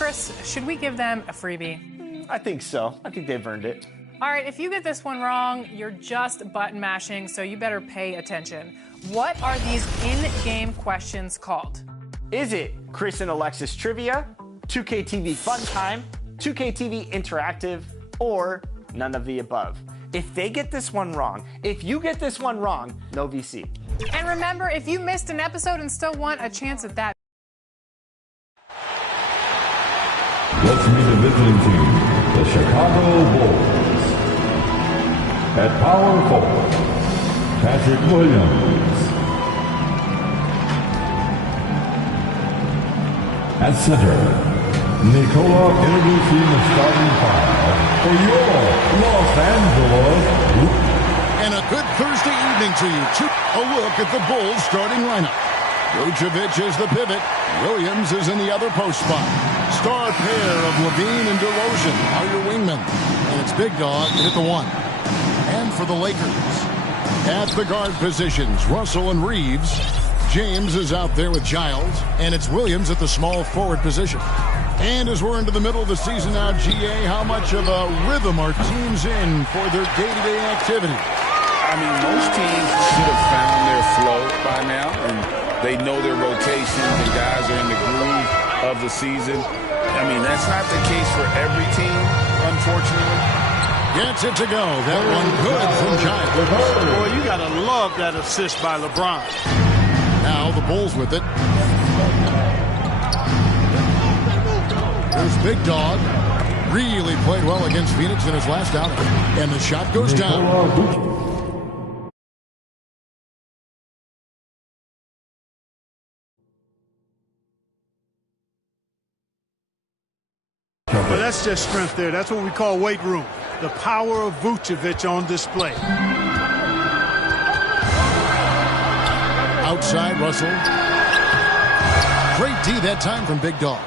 Chris, should we give them a freebie? I think so. I think they've earned it. All right, if you get this one wrong, you're just button mashing, so you better pay attention. What are these in-game questions called? Is it Chris and Alexis Trivia, 2K TV Fun Time, 2K TV Interactive, or none of the above? If they get this one wrong, if you get this one wrong, no VC. And remember, if you missed an episode and still want a chance at that. Let's meet the visiting team, the Chicago Bulls. At power forward, Patrick Williams. At center, Nicola, introducing the starting five for your Los Angeles. And a good Thursday evening to you. A look at the Bulls starting lineup. Vucevic is the pivot. Williams is in the other post spot. Star pair of Levine and DeRozan are your wingmen. And it's Big Dog at the one. And for the Lakers, at the guard positions, Russell and Reeves. James is out there with Giles, and it's Williams at the small forward position. And as we're into the middle of the season now, GA, how much of a rhythm are teams in for their day-to-day activity? I mean, most teams should have found their flow by now, and they know their rotations, and guys are in the groove of the season. I mean, that's not the case for every team, unfortunately. Gets it to go. That one good from Giles. Boy, you gotta love that assist by LeBron. Now the Bulls with it. There's Big Dog. Really played well against Phoenix in his last outing. And the shot goes down. Well, that's just strength there. That's what we call weight room. The power of Vucevic on display. Outside, Russell. Great D that time from Big Dog.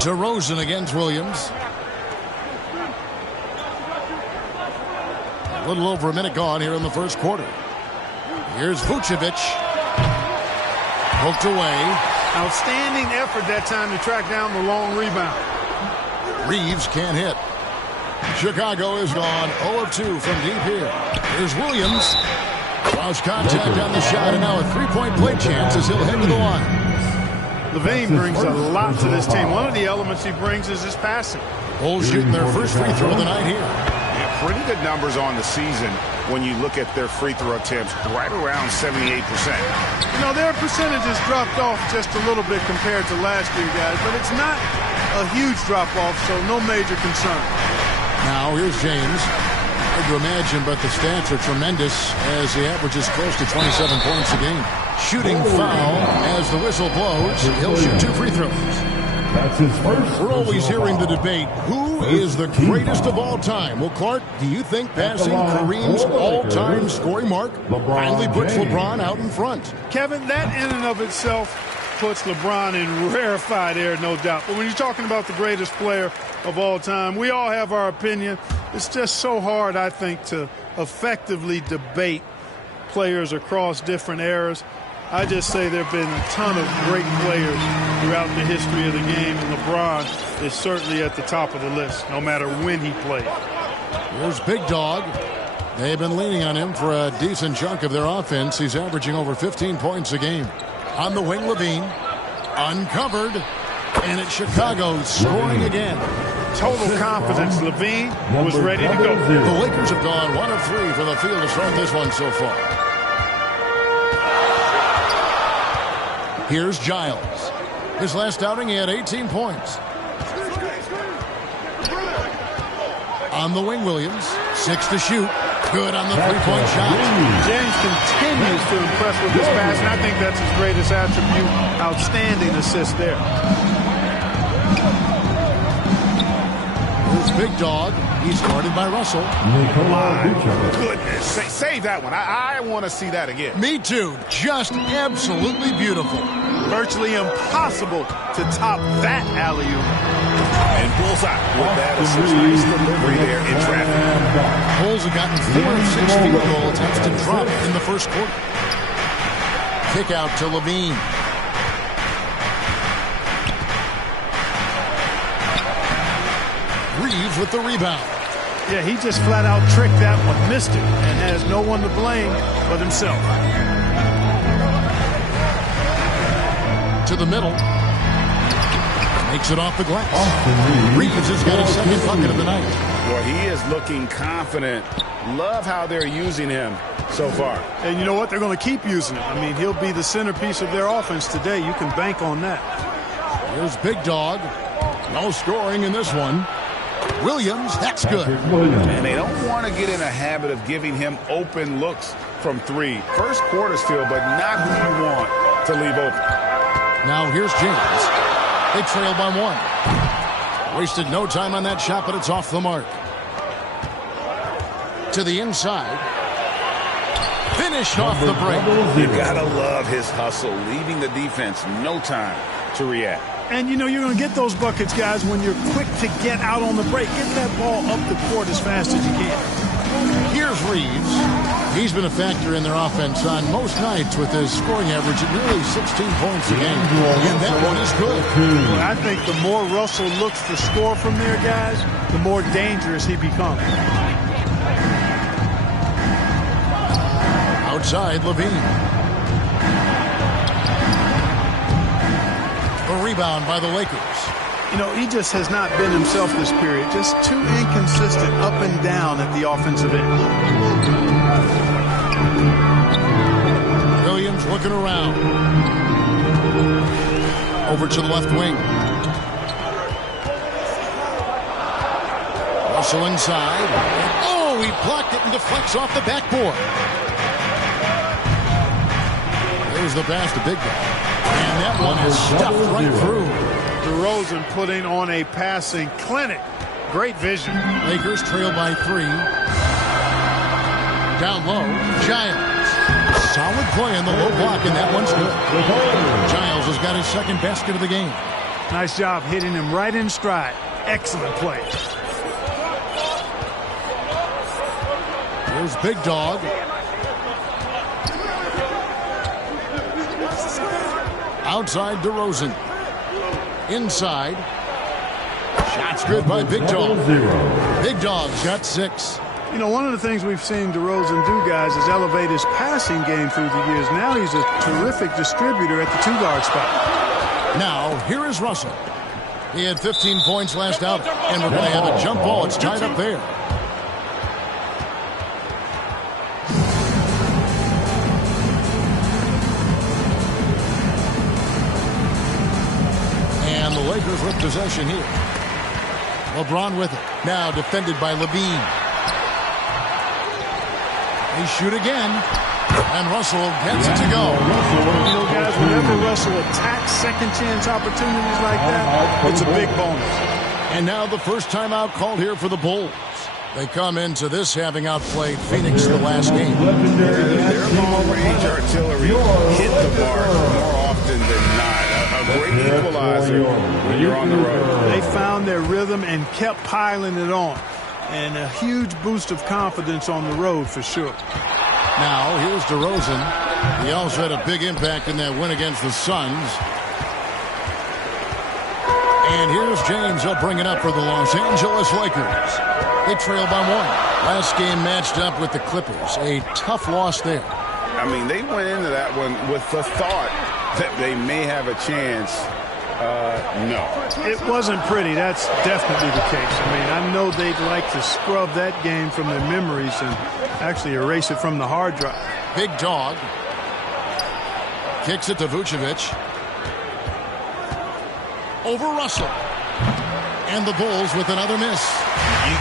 DeRozan against Williams. A little over a minute gone here in the first quarter. Here's Vucevic. Poked away. Outstanding effort that time to track down the long rebound. Reeves can't hit. Chicago is gone 0 of 2 from deep here. Here's Williams. Lost contact on the shot, and now a three-point play chance as he'll head to the line. Levine brings a lot to this team. One of the elements he brings is his passing. Bulls shooting their first free throw of the night here. Yeah, pretty good numbers on the season when you look at their free throw attempts, right around 78%. You know, their percentages dropped off just a little bit compared to last year, guys, but it's not a huge drop-off, so no major concern. Now, here's James. Hard to imagine, but the stats are tremendous as he averages close to 27 points a game. Shooting foul as the whistle blows. He'll shoot 2 free throws. That's his first. We're always hearing the debate, who is the greatest of all time? Well, Clark, do you think passing Kareem's all-time scoring mark finally puts LeBron out in front? Kevin, that in and of itself puts LeBron in rarefied air, no doubt. But when you're talking about the greatest player of all time, we all have our opinion. It's just so hard, I think, to effectively debate players across different eras. I just say there have been a ton of great players throughout the history of the game, and LeBron is certainly at the top of the list, no matter when he played. Here's Big Dog. They've been leaning on him for a decent chunk of their offense. He's averaging over 15 points a game. On the wing, Levine. Uncovered. And it's Chicago scoring again. Total confidence. Levine was ready to go. The Lakers have gone 1 of 3 from the field to start this one so far. Here's Giles. His last outing, he had 18 points. On the wing, Williams. 6 to shoot. Good on the three-point shot. James continues to impress with his pass, and I think that's his greatest attribute. Outstanding assist there. Here's Big Dog. He's guarded by Russell. My goodness. Save that one. I want to see that again. Me too. Just absolutely beautiful. Virtually impossible to top that alley-oop. And bullseye with that assist. Nice delivery there in traffic. Bulls have gotten 4 of 6 field goal attempts to drop in the first quarter. Kick out to Levine. Reeves with the rebound. Yeah, he just flat out tricked that one, missed it, and has no one to blame but himself. To the middle. Makes it off the glass. Reeves has got his second bucket of the night. Well, he is looking confident. Love how they're using him so far. And you know what? They're going to keep using him. I mean, he'll be the centerpiece of their offense today. You can bank on that. Here's Big Dog. No scoring in this one. Williams, that's good. And they don't want to get in a habit of giving him open looks from three. First quarter still, but not who you want to leave open. Now here's James. They trail by one. Wasted no time on that shot, but it's off the mark. To the inside. Finished off the break. You gotta love his hustle, leaving the defense no time to react. And, you know, you're going to get those buckets, guys, when you're quick to get out on the break. Get that ball up the court as fast as you can. Here's Reeves. He's been a factor in their offense on most nights with his scoring average at nearly 16 points a game. And that one is good. Well, I think the more Russell looks to score from there, guys, the more dangerous he becomes. Outside, Levine. A rebound by the Lakers. You know, he just has not been himself this period. Just too inconsistent up and down at the offensive end. Williams looking around. Over to the left wing. Russell inside. Oh, he blocked it and deflects off the backboard. There's the pass to Big Dog. And that one is stuffed right through. DeRozan putting on a passing clinic. Great vision. Lakers trail by 3. Down low, Giles. Solid play in the low block, and that one's good. Giles has got his second basket of the game. Nice job hitting him right in stride. Excellent play. Here's Big Dog. Outside DeRozan. Inside. Shots good by Big Dog. Big Dog's got 6. You know, one of the things we've seen DeRozan do, guys, is elevate his passing game through the years. Now he's a terrific distributor at the 2-guard spot. Now, here is Russell. He had 15 points last out, and we're going to have a jump ball. It's tied up there. And the Lakers with possession here. LeBron with it. Now defended by Levine. They shoot again. And Russell gets it to go. You know, guys, whenever Russell attacks second chance opportunities like that, it's a big bonus. And now the first timeout called here for the Bulls. They come into this having outplayed Phoenix the last game. Their long-range artillery hit the mark more often than not. A great equalizer when you're on the road. They found their rhythm and kept piling it on. And a huge boost of confidence on the road for sure. Now, here's DeRozan. He also had a big impact in that win against the Suns. And here's James. He'll bring it up for the Los Angeles Lakers. They trail by 1. Last game matched up with the Clippers. A tough loss there. I mean, they went into that one with the thought that they may have a chance. No. It wasn't pretty. That's definitely the case. I mean, I know they'd like to scrub that game from their memories and actually erase it from the hard drive. Big Dog. Kicks it to Vucevic. Over Russell. And the Bulls with another miss.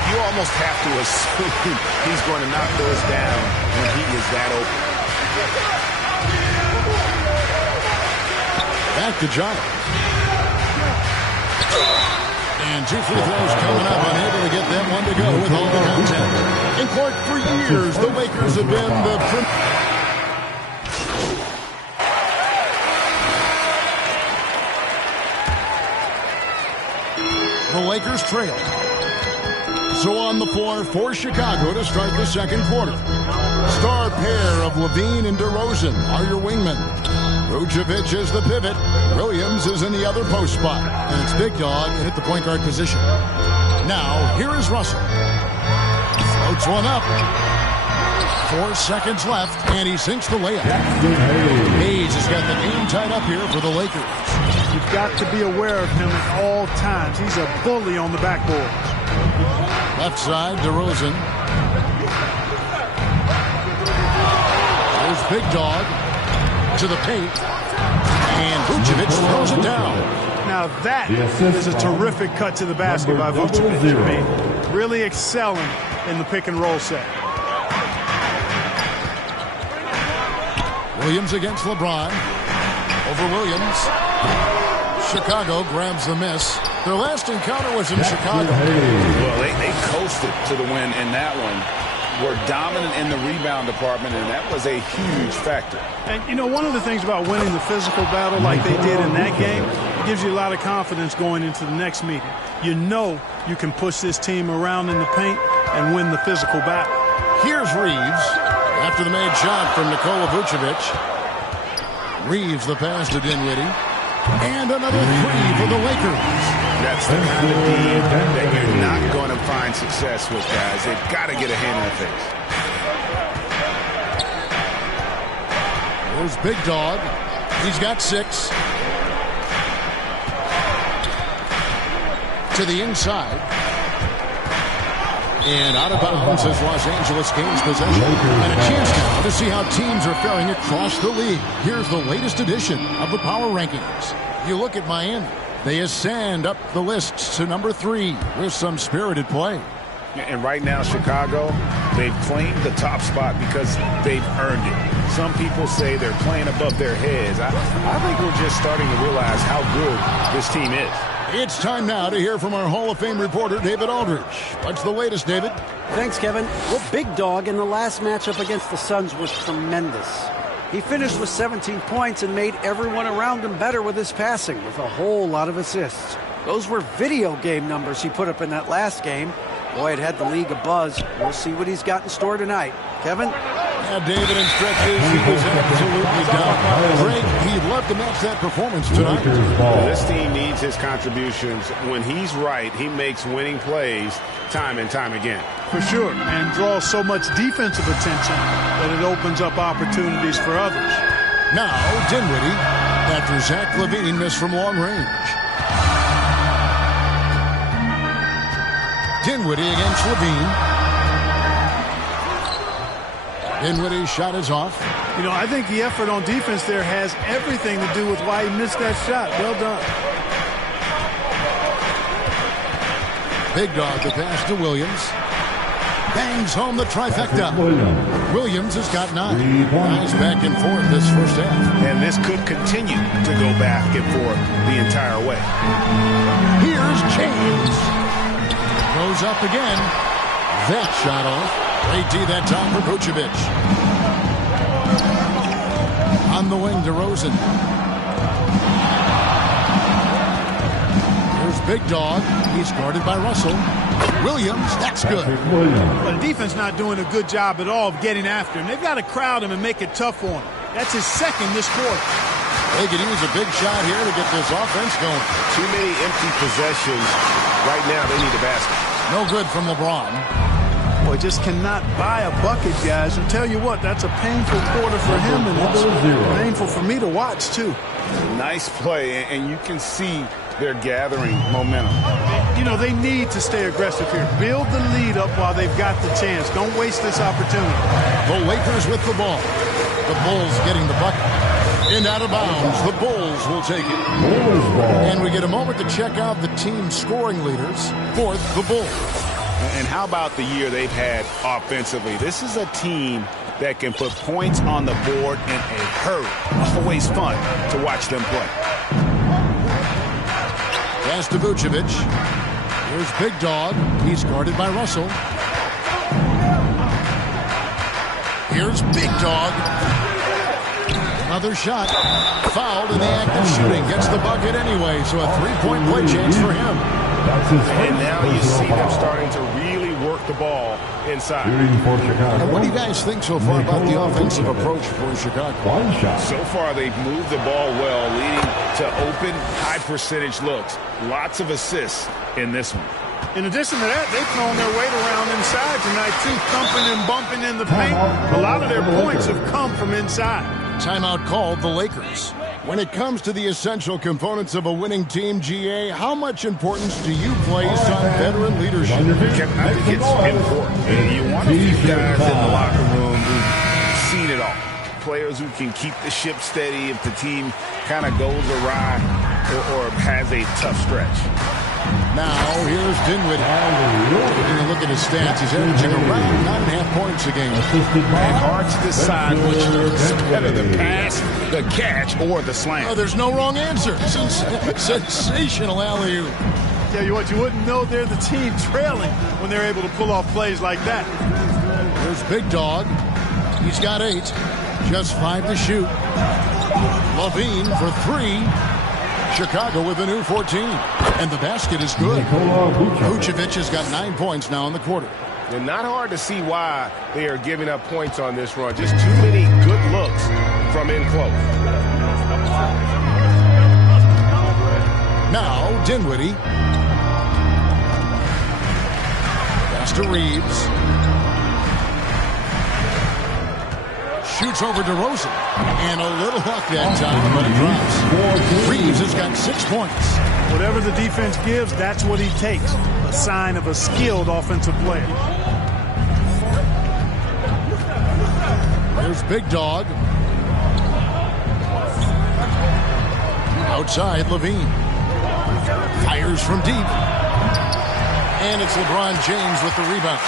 You almost have to assume he's going to knock those down when he is that open. Back to Giles. And 2 free throws coming up, unable to get that one to go with all the contact. In court for years, the Lakers have been the Lakers trail. So on the floor for Chicago to start the second quarter. Star pair of Levine and DeRozan are your wingmen. Vucevic is the pivot. Williams is in the other post spot. And it's Big Dog at the point guard position. Now, here is Russell. Floats one up. 4 seconds left, and he sinks the layup. Hayes has got the game tied up here for the Lakers. You've got to be aware of him at all times. He's a bully on the backboard. Left side, DeRozan. There's Big Dog to the paint. And Vucevic throws it down. Now that is a terrific cut to the basket by Vucevic. I mean, really excelling in the pick and roll set. Williams against LeBron. Over Williams. Chicago grabs the miss. Their last encounter was in Chicago. Well, they coasted to the win in that one. Were dominant in the rebound department, and that was a huge factor. And, you know, one of the things about winning the physical battle like they did in that game, it gives you a lot of confidence going into the next meeting. You know you can push this team around in the paint and win the physical battle. Here's Reeves after the made shot from Nikola Vucevic. Reeves the pass to Dinwiddie. And another three for the Lakers. That's the kind of team that you're not going to find success with, guys. They've got to get a hand in the face. There's Big Dog. He's got 6. To the inside. And out of bounds as Los Angeles gains possession. And a chance now to see how teams are faring across the league. Here's the latest edition of the Power Rankings. You look at Miami. They ascend up the lists to number 3 with some spirited play. And right now, Chicago, they've claimed the top spot because they've earned it. Some people say they're playing above their heads. I think we're just starting to realize how good this team is. It's time now to hear from our Hall of Fame reporter, David Aldridge. What's the latest, David? Thanks, Kevin. Well, Big Dog in the last matchup against the Suns was tremendous. He finished with 17 points and made everyone around him better with his passing, with a whole lot of assists. Those were video game numbers he put up in that last game. Boy, it had the league abuzz. We'll see what he's got in store tonight. Kevin? Yeah, David in stretches, he was absolutely down. Greg, he'd love to match that performance tonight. This team needs his contributions. When he's right, he makes winning plays time and time again. For sure, and draws so much defensive attention that it opens up opportunities for others. Now, Dinwiddie, after Zach LaVine missed from long range. Dinwiddie against LaVine. Dinwiddie's shot is off. You know, I think the effort on defense there has everything to do with why he missed that shot. Well done. Big Dog the pass to Williams. Bangs home the trifecta. Williams has got 9. Guys back and forth this first half. And this could continue to go back and forth the entire way. Here's James. Goes up again. That shot off. Great D that time for Vucevic. On the wing, DeRozan. Here's Big Dog. He's guarded by Russell. Williams, that's good. The defense not doing a good job at all of getting after him. They've got to crowd him and make it tough on him. That's his second this quarter. They could use a big shot here to get this offense going. Too many empty possessions. Right now, they need a basket. No good from LeBron. Boy, just cannot buy a bucket, guys. And tell you what, that's a painful quarter for him, and it's painful for me to watch, too. Nice play, and you can see they're gathering momentum. You know, they need to stay aggressive here. Build the lead up while they've got the chance. Don't waste this opportunity. The Lakers with the ball. The Bulls getting the bucket. And out of bounds, the Bulls will take it. And we get a moment to check out the team's scoring leaders. Fourth, the Bulls. And how about the year they've had offensively? This is a team that can put points on the board in a hurry. Always fun to watch them play. Pass to Vucevic. Here's Big Dog. He's guarded by Russell. Here's Big Dog. Another shot. Fouled in the act of shooting. Gets the bucket anyway, so a three-point play chance for him. And now you see them starting to really work the ball inside. And what do you guys think so far about the offensive approach for Chicago? So far, they've moved the ball well, leading to open, high-percentage looks. Lots of assists in this one. In addition to that, they've thrown their weight around inside tonight, too, thumping and bumping in the paint. A lot of their points have come from inside. Timeout called the Lakers. When it comes to the essential components of a winning team, GA, how much importance do you place on veteran leadership? I think it's important. You want a few guys in the locker room who've seen it all. Players who can keep the ship steady if the team kind of goes awry or has a tough stretch. Now, here's Dinwiddie. Taking a look at his stats, he's averaging around 9.5 points a game. And hard to decide which is better, the pass, the catch, or the slam. Oh, there's no wrong answer. Sensational alley-oop. Tell you what, you wouldn't know they're the team trailing when they're able to pull off plays like that. There's Big Dog. He's got 8. Just 5 to shoot. Levine for 3. Chicago with a new 14. And the basket is good. Vucevic has got 9 points now in the quarter. And not hard to see why they are giving up points on this run. Just too many good looks from in close. Now, Dinwiddie. Pass to Reeves. Shoots over DeRozan. And a little luck that time, but it drops. Reeves has got 6 points. Whatever the defense gives, that's what he takes. A sign of a skilled offensive player. There's Big Dog. Outside, Levine. Fires from deep. And it's LeBron James with the rebound.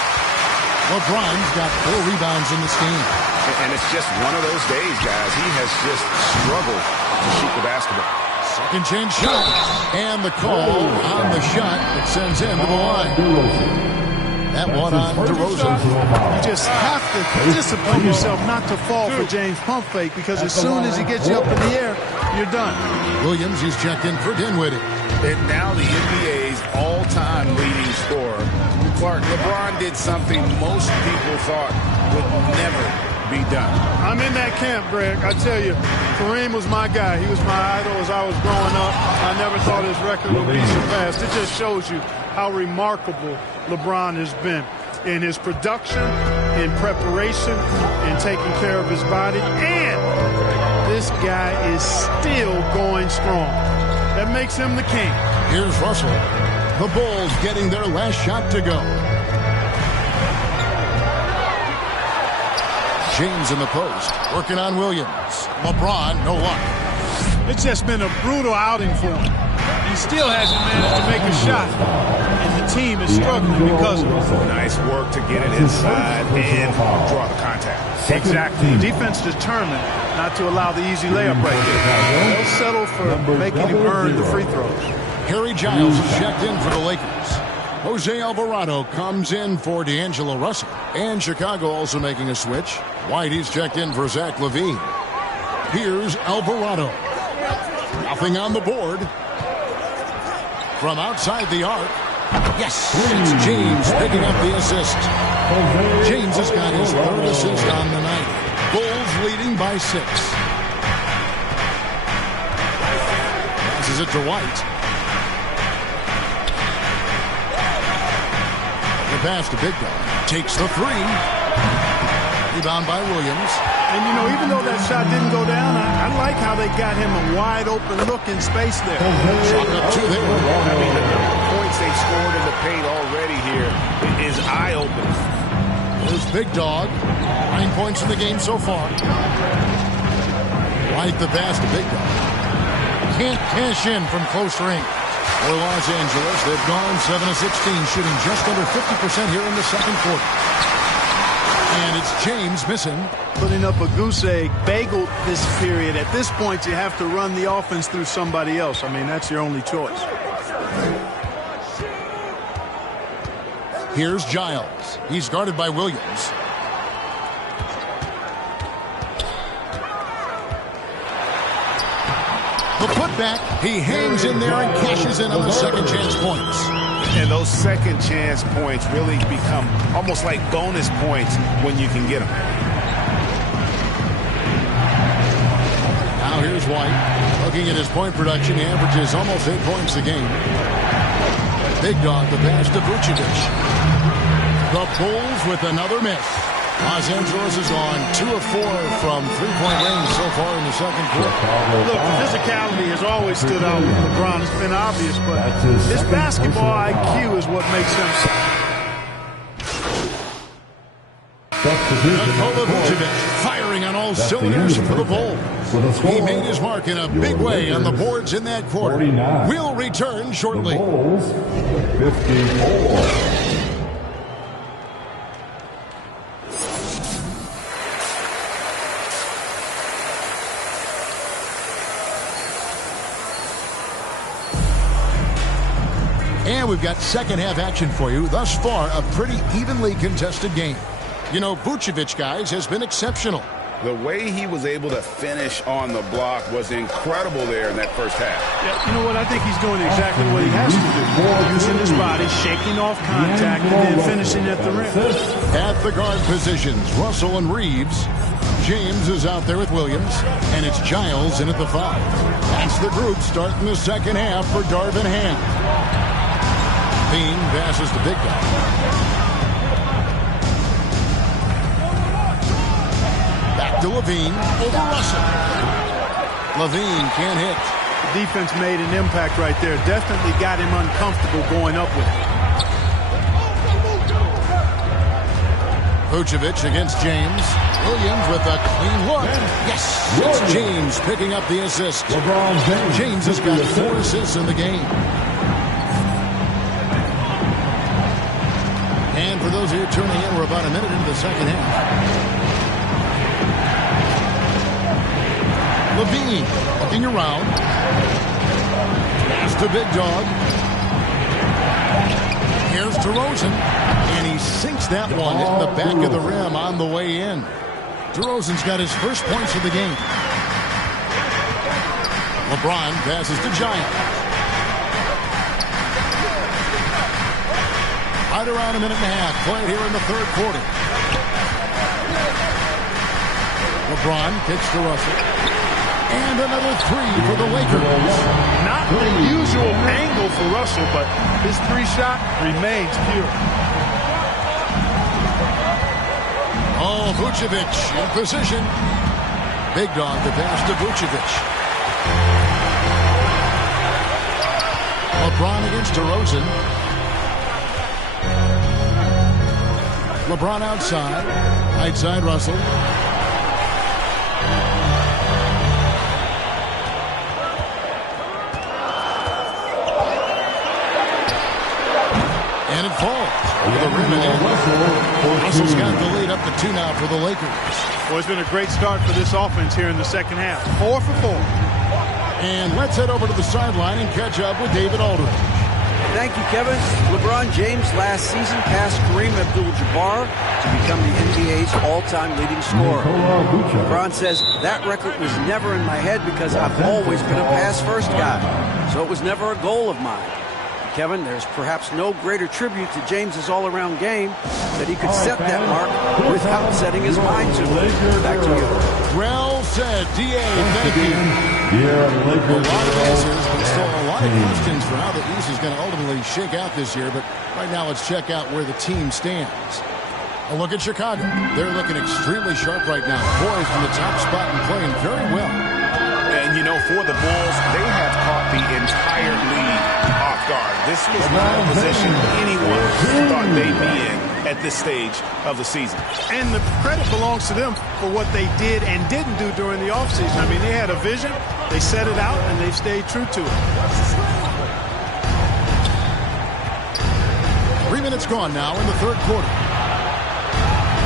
LeBron's got 4 rebounds in this game. And it's just one of those days, guys. He has just struggled to shoot the basketball. Second chance shot. And the call on the shot that sends him to the line. That one on DeRozan. You just have to discipline yourself not to fall for James' pump fake, because as soon as he gets you up in the air, you're done. Williams, he's checked in for Dinwiddie. And now the NBA's all-time leading scorer. Clark, LeBron did something most people thought would never be done. I'm in that camp, Greg. I tell you, Kareem was my guy. He was my idol as I was growing up. I never thought his record would be surpassed. It just shows you how remarkable LeBron has been in his production, in preparation, in taking care of his body. And this guy is still going strong. That makes him the king. Here's Russell. The Bulls getting their last shot to go. James in the post, working on Williams. LeBron, no luck. It's just been a brutal outing for him. He still hasn't managed to make a shot, and the team is struggling because of it. Nice work to get it inside and draw the contact. Exactly. The defense determined not to allow the easy layup right there. They'll settle for making him earn the free throw. Harry Giles is checked in for the Lakers. Jose Alvarado comes in for D'Angelo Russell. And Chicago also making a switch. White, he's checked in for Zach LaVine. Here's Alvarado. Nothing on the board. From outside the arc. Yes, it's James picking up the assist. James has got his 3rd assist on the night. Bulls leading by 6. Passes it to White. The pass to Big Dog. Takes the 3. Rebound by Williams. And, you know, even though that shot didn't go down, I like how they got him a wide-open look in space there. Shot up 2 there. I mean, the points they've scored in the paint already here is eye-opening. There's Big Dog. 9 points in the game so far. Right the pass to Big Dog. Can't cash in from close range. For Los Angeles, they've gone 7 of 16, shooting just under 50% here in the second quarter. And it's James missing. Putting up a goose egg, bagel this period. At this point, you have to run the offense through somebody else. I mean, that's your only choice. Here's Giles. He's guarded by Williams. The putback, he hangs in there and cashes in on the second chance points. And those second chance points really become almost like bonus points when you can get them. Now here's White. Looking at his point production, he averages almost 8 points a game. Big dog the pass to Vucevic. The Bulls with another miss. Los Angeles is on 2 of 4 from three-point range so far in the second quarter. Look, the physicality has always stood out with LeBron. It's been obvious, but his basketball IQ is what makes him. Nikola Vucevic firing on all cylinders for the Bulls. He made his mark in a big way on the boards in that quarter. We'll return shortly. The Bulls, 54. And we've got second half action for you. Thus far, a pretty evenly contested game. You know, Vucevic, guys, has been exceptional. The way he was able to finish on the block was incredible there in that first half. Yeah, you know what? I think he's doing exactly what he has to do. Using his body, shaking off contact, and then finishing at the rim. At the guard positions, Russell and Reeves. James is out there with Williams, and it's Giles in at the 5. That's the group starting the second half for Darvin Ham. Bean passes to Big Dog. Back to Levine over Russell. Levine can't hit. The defense made an impact right there. Definitely got him uncomfortable going up with it. Vucevic against James. Williams with a clean look. Yes, it's James picking up the assist. James has got 4 assists in the game. And for those of you tuning in, we're about a minute into the second half. Levine looking around. Pass to Big Dog. Here's DeRozan. And he sinks that one in the back of the rim on the way in. DeRozan's got his first points of the game. LeBron passes to Giants. Right around a minute and a half played here in the third quarter. LeBron kicks to Russell. And another 3 for the Lakers. Not the usual angle for Russell, but his 3-shot remains pure. Oh, Vucevic in position. Big dog the pass to Vucevic. LeBron against DeRozan. LeBron outside. Right side Russell. And it falls over the rim and in. Russell's got the lead up to 2 now for the Lakers. Well, it's been a great start for this offense here in the second half. 4 for 4. And let's head over to the sideline and catch up with David Aldridge. Thank you, Kevin. LeBron James last season passed Kareem Abdul-Jabbar to become the NBA's all-time leading scorer. LeBron says, that record was never in my head because I've always been a pass-first guy, so it was never a goal of mine. Kevin, there's perhaps no greater tribute to James's all-around game that he could set that mark without setting his mind to it. Back to you. Well said, D.A. Thank you. A lot of answers, but still a lot of questions for how the East is going to ultimately shake out this year. But right now, let's check out where the team stands. A look at Chicago. They're looking extremely sharp right now. Poised in the top spot and playing very well. And, you know, for the Bulls, they have caught the entire league off guard. This was not a position anyone thought they'd be in at this stage of the season. And the credit belongs to them for what they did and didn't do during the offseason. I mean, they had a vision, they set it out, and they've stayed true to it. 3 minutes gone now in the third quarter.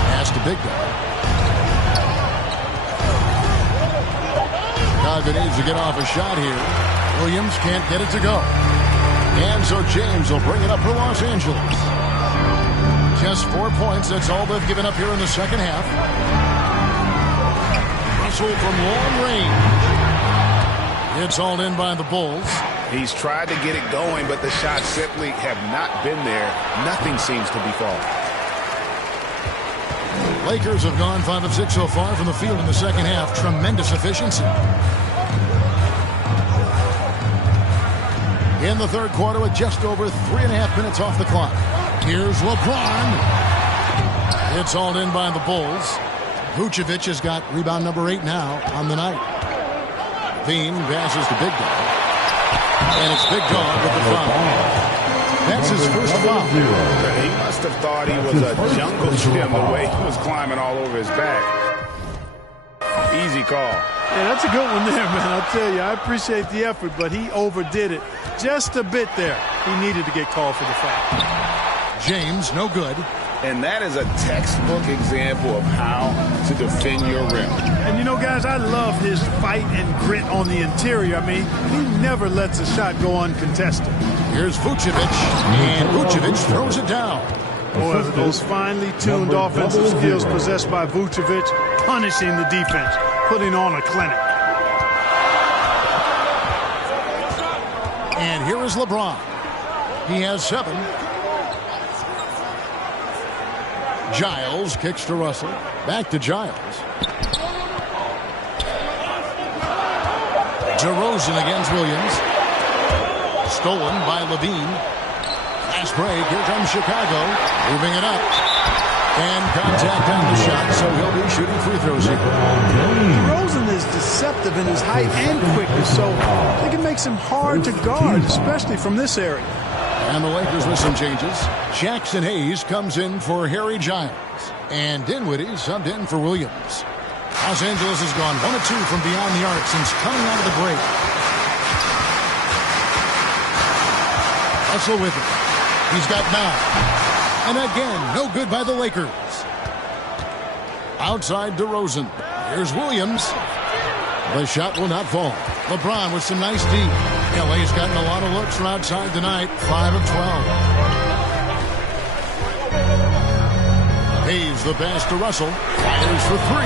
Pass to Big Dog. Chicago needs to get off a shot here. Williams can't get it to go. And so James will bring it up for Los Angeles. Just 4 points. That's all they've given up here in the second half. Russell from long range. It's hauled in by the Bulls. He's tried to get it going, but the shots simply have not been there. Nothing seems to be falling. Lakers have gone 5 of 6 so far from the field in the second half. Tremendous efficiency. in the third quarter with just over 3.5 minutes off the clock. Here's LeBron. It's all in by the Bulls. Vucevic has got rebound number 8 now on the night. Veen passes to Big Dog. And it's Big Dog with the foul. That's his first foul. He must have thought he was a jungle gym the way he was climbing all over his back. Easy call. Yeah, that's a good one there, man. I'll tell you, I appreciate the effort, but he overdid it just a bit there. He needed to get called for the foul. James, no good. And that is a textbook example of how to defend your rim. And you know, guys, I love his fight and grit on the interior. I mean, he never lets a shot go uncontested. Here's Vucevic, and Vucevic throws it down. Boy, those finely tuned offensive skills possessed by Vucevic, punishing the defense, putting on a clinic. And here is LeBron. He has 7. Giles kicks to Russell. Back to Giles. DeRozan against Williams. Stolen by Levine. Fast break. Here comes Chicago. Moving it up. And contact on the shot, so he'll be shooting free throws here. DeRozan is deceptive in his height and quickness, so I think it makes him hard to guard, especially from this area. And the Lakers with some changes. Jackson Hayes comes in for Harry Giles. And Dinwiddie subbed in for Williams. Los Angeles has gone 1 of 2 from beyond the arc since coming out of the break. Russell with it. He's got 9. And again, no good by the Lakers. Outside DeRozan. Here's Williams. The shot will not fall. LeBron with some nice deep. LA's gotten a lot of looks from outside tonight. 5 of 12. Hayes the pass to Russell. Fires for 3.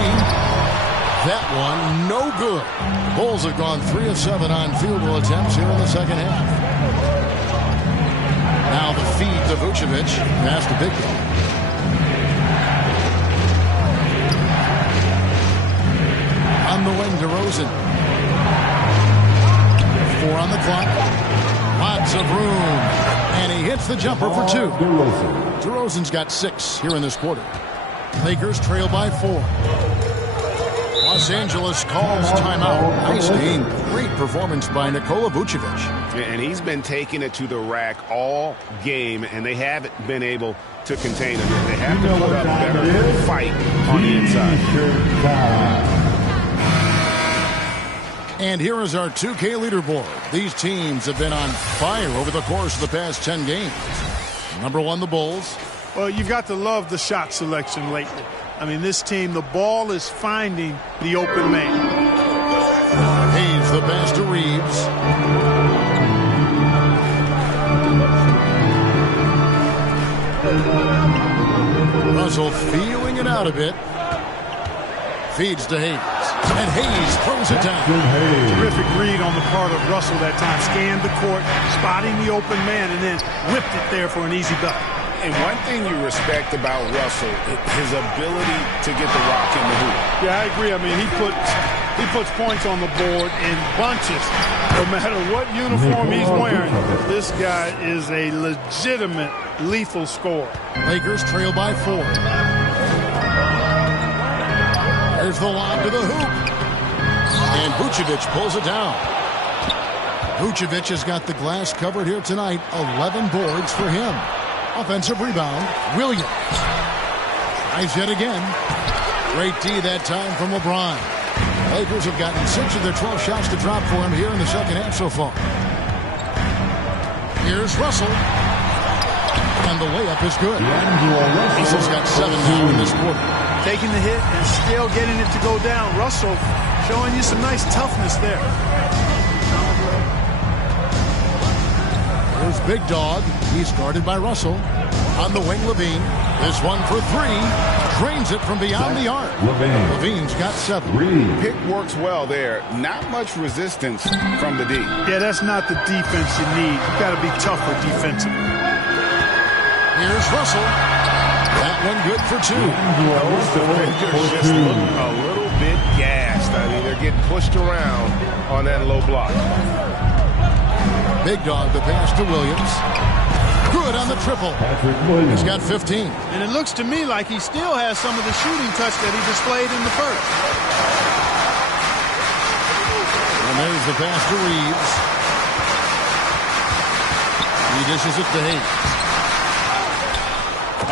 That one no good. Bulls have gone 3 of 7 on field goal attempts here in the second half. Now the feed to Vucevic. Pass to Big Dog. On the wing, DeRozan. 4 on the clock. Lots of room. And he hits the jumper for 2. DeRozan's got 6 here in this quarter. Lakers trail by 4. Los Angeles calls timeout. Nice game. Great performance by Nikola Vucevic. And he's been taking it to the rack all game, and they haven't been able to contain him. They have to put up better fight on the inside. And here is our 2K leaderboard. These teams have been on fire over the course of the past 10 games. Number 1, the Bulls. Well, you've got to love the shot selection lately. I mean, this team, the ball is finding the open man. Hayes the pass to Reeves. Russell feeling it out a bit. Feeds to Hayes. And Hayes throws it down. Terrific read on the part of Russell that time. Scanned the court, spotting the open man, and then whipped it there for an easy bucket. And one thing you respect about Russell, his ability to get the rock in the hoop. Yeah, I agree. I mean, he puts points on the board in bunches. No matter what uniform he's wearing, this guy is a legitimate lethal scorer. Lakers trail by 4. There's the lob to the hoop. And Vucevic pulls it down. Vucevic has got the glass covered here tonight. 11 boards for him. Offensive rebound, Williams. Tries yet again. Great D that time from LeBron. Lakers have gotten 6 of their 12 shots to drop for him here in the second half so far. Here's Russell. And the layup is good. Russell's got 7 now in this quarter. Taking the hit and still getting it to go down. Russell showing you some nice toughness there. Here's Big Dog. He's guarded by Russell. On the wing, Levine. This one for 3. Drains it from beyond the arc. Levine's got 7. Pick works well there. Not much resistance from the D. Yeah, that's not the defense you need. You've got to be tougher defensively. Here's Russell. That one good for 2. Those defenders just look a little bit gassed. I mean, they're getting pushed around on that low block. Big dog, the pass to Williams. Good on the triple. He's got 15. And it looks to me like he still has some of the shooting touch that he displayed in the first. And there's the pass to Reeves. He dishes it to Hayes.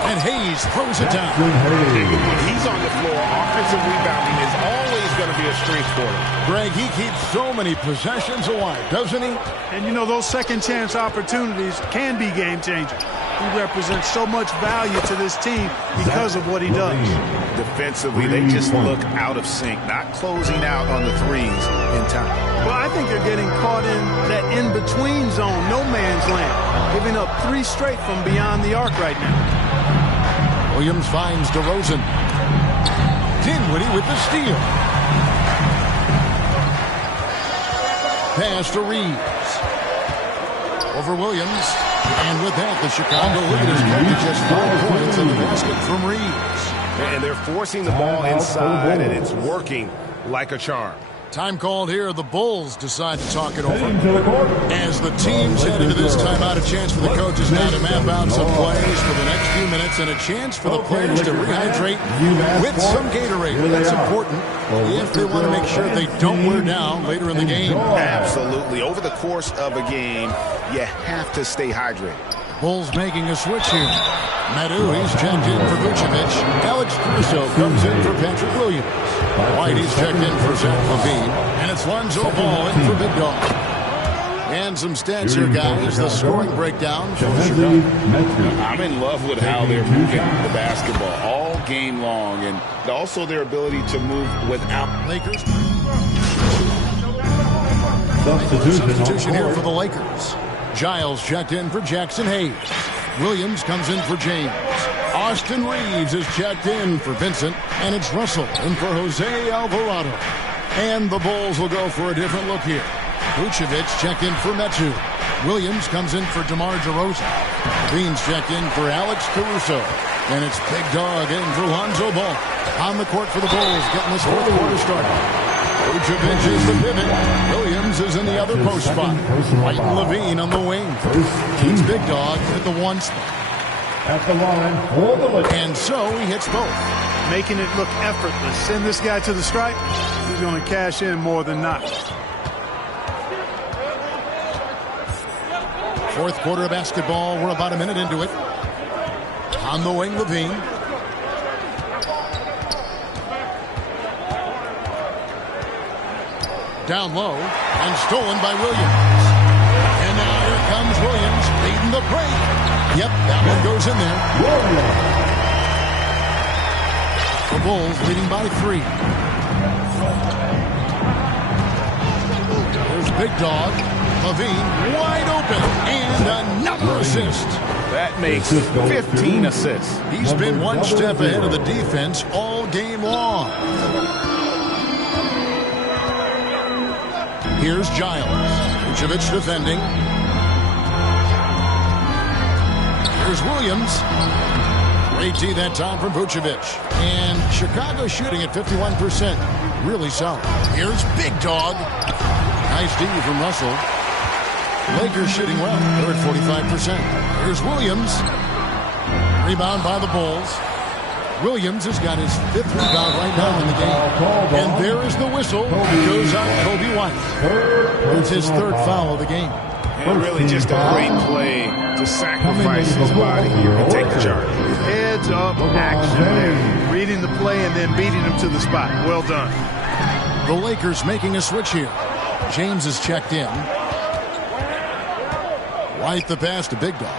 And Hayes throws it down. When he's on the floor, offensive rebounding is always going to be a strength for him. Greg, he keeps so many possessions alive, doesn't he? And you know, those second chance opportunities can be game changers. He represents so much value to this team because of what he does. Defensively, they just look out of sync, not closing out on the threes in time. Well, I think they're getting caught in that in-between zone, no man's land, giving up 3 straight from beyond the arc right now. Williams finds DeRozan. Dinwiddie with the steal. Pass to Reeves. Over Williams. And with that, the Chicago lead is cut to just 4 points in the basket from Reeves. And they're forcing the ball inside, and it's working like a charm. Time called here. The Bulls decide to talk it over. As the teams head into this timeout, a chance for the coaches now to map out some plays for the next few minutes and a chance for the players to rehydrate with some Gatorade. That's important if they want to make sure they don't wear down later in the game. Absolutely. Over the course of a game, you have to stay hydrated. Bulls making a switch here. Madu, he's checked in for Vucevic. Alex Caruso comes in for Patrick Williams. White, he's checked in for Zach LaVine. And it's Lonzo Ball in for Big Dog. And some stats here, guys. The scoring breakdown for Chicago. I'm in love with how they're moving the basketball all game long, and also their ability to move without Lakers. Substitution here for the Lakers. Giles checked in for Jackson Hayes. Williams comes in for James. Austin Reeves is checked in for Vincent. And it's Russell in for Jose Alvarado. And the Bulls will go for a different look here. Vucevic checked in for Metu. Williams comes in for DeMar DeRozan. Beans checked in for Alex Caruso. And it's Big Dog in for Lonzo Ball. On the court for the Bulls, getting this fourth quarter started. Vucevic is the pivot. Williams is in the other post spot. White and Levine on the wing. It's Big Dog at the 1 spot. At the line, and so he hits both. Making it look effortless. Send this guy to the stripe. He's going to cash in more than not. Fourth quarter of basketball. We're about a minute into it. On the wing, Levine. Down low and stolen by Williams. And now here comes Williams leading the break. Yep, that one goes in there. The Bulls leading by 3. There's Big Dog. Levine wide open. And another assist. That makes 15 assists. He's been one step ahead of the defense all game long. Here's Giles. Vucevic defending. Here's Williams. Great D that time from Vucevic. And Chicago shooting at 51%. Really solid. Here's Big Dog. Nice D from Russell. Lakers shooting well. They're at 45%. Here's Williams. Rebound by the Bulls. Williams has got his 5th rebound right now in the game. And there is the whistle. It goes on Kobe White. It's his 3rd foul of the game. And really just a great play to sacrifice his body and take the charge. Heads up action there. Reading the play and then beating him to the spot. Well done. The Lakers making a switch here. James is checked in. White the pass to Big Dog.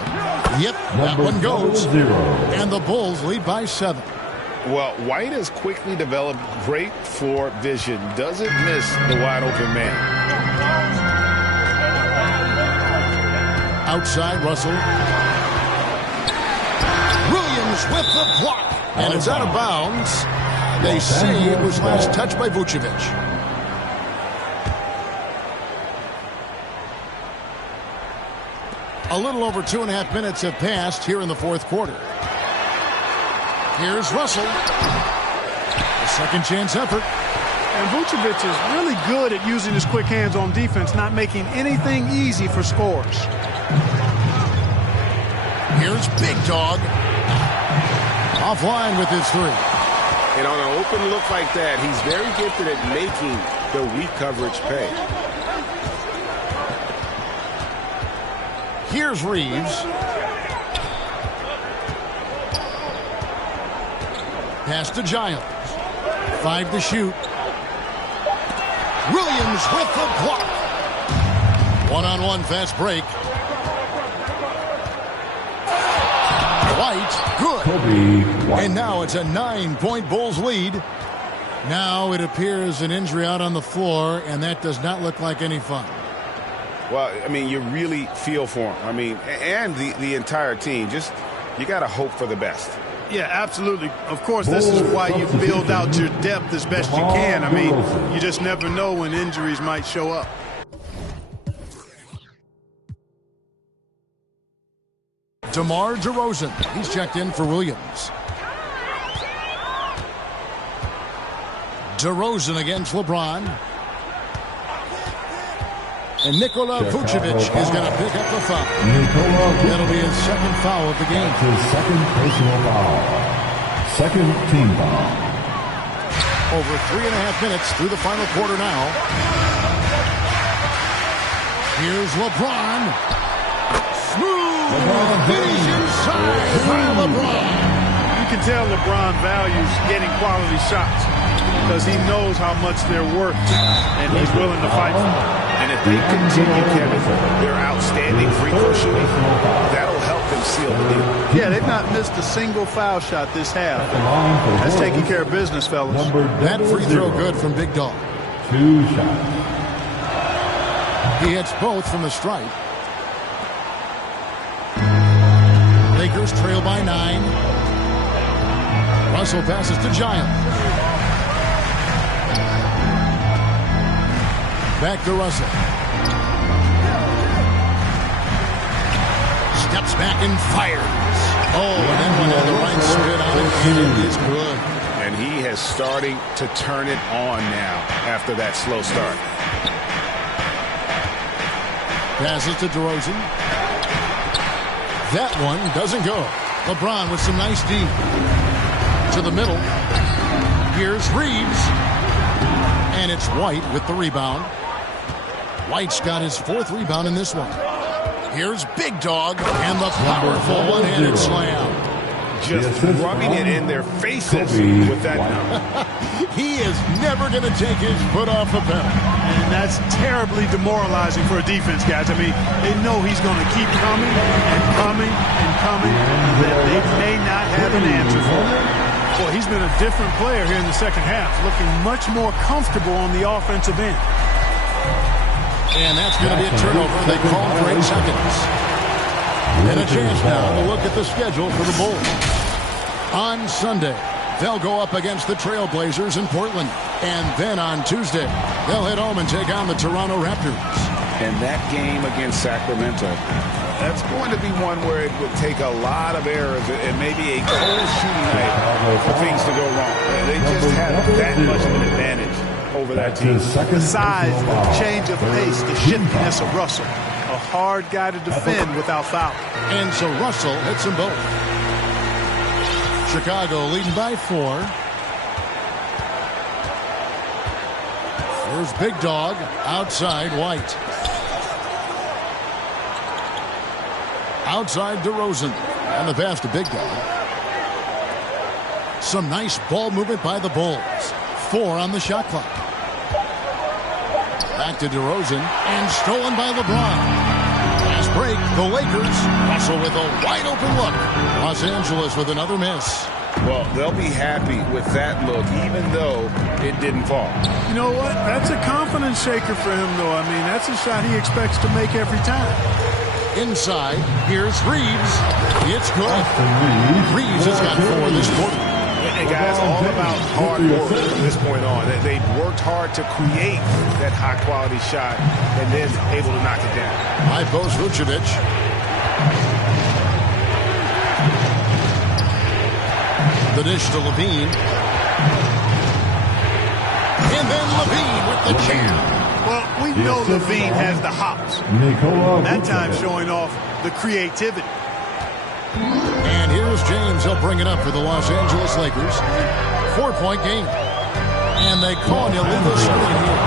Yep, that one goes. And the Bulls lead by 7. Well, White has quickly developed great floor vision. Doesn't miss the wide open man. Outside, Russell. Williams with the block. And it's out of bounds. They say it was last touched by Vucevic. A little over 2.5 minutes have passed here in the fourth quarter. Here's Russell. A second chance effort. And Vucevic is really good at using his quick hands on defense, not making anything easy for scores. Here's Big Dog. Offline with his three. And on an open look like that, he's very gifted at making the weak coverage pay. Here's Reeves. Pass to Giles. 5 to shoot. Williams with the block. One-on-one fast break. White, good. And now it's a 9-point Bulls lead. Now it appears an injury out on the floor, and that does not look like any fun. Well, I mean, you really feel for him. I mean, and the entire team. Just, you got to hope for the best. Yeah, absolutely. Of course, this is why you build out your depth as best you can. I mean, you just never know when injuries might show up. DeMar DeRozan. He's checked in for Williams. DeRozan against LeBron. And Nikola Vucevic is going to pick up the foul. That'll be his second foul of the game. His second personal foul. Second team foul. Over 3.5 minutes through the final quarter now. Here's LeBron. Smooth finish inside by LeBron. You can tell LeBron values getting quality shots because he knows how much they're worth and he's willing to fight for them. And if they continue, Kevin, their outstanding free throw shooting, that'll help them seal the deal. Yeah, they've not missed a single foul shot this half. That's taking care of business, fellas. That free throw good from Big Dog. 2 shots. He hits both from the stripe. Lakers trail by 9. Russell passes to Giles. Back to Russell. Steps back and fires. Oh, and that one had the right spin on it, and it is good. And he has starting to turn it on now after that slow start. Passes to DeRozan. That one doesn't go. LeBron with some nice D. To the middle. Here's Reeves. And it's White with the rebound. White's got his 4th rebound in this one. Here's Big Dog and the powerful one-handed slam. Just rubbing it in their faces with that number. He is never going to take his foot off the pedal. And that's terribly demoralizing for a defense, guys. I mean, they know he's going to keep coming and coming and coming, and that they may not have an answer for him. Well, he's been a different player here in the second half, looking much more comfortable on the offensive end. And that's going to be a turnover. They call for 8 seconds. And a chance now to look at the schedule for the Bulls. On Sunday, they'll go up against the Trailblazers in Portland. And then on Tuesday, they'll head home and take on the Toronto Raptors. And that game against Sacramento, that's going to be one where it would take a lot of errors and maybe a cold shooting night for things to go wrong. They just have that much of an advantage over that team. The size, the change of pace, the shiftiness of Russell. A hard guy to defend without foul. And so Russell hits them both. Chicago leading by 4. There's Big Dog outside White. Outside DeRozan. And the pass to Big Dog. Some nice ball movement by the Bulls. 4 on the shot clock. Back to DeRozan. And stolen by LeBron. Last break, the Lakers. Russell with a wide open look. Los Angeles with another miss. Well, they'll be happy with that look, even though it didn't fall. You know what? That's a confidence shaker for him, though. I mean, that's a shot he expects to make every time. Inside, here's Reeves. It's good. Reeves has got 4 this quarter. And guys, all about hard work from this point on. They've worked hard to create that high-quality shot and then able to knock it down. High post Vucevic. The dish to Levine. And then Levine with the jam. Well, we know Levine has the hops. That time showing off the creativity. And here's James. He'll bring it up for the Los Angeles Lakers. 4-point game. And they call an illegal screen here.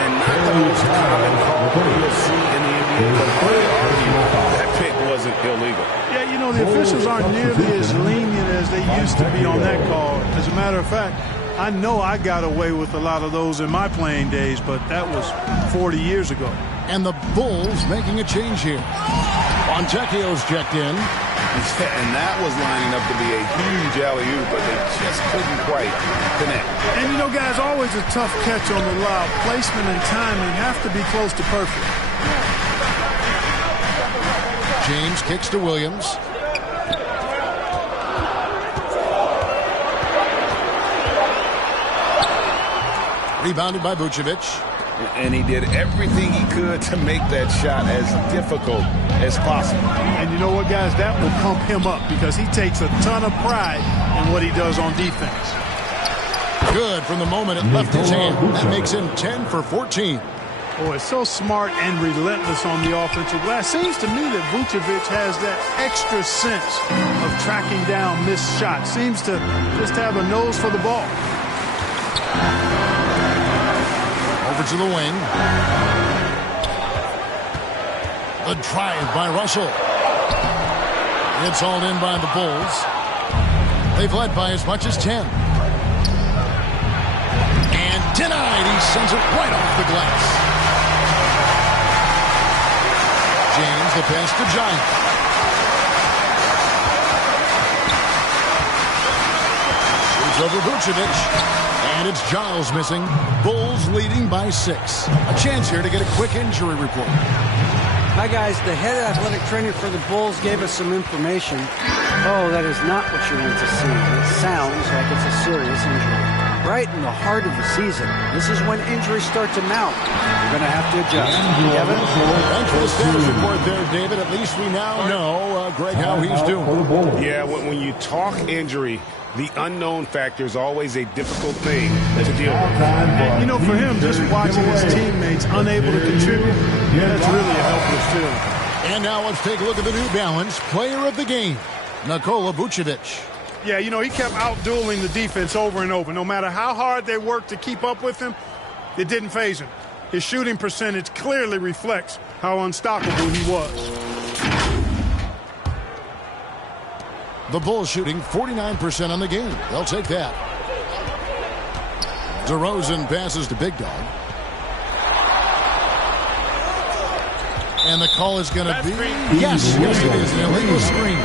And not the most common call you'll see in the NBA, but they argue that pick wasn't illegal. Yeah, you know, the officials aren't nearly as lenient as they used to be on that call. As a matter of fact, I know I got away with a lot of those in my playing days, but that was 40 years ago. And the Bulls making a change here. Fontecchio's checked in. And that was lining up to be a huge alley-oop, but they just couldn't quite connect. And, you know, guys, always a tough catch on the lob. Placement and timing have to be close to perfect. James kicks to Williams. Rebounded by Vucevic. And he did everything he could to make that shot as difficult as possible. And you know what, guys? That will pump him up because he takes a ton of pride in what he does on defense. Good from the moment it left his hand. That makes him 10 for 14. Oh, it's so smart and relentless on the offensive glass. Seems to me that Vucevic has that extra sense of tracking down missed shots. Seems to just have a nose for the ball. Over to the wing. The drive by Russell. It's hauled in by the Bulls. They've led by as much as 10. And denied. He sends it right off the glass. James, the pass to Giant. Shoots over Vucevic. And it's Giles missing. Bulls leading by 6. A chance here to get a quick injury report. Hi, guys. The head athletic trainer for the Bulls gave us some information. Oh, that is not what you want to see. It sounds like it's a serious injury. Right in the heart of the season. This is when injuries start to mount. You're going to have to adjust. Kevin? Thanks for the status report there, David. At least we now know, Greg, how he's doing. Yeah, when you talk injury, the unknown factor is always a difficult thing to deal with. And, you know, for him, just watching his teammates unable to contribute, that's really a helpless feeling. And now let's take a look at the New Balance player of the game, Nikola Vucevic. Yeah, you know, he kept out-dueling the defense over and over. No matter how hard they worked to keep up with him, it didn't faze him. His shooting percentage clearly reflects how unstoppable he was. The Bulls shooting 49% on the game. They'll take that. DeRozan passes to Big Dog. And the call is going to be... Yes, it is. An illegal screen.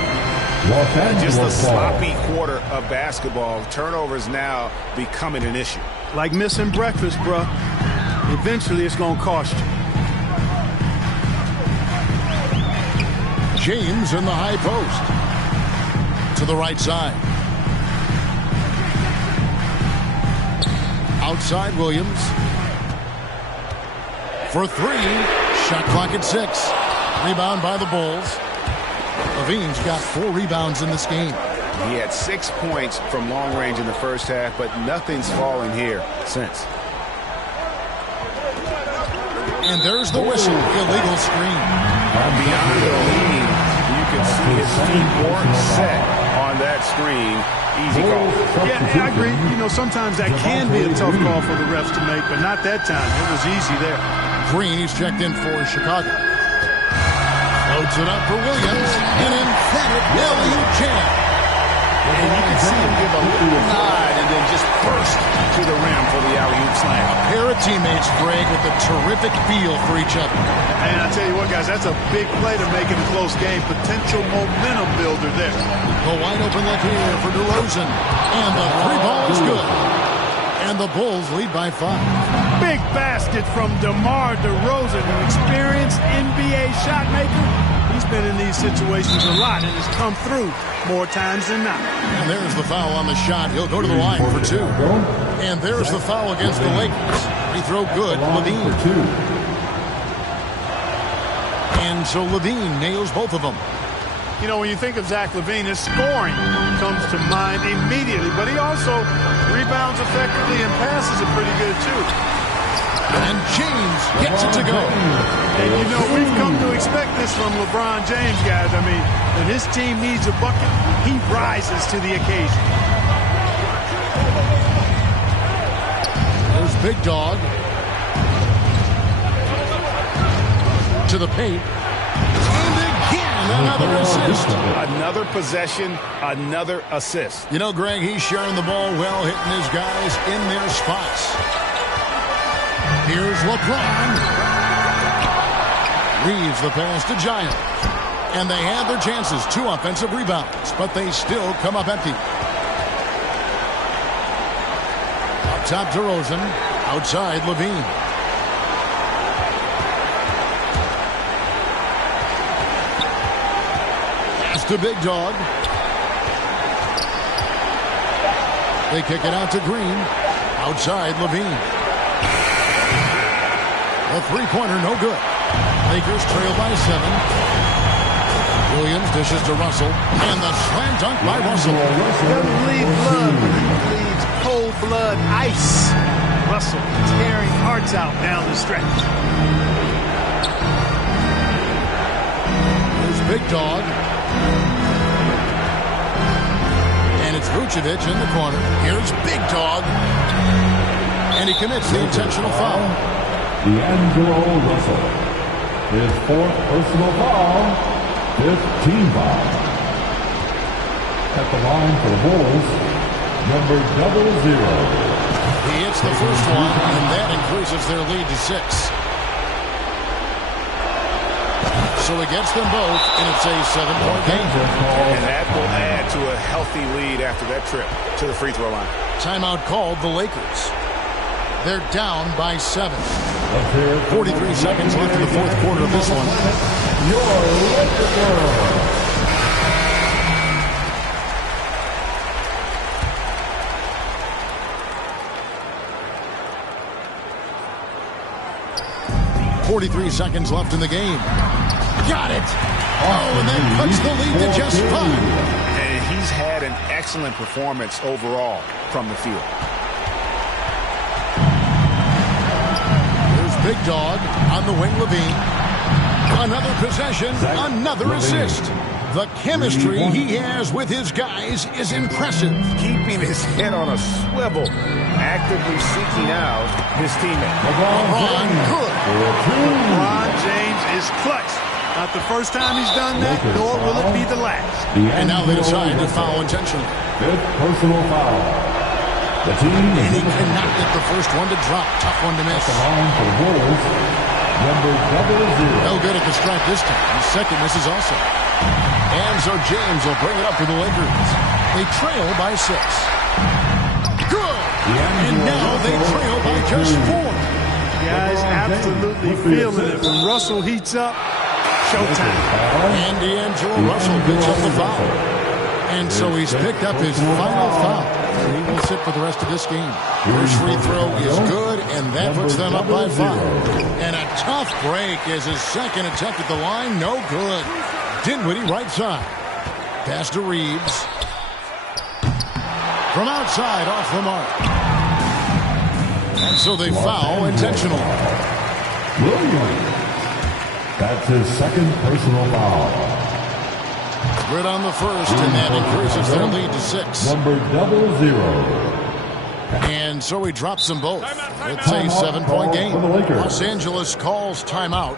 Just a sloppy quarter of basketball. Turnovers now becoming an issue. Like missing breakfast, bruh. Eventually, it's going to cost you. James in the high post. To the right side. Outside Williams. For 3. Shot clock at 6. Rebound by the Bulls. Levine's got 4 rebounds in this game. He had 6 points from long range in the first half, but nothing's fallen here since. And there's the whistle. Illegal screen. Beyond the lead, you can see his feet weren't set on that screen. Easy call. Yeah, I agree. You know, sometimes that can be a tough call for the refs to make, but not that time. It was easy there. Green, he's checked in for Chicago. Floats it up for Williams. An emphatic alley-oop jam. And you can see him give a little nod and then just burst to the rim for the alley-oop slam. A pair of teammates, Greg, with a terrific feel for each other. And I tell you what, guys, that's a big play to make it a close game. Potential momentum builder there. A wide open look here for DeRozan. And the 3 ball is good. And the Bulls lead by 5. Big basket from DeMar DeRozan, an experienced NBA shot maker. He's been in these situations a lot and has come through more times than not. And there's the foul on the shot. He'll go to the line for 2. And there's the foul against the Lakers. Free throw good. Levine. And so Levine nails both of them. You know, when you think of Zach LaVine, his scoring comes to mind immediately, but he also rebounds effectively and passes it pretty good, too. And James gets it to go. And, you know, we've come to expect this from LeBron James, guys. I mean, when his team needs a bucket, he rises to the occasion. There's Big Dog. To the paint. And again, another assist. Another possession, another assist. You know, Greg, he's sharing the ball well, hitting his guys in their spots. Here's LeBron. Leaves the pass to Giants. And they had their chances. 2 offensive rebounds, but they still come up empty. Up top to Rosen. Outside, LaVine. Pass to Big Dog. They kick it out to Green. Outside, LaVine. A three-pointer, no good. Lakers trail by 7. Williams dishes to Russell. And the slam dunk by Russell. Doesn't bleed blood, but he bleeds cold blood ice. Russell tearing hearts out down the stretch. There's Big Dog. And it's Vucevic in the corner. Here's Big Dog. And he commits the intentional foul. D'Angelo Russell. His 4th personal foul. 5th team foul. At the line for the Bulls, number 00. He hits the first one, and that increases their lead to 6. So he gets them both, and it's a 7-point game. And that will add to a healthy lead after that trip to the free throw line. Timeout called the Lakers. They're down by 7. 43 seconds left in the fourth quarter of this one. Your Laker girl. 43 seconds left in the game. Got it. Oh, and that cuts the lead to just 5. And he's had an excellent performance overall from the field. There's Big Dog on the wing, LaVine. Another possession, another assist. The chemistry he has with his guys is impressive. Keeping his head on a swivel, actively seeking out his teammate. LeBron, good. LeBron James is clutch. Not the first time he's done that, nor will it be the last. And now they decide to foul intentionally. 5th personal foul. The team And he cannot get the first one to drop. Tough one to miss. the line for the Bulls, number 00. No good at the strike this time. His second misses also. And so James will bring it up for the Lakers. They trail by 6. Good! And now they trail by just 4. Guys absolutely feeling it. When Russell heats up, showtime. And D'Angelo Russell picks up the foul. And so he's picked up his final foul. He will sit for the rest of this game. First free throw is good, and that puts them up by 5. And a tough break as his second attempt at the line, no good. Dinwiddie right side. Pass to Reeves. From outside, off the mark. And so they foul intentionally. Williams. That's his 2nd personal foul. Good on the first, and that increases their lead to 6. Number 00. And so he drops them both. It's a 7-point game. Los Angeles calls timeout.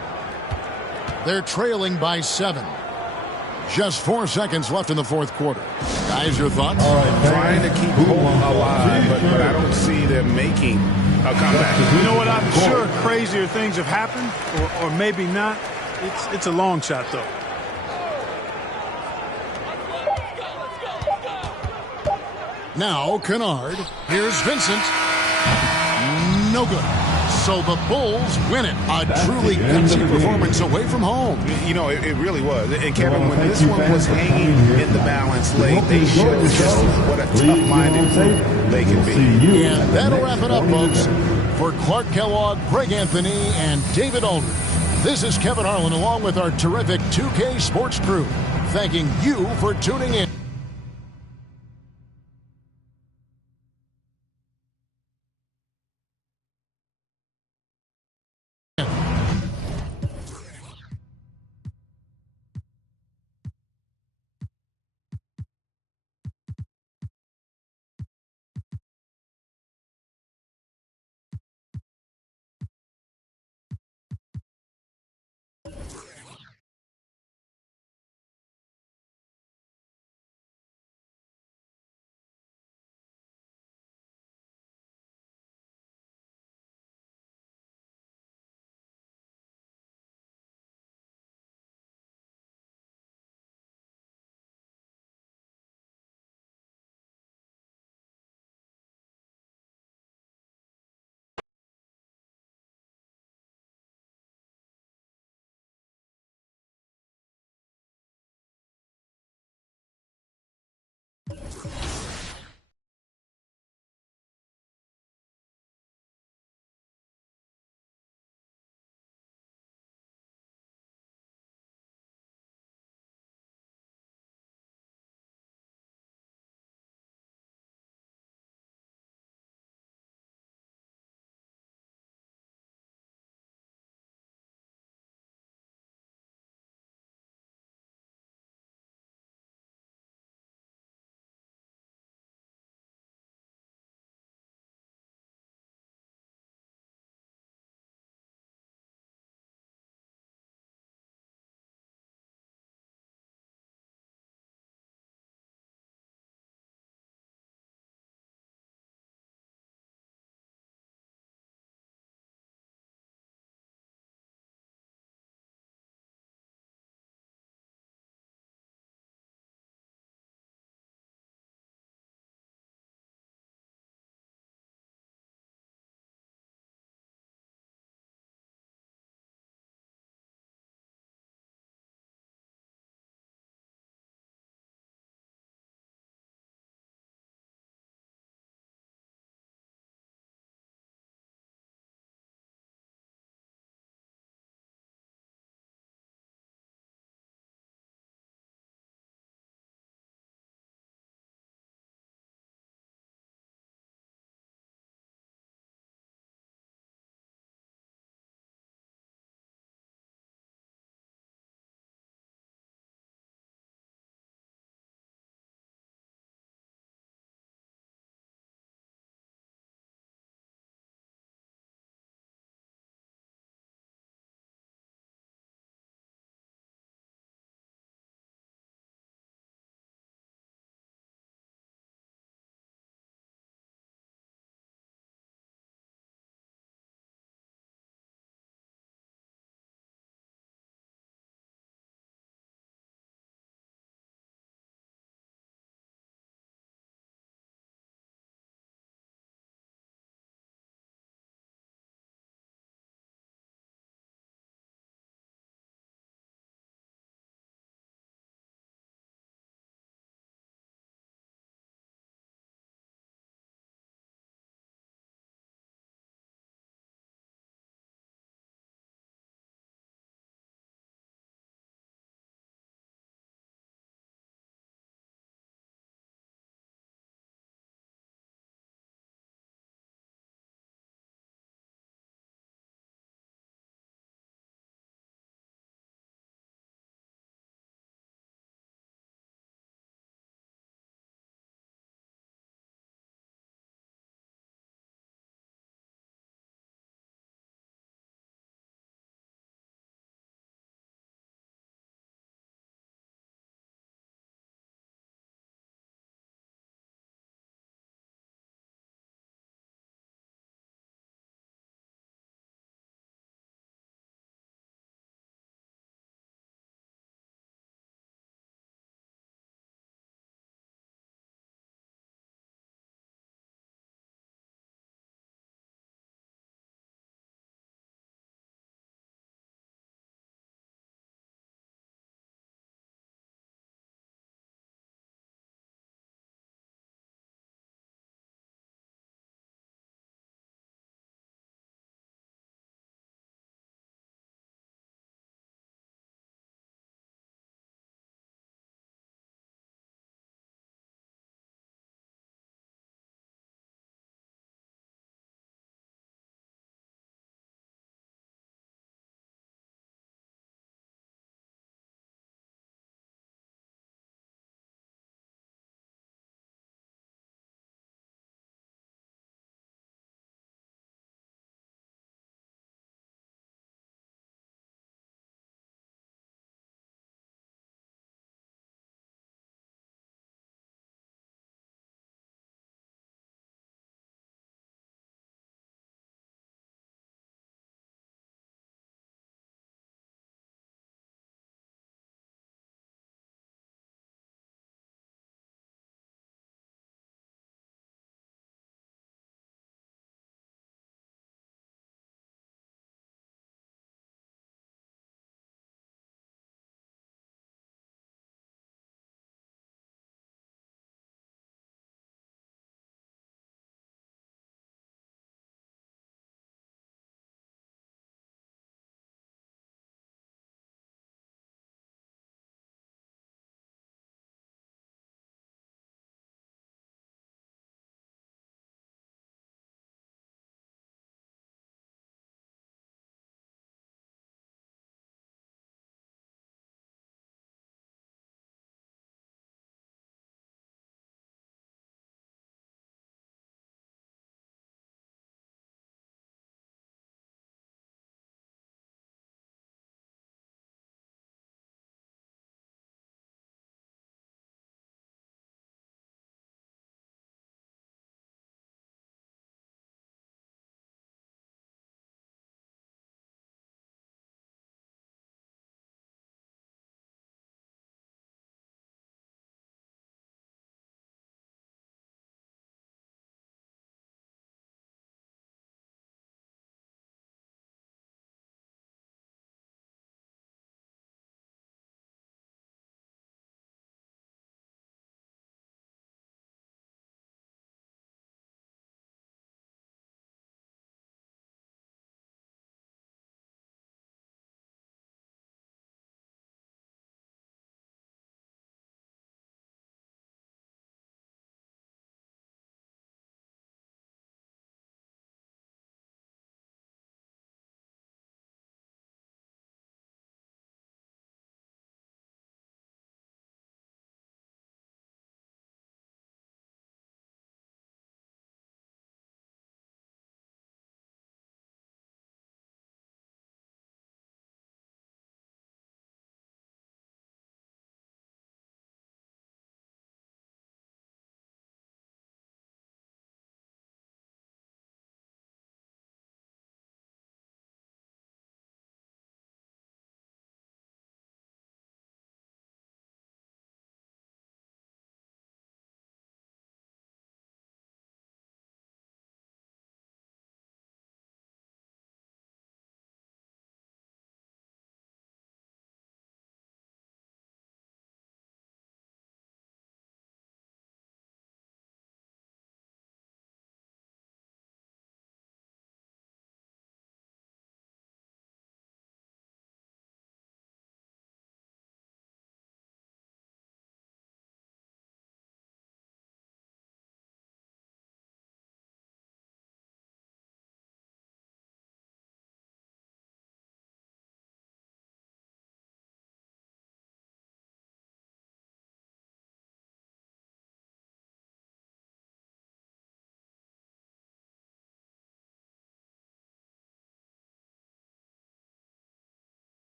They're trailing by 7. Just 4 seconds left in the fourth quarter. Guys, your thoughts? Trying to keep hope alive, but I don't see them making a comeback. You know what? I'm sure crazier things have happened, or maybe not. It's a long shot, though. Now, Kennard. Here's Vincent. No good. So the Bulls win it. A truly gutsy performance away from home. You know, it really was. And Kevin, when this one was hanging in the balance late, they showed just what a tough-minded group they can be. And that'll wrap it up, folks. For Clark Kellogg, Greg Anthony, and David Aldridge, this is Kevin Harlan along with our terrific 2K Sports crew. thanking you for tuning in.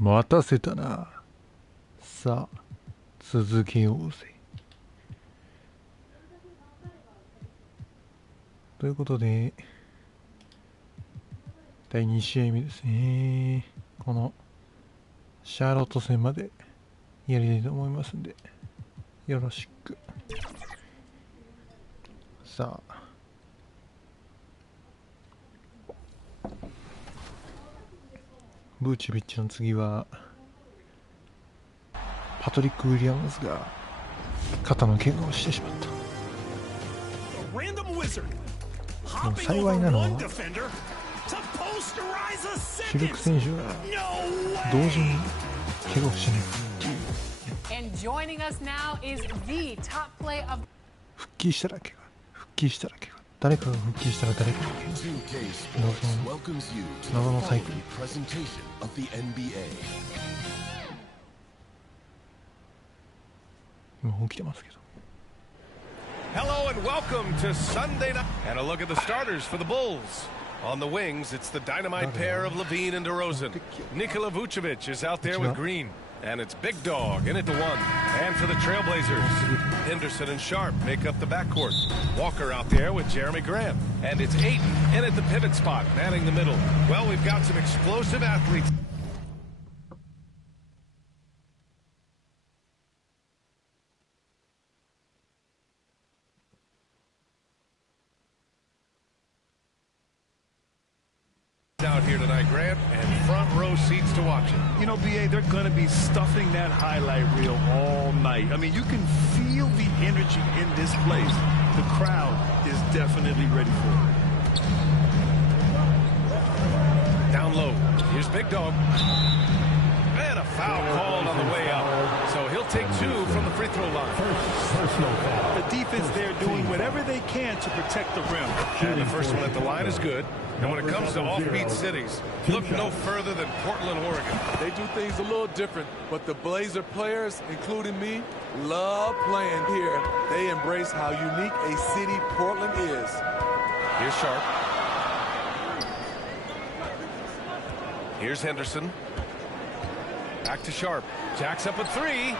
待たせたな。さあ続けようぜ。ということで第2試合目ですね。このシャーロット戦までやりたいと思いますんでよろしく。さあブーチビッチの次はパトリック・ウィリアムズが肩の怪我をしてしまった。もう幸いなのは主力選手が同時に怪我をしない復帰したら怪我、復帰したら怪我、誰かが復帰したら誰かが怪我、謎のサイクル。今起きてますけど。 Hello and welcome to Sunday night. And a look at the starters for the Bulls. On the wings, it's the dynamite pair of Levine and DeRozan. Nikola Vucevic is out there with Green. And it's Big Dog in at the one. And for the Trailblazers, Henderson and Sharp make up the backcourt. Walker out there with Jeremy Grant. And it's Ayton in at the pivot spot, manning the middle. Well, we've got some explosive athletes. Out here tonight, Grant, and front row seats to watch it. You know, BA, they're going to be stuffing that highlight reel all night. I mean, you can feel the energy in this place. The crowd is definitely ready for it. Down low. Here's Big Dog. And a foul called on the way out. So he'll take two from the free throw line. Personal foul. The defense there doing whatever they can to protect the rim. And the first one at the line is good. And when it comes to offbeat cities, look no further than Portland, Oregon. They do things a little different, but the Blazer players, including me, love playing here. They embrace how unique a city Portland is. Here's Sharp. Here's Henderson. Back to Sharp. Jacks up a three.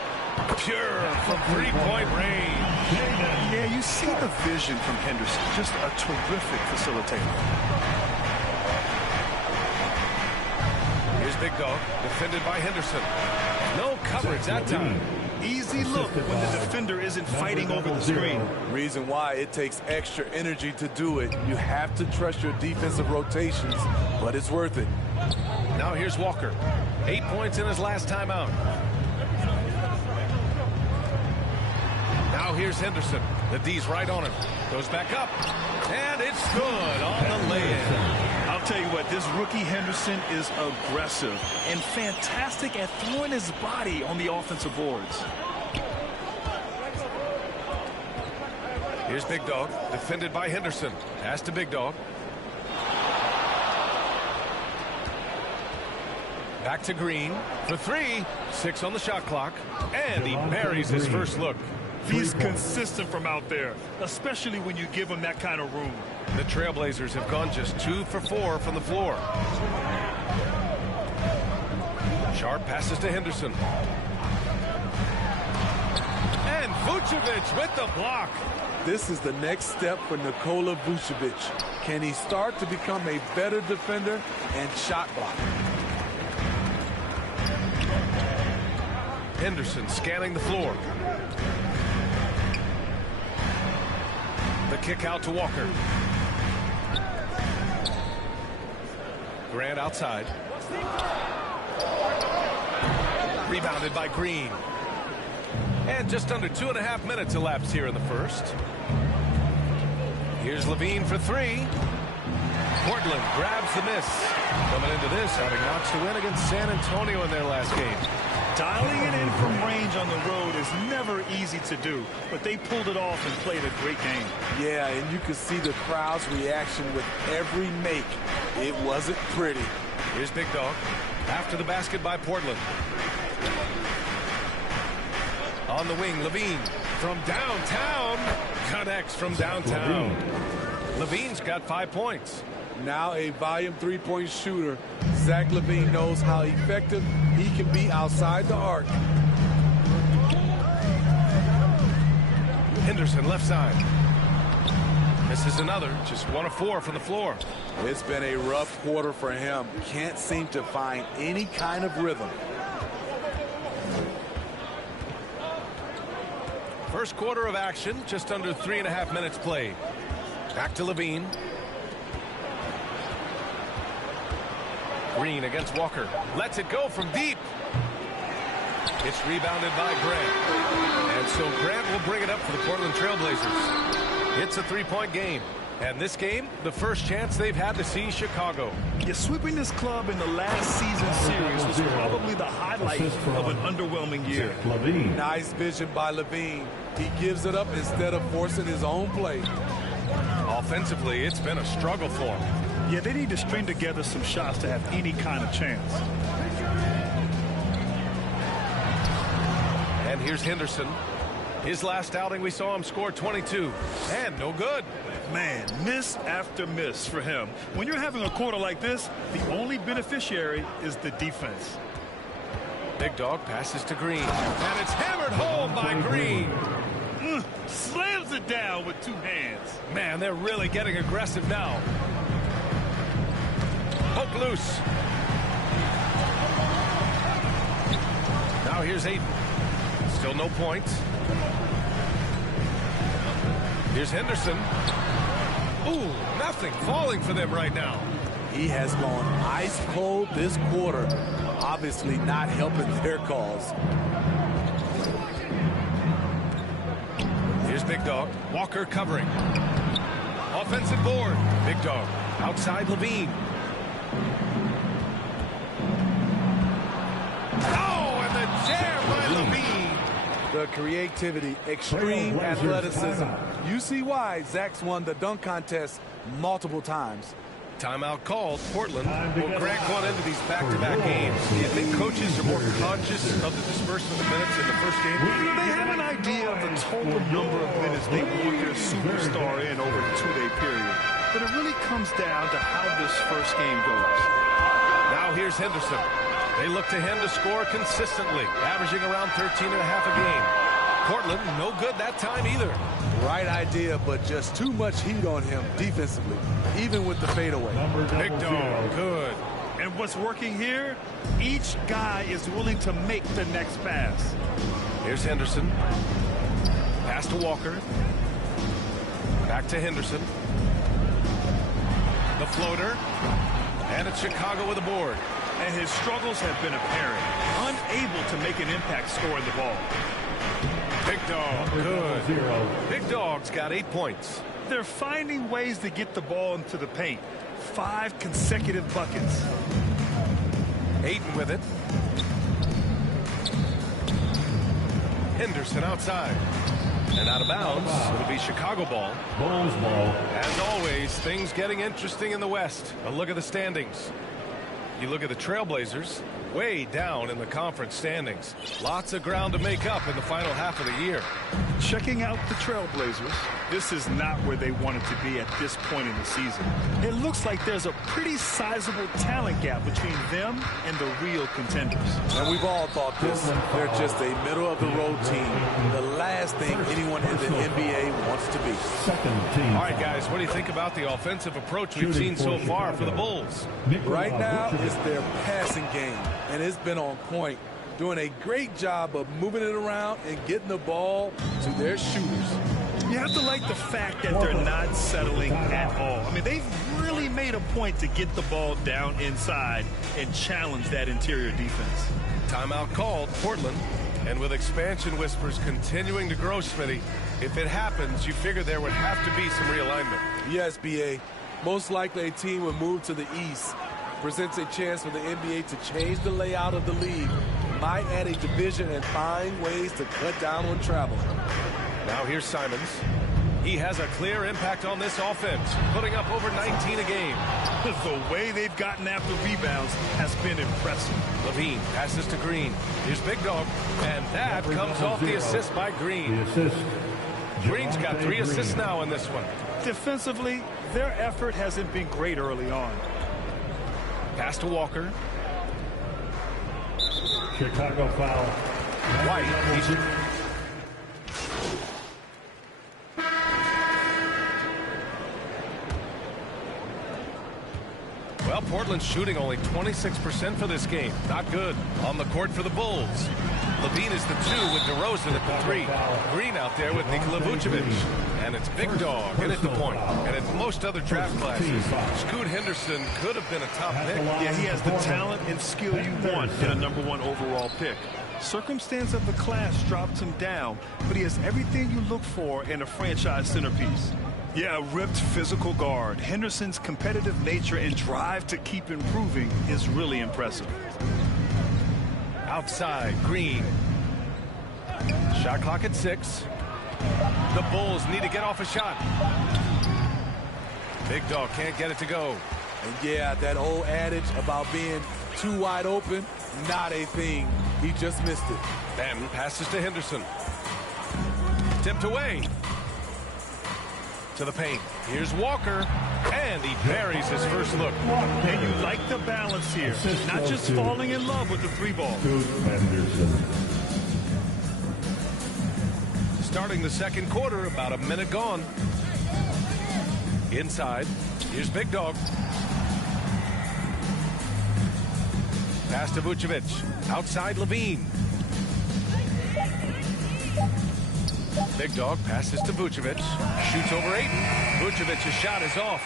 Pure from three-point range. Yeah, you see the vision from Henderson. Just a terrific facilitator. Here's Big Dog, defended by Henderson. No coverage that time. Easy look when the defender isn't fighting over the screen. Reason why it takes extra energy to do it. You have to trust your defensive rotations, but it's worth it. Now here's Walker. 8 points in his last time out. Now here's Henderson. The D's right on him. Goes back up. And it's good on the lay-in. I'll tell you what, this rookie Henderson is aggressive and fantastic at throwing his body on the offensive boards. Here's Big Dog, defended by Henderson. Pass to Big Dog. Back to Green for three. 6 on the shot clock. And he buries his first look. He's consistent from out there, especially when you give him that kind of room. The Trailblazers have gone just 2 for 4 from the floor. Sharp passes to Henderson. And Vucevic with the block. This is the next step for Nikola Vucevic. Can he start to become a better defender and shot blocker? Henderson scanning the floor. The kick out to Walker. Grant outside. Rebounded by Green. And just under 2.5 minutes elapsed here in the first. Here's Levine for three. Portland grabs the miss. Coming into this, having notched a win against San Antonio in their last game. Dialing it in from range on the road is never easy to do, but they pulled it off and played a great game. Yeah, and you could see the crowd's reaction with every make. It wasn't pretty. Here's Big Dog. After the basket by Portland. On the wing, Levine from downtown. Connects from downtown. Levine's got 5 points. Now a volume three-point shooter. Zach LaVine knows how effective he can be outside the arc. Henderson left side. This is another, just 1 of 4 from the floor. It's been a rough quarter for him. Can't seem to find any kind of rhythm. First quarter of action, just under 3.5 minutes played. Back to LaVine. Green against Walker. Lets it go from deep. It's rebounded by Grant. And so Grant will bring it up for the Portland Trailblazers. It's a 3-point game. And this game, the first chance they've had to see Chicago. Yeah, sweeping this club in the last season series was probably the highlight of an underwhelming year. Nice vision by LaVine. He gives it up instead of forcing his own play. Offensively, it's been a struggle for him. Yeah, they need to string together some shots to have any kind of chance. And here's Henderson. His last outing, we saw him score 22. And no good. Man, miss after miss for him. When you're having a quarter like this, the only beneficiary is the defense. Big Dog passes to Green. And it's hammered home by Green. Slams it down with 2 hands. Man, they're really getting aggressive now. Poke loose. Now here's Aiden. Still no points. Here's Henderson. Ooh, nothing falling for them right now. He has gone ice cold this quarter. Obviously not helping their cause. Here's Big Dog. Walker covering. Offensive board. Big Dog outside LaVine. Oh, and the jam by LaVine. The creativity, extreme athleticism. You see why Zach's won the dunk contest multiple times. Timeout called. Portland will crack one into these back-to-back games. Do you think coaches are more conscious of the disbursement of minutes in the first game? They have an idea of the total number of minutes they want their superstar in over the 2-day period. But it really comes down to how this first game goes. Now here's Henderson. They look to him to score consistently, averaging around 13.5 a game. Portland, no good that time either. Right idea, but just too much heat on him defensively, even with the fadeaway. Big Dog, good. And what's working here? Each guy is willing to make the next pass. Here's Henderson. Pass to Walker. Back to Henderson. The floater. And it's Chicago with a board. And his struggles have been apparent. Unable to make an impact scoring the ball. Big Dog, good. Big Dog's got 8 points. They're finding ways to get the ball into the paint. 5 consecutive buckets. Aiden with it. Henderson outside. And out of bounds. It'll be Chicago ball. Bulls ball. As always, things getting interesting in the West. A look at the standings. You look at the Trailblazers, way down in the conference standings. Lots of ground to make up in the final half of the year. Checking out the Trailblazers, this is not where they wanted to be at this point in the season. It looks like there's a pretty sizable talent gap between them and the real contenders. And we've all thought this. They're just a middle-of-the-road team. The last thing anyone in the NBA wants to be. Second team. All right, guys, what do you think about the offensive approach we've seen so far for the Bulls? Right now, it's their passing game, and it's been on point. Doing a great job of moving it around and getting the ball to their shooters. You have to like the fact that they're not settling at all. I mean, they've really made a point to get the ball down inside and challenge that interior defense. Timeout called, Portland. And with expansion whispers continuing to grow, Smitty, if it happens, you figure there would have to be some realignment. Yes, B.A. Most likely a team would move to the east. Presents a chance for the NBA to change the layout of the league. Might add a division and find ways to cut down on travel. Now here's Simons. He has a clear impact on this offense, putting up over 19 a game. The way they've gotten after rebounds has been impressive. LaVine passes to Green. Here's Big Dog. And that comes off the assist by Green. The assist. Green's got 3 assists now in this one. Defensively, their effort hasn't been great early on. Pass to Walker. Chicago foul. White. Well, Portland's shooting only 26% for this game. Not good. On the court for the Bulls. Levine is the 2 with DeRozan at the 3. Green out there with Nikola Vucevic. And it's Big Dog in at the point. And in most other draft classes, Scoot Henderson could have been a top pick. Yeah, he has the talent and skill you want in a #1 overall pick. Circumstance of the class dropped him down, but he has everything you look for in a franchise centerpiece. Yeah, a ripped physical guard. Henderson's competitive nature and drive to keep improving is really impressive. Outside, Green. Shot clock at 6. The Bulls need to get off a shot. Big Dog can't get it to go. And yeah, that old adage about being too wide open, not a thing. He just missed it. Then passes to Henderson. Tipped away. To the paint. Here's Walker. And he buries his first look. And you like the balance here. Not just falling in love with the 3-ball. Starting the second quarter, about a minute gone. Inside. Here's Big Dog. Pass to Vucevic. Outside Levine. Big Dog passes to Vucevic. Shoots over Ayton. Vucevic's shot is off.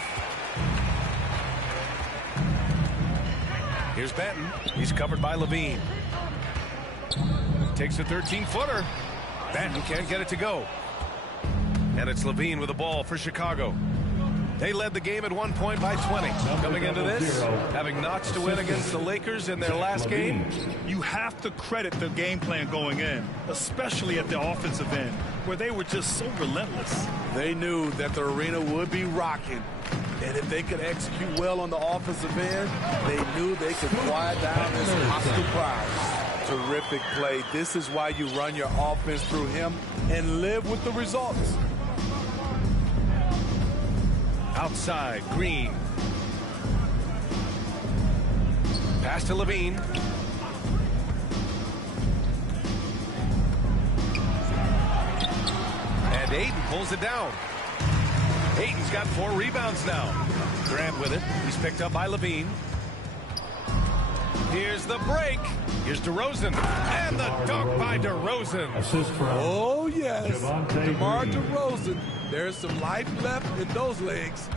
Here's Benton. He's covered by Levine. Takes a 13-footer. Benton can't get it to go. And it's Levine with the ball for Chicago. They led the game at one point by 20. Coming into this, having notched to win against the Lakers in their last game. You have to credit the game plan going in, especially at the offensive end, where they were just so relentless. They knew that the arena would be rocking. And if they could execute well on the offensive end, they knew they could quiet down this hostile crowd. Terrific play. This is why you run your offense through him and live with the results. Outside, Green. Pass to Levine. And Ayton pulls it down. Ayton's got 4 rebounds now. Grant with it. He's picked up by Levine. Here's the break. Here's DeRozan. And the dunk by DeRozan. Oh, yes. DeMar DeRozan. There's some life left in those legs.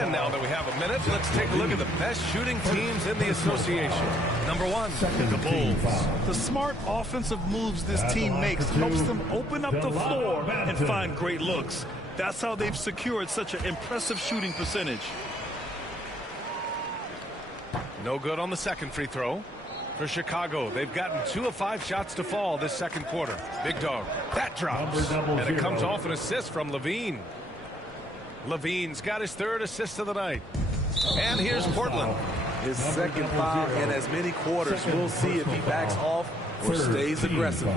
And now that we have a minute, let's take a look at the best shooting teams in the association. Number 1, the Bulls. The smart offensive moves this team makes helps them open up the floor and find great looks. That's how they've secured such an impressive shooting percentage. No good on the second free throw. For Chicago, they've gotten 2 of 5 shots to fall this second quarter. Big Dog. That drops. And it comes off an assist from Levine. Levine's got his 3rd assist of the night. And here's Portland. His second foul in as many quarters. We'll see if he backs off or stays aggressive.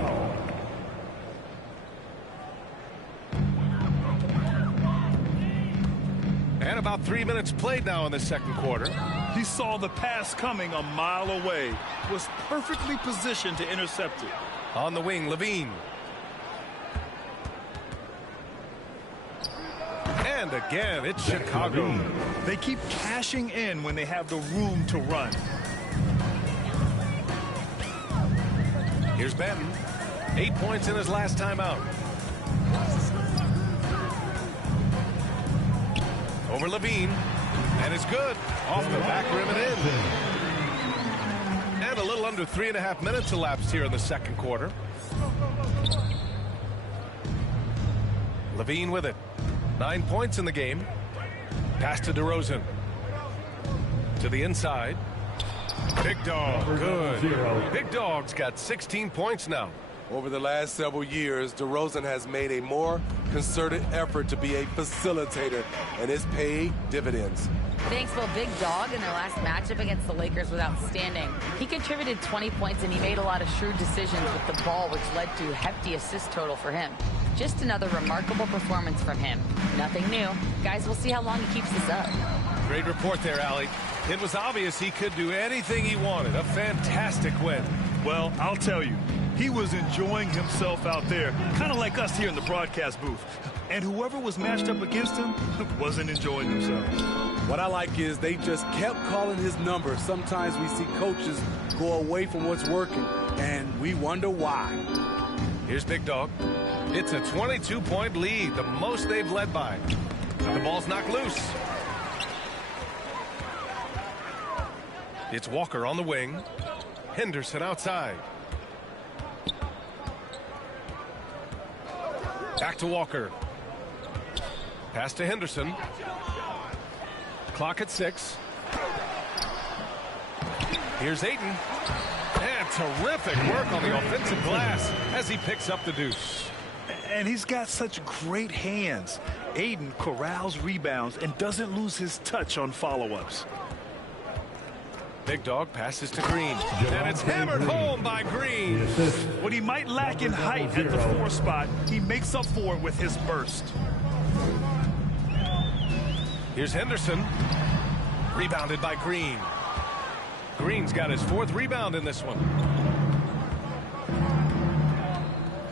And about 3 minutes played now in the second quarter. He saw the pass coming a mile away. Was perfectly positioned to intercept it. On the wing, Levine. And again, it's Chicago. They keep cashing in when they have the room to run. Here's Benton. 8 points in his last time out. Over Levine. And it's good. Off the back rim and in. And a little under 3.5 minutes elapsed here in the second quarter. Levine with it. 9 points in the game. Pass to DeRozan. To the inside. Big Dog, good. Big Dog's got 16 points now. Over the last several years, DeRozan has made a more concerted effort to be a facilitator, and it's paid dividends. Thanks, well, Big Dog in their last matchup against the Lakers was outstanding. He contributed 20 points, and he made a lot of shrewd decisions with the ball, which led to a hefty assist total for him. Just another remarkable performance from him. Nothing new. Guys, we'll see how long he keeps this up. Great report there, Allie. It was obvious he could do anything he wanted. A fantastic win. Well, I'll tell you, he was enjoying himself out there, kind of like us here in the broadcast booth. And whoever was matched up against him wasn't enjoying themselves. What I like is they just kept calling his number. Sometimes we see coaches go away from what's working, and we wonder why. Here's Big Dog. It's a 22-point lead, the most they've led by. The ball's knocked loose. It's Walker on the wing. Henderson outside. Back to Walker. Pass to Henderson. Clock at 6. Here's Ayton. And terrific work on the offensive glass as he picks up the deuce. And he's got such great hands. Ayton corrals rebounds and doesn't lose his touch on follow-ups. Big Dog passes to Green. And it's hammered home by Green. What he might lack in height at the 4 spot, he makes up for it with his burst. Here's Henderson. Rebounded by Green. Green's got his 4th rebound in this one.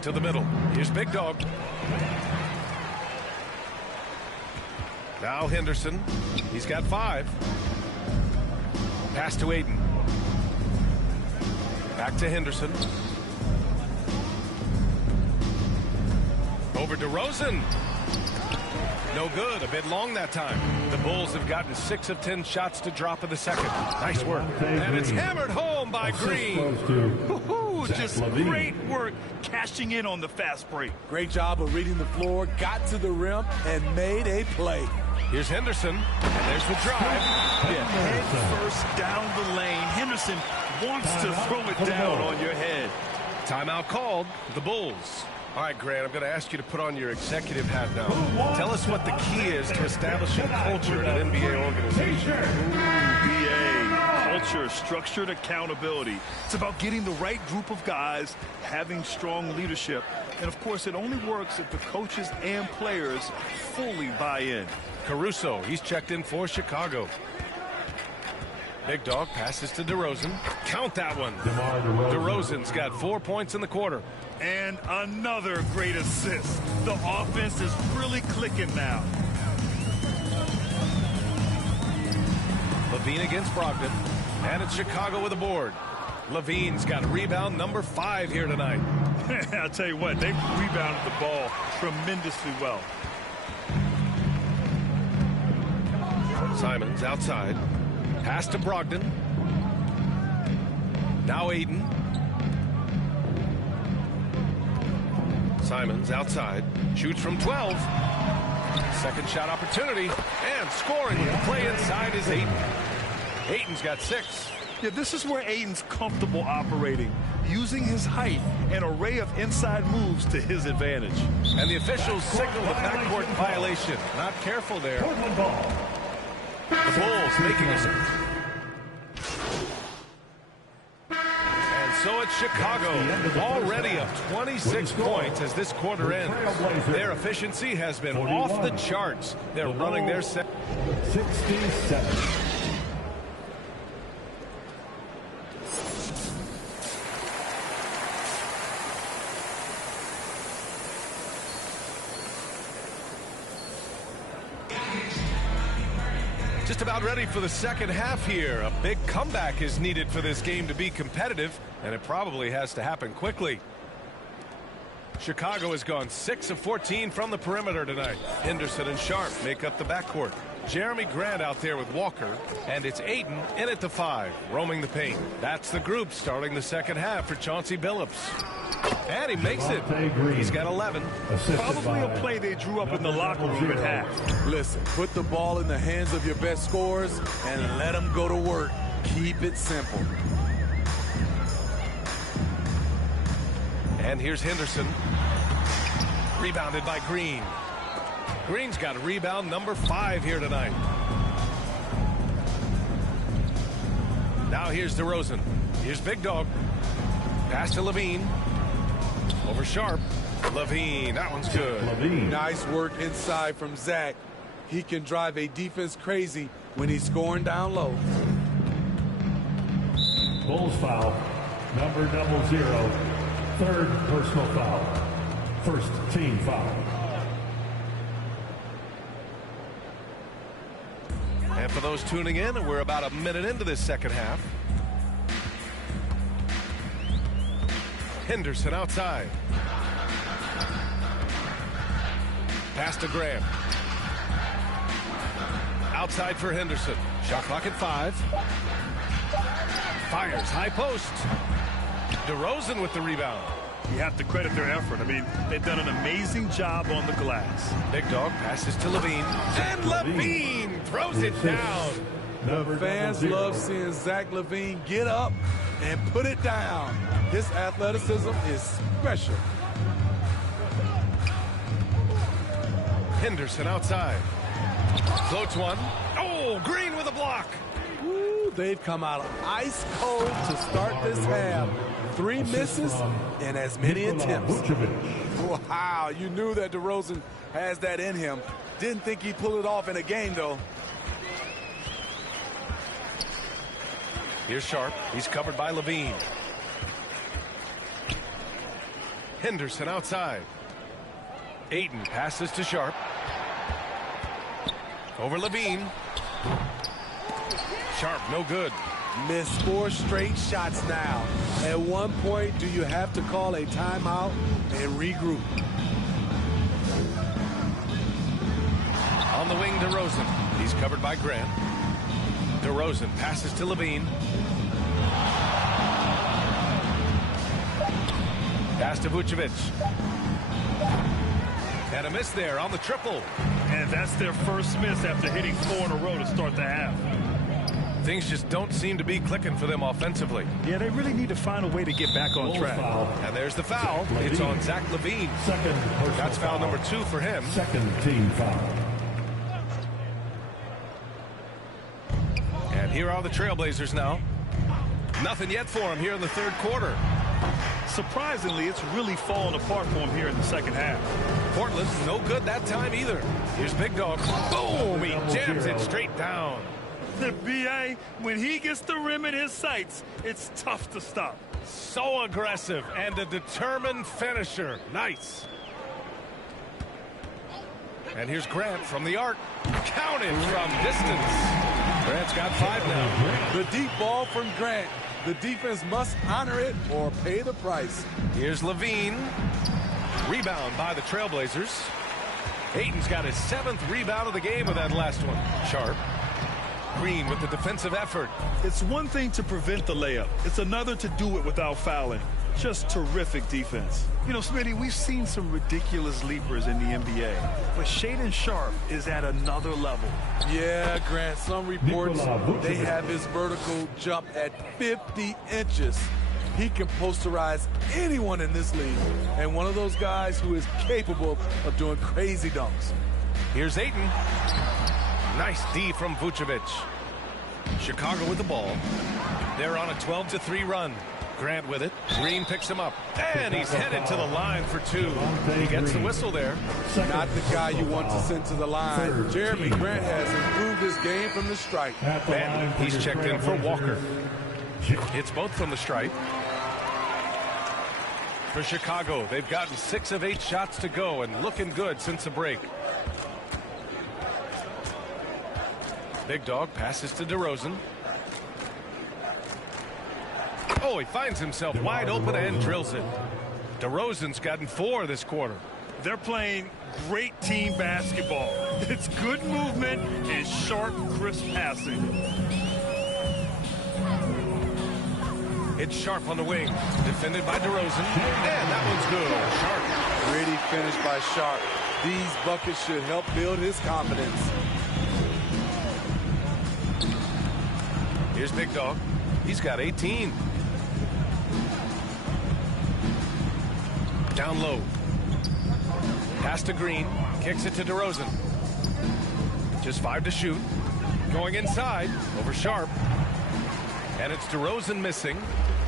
To the middle. Here's Big Dog. Now Henderson. He's got 5. Pass to Ayton. Back to Henderson. Over to DeRozan. No good. A bit long that time. The Bulls have gotten 6 of 10 shots to drop in the second. Nice work. And it's hammered home by Green. Just great work cashing in on the fast break. Great job of reading the floor, got to the rim, and made a play. Here's Henderson, and there's the drive. Head first down the lane. Henderson wants to throw it down on your head. Timeout called. The Bulls. All right, Grant, I'm going to ask you to put on your executive hat now. Tell us what the key is to establishing culture in an NBA organization. NBA, culture, structured accountability. It's about getting the right group of guys, having strong leadership. And, of course, it only works if the coaches and players fully buy in. Caruso, he's checked in for Chicago. Big Dog passes to DeRozan. Count that one. DeRozan's got 4 points in the quarter. And another great assist. The offense is really clicking now. Levine against Brogdon. And it's Chicago with a board. Levine's got rebound number 5 here tonight. I'll tell you what, they rebounded the ball tremendously well. Simons outside. Pass to Brogdon. Now Ayton. Simons outside. Shoots from 12. Second shot opportunity. And scoring with the play inside is Ayton. Ayton's got 6. Yeah, this is where Ayton's comfortable operating, using his height and array of inside moves to his advantage. And the officials signal the backcourt violation. Not careful there. The Bulls making it. And so it's Chicago, already up 26 points as this quarter ends. Their efficiency has been off the charts. They're running their set. 67. Just about ready for the second half here. A big comeback is needed for this game to be competitive, and it probably has to happen quickly. Chicago has gone 6 of 14 from the perimeter tonight. Henderson and Sharp make up the backcourt. Jeremy Grant out there with Walker, and it's Ayton in at the 5, roaming the paint. That's the group starting the second half for Chauncey Billups. And he makes it. He's got 11. Probably a play they drew up in the locker room at half. Listen, put the ball in the hands of your best scorers and let them go to work. Keep it simple. And here's Henderson. Rebounded by Green. Green's got a rebound number 5 here tonight. Now here's DeRozan. Here's Big Dog. Pass to Levine. Over Sharp. Levine, that one's good. Nice work inside from Zach. He can drive a defense crazy when he's scoring down low. Bulls foul. Number 00. Third personal foul. First team foul. And for those tuning in, we're about a minute into this second half. Henderson outside. Pass to Graham. Outside for Henderson. Shot clock at 5. Fires high post. DeRozan with the rebound. You have to credit their effort. I mean, they've done an amazing job on the glass. Big Dog passes to Levine. And Levine throws it down. The fans love seeing Zach Levine get up and put it down. His athleticism is special. Henderson outside. Floats one. Oh, Green with a block. Woo, they've come out ice cold to start this half. 3 misses and as many attempts. Wow, you knew that DeRozan has that in him. Didn't think he'd pull it off in a game, though. Here's Sharp. He's covered by Levine. Henderson outside. Ayton passes to Sharp. Over Levine. Sharp, no good. Missed 4 straight shots now. At one point, do you have to call a timeout and regroup? On the wing, DeRozan. He's covered by Grant. DeRozan passes to Levine. Pass to Vucevic. And a miss there on the triple. And that's their first miss after hitting 4 in a row to start the half. Things just don't seem to be clicking for them offensively. Yeah, they really need to find a way to get back on track. And there's the foul. It's on Zach Levine. That's foul number 2 for him. Second team foul. And here are the Trailblazers now. Nothing yet for them here in the third quarter. Surprisingly, it's really fallen apart for him here in the second half. Portland, no good that time either. Here's Big Dog. Boom! He jams it straight down. The BA, when he gets the rim in his sights, it's tough to stop. So aggressive and a determined finisher. Nice. And here's Grant from the arc. Counted from distance. Grant's got 5 now. The deep ball from Grant. The defense must honor it or pay the price. Here's Levine. Rebound by the Trailblazers. Ayton's got his 7th rebound of the game with that last one. Sharp. Green with the defensive effort. It's one thing to prevent the layup. It's another to do it without fouling. Just terrific defense. You know, Smitty, we've seen some ridiculous leapers in the NBA, but Shaedon Sharp is at another level. Yeah, Grant, some reports they have his vertical jump at 50 inches. He can posterize anyone in this league, and one of those guys who is capable of doing crazy dunks. Here's Ayton. Nice D from Vucevic. Chicago with the ball. They're on a 12-3 run. Grant with it. Green picks him up. And he's headed to the line for 2. He gets the whistle there. Not the guy you want to send to the line. Jeremy Grant has improved his game from the stripe. And he's checked in for Walker. It's both from the stripe. For Chicago, they've gotten 6 of 8 shots to go and looking good since the break. Big Dog passes to DeRozan. Oh, he finds himself wide open and drills it. DeRozan's gotten 4 this quarter. They're playing great team basketball. It's good movement and sharp, crisp passing. It's Sharp on the wing. Defended by DeRozan. And that one's good. Sharp. Pretty finish by Sharp. These buckets should help build his confidence. Here's Big Dog. He's got 18. Down low. Pass to Green. Kicks it to DeRozan. Just 5 to shoot. Going inside. Over Sharp. And it's DeRozan missing.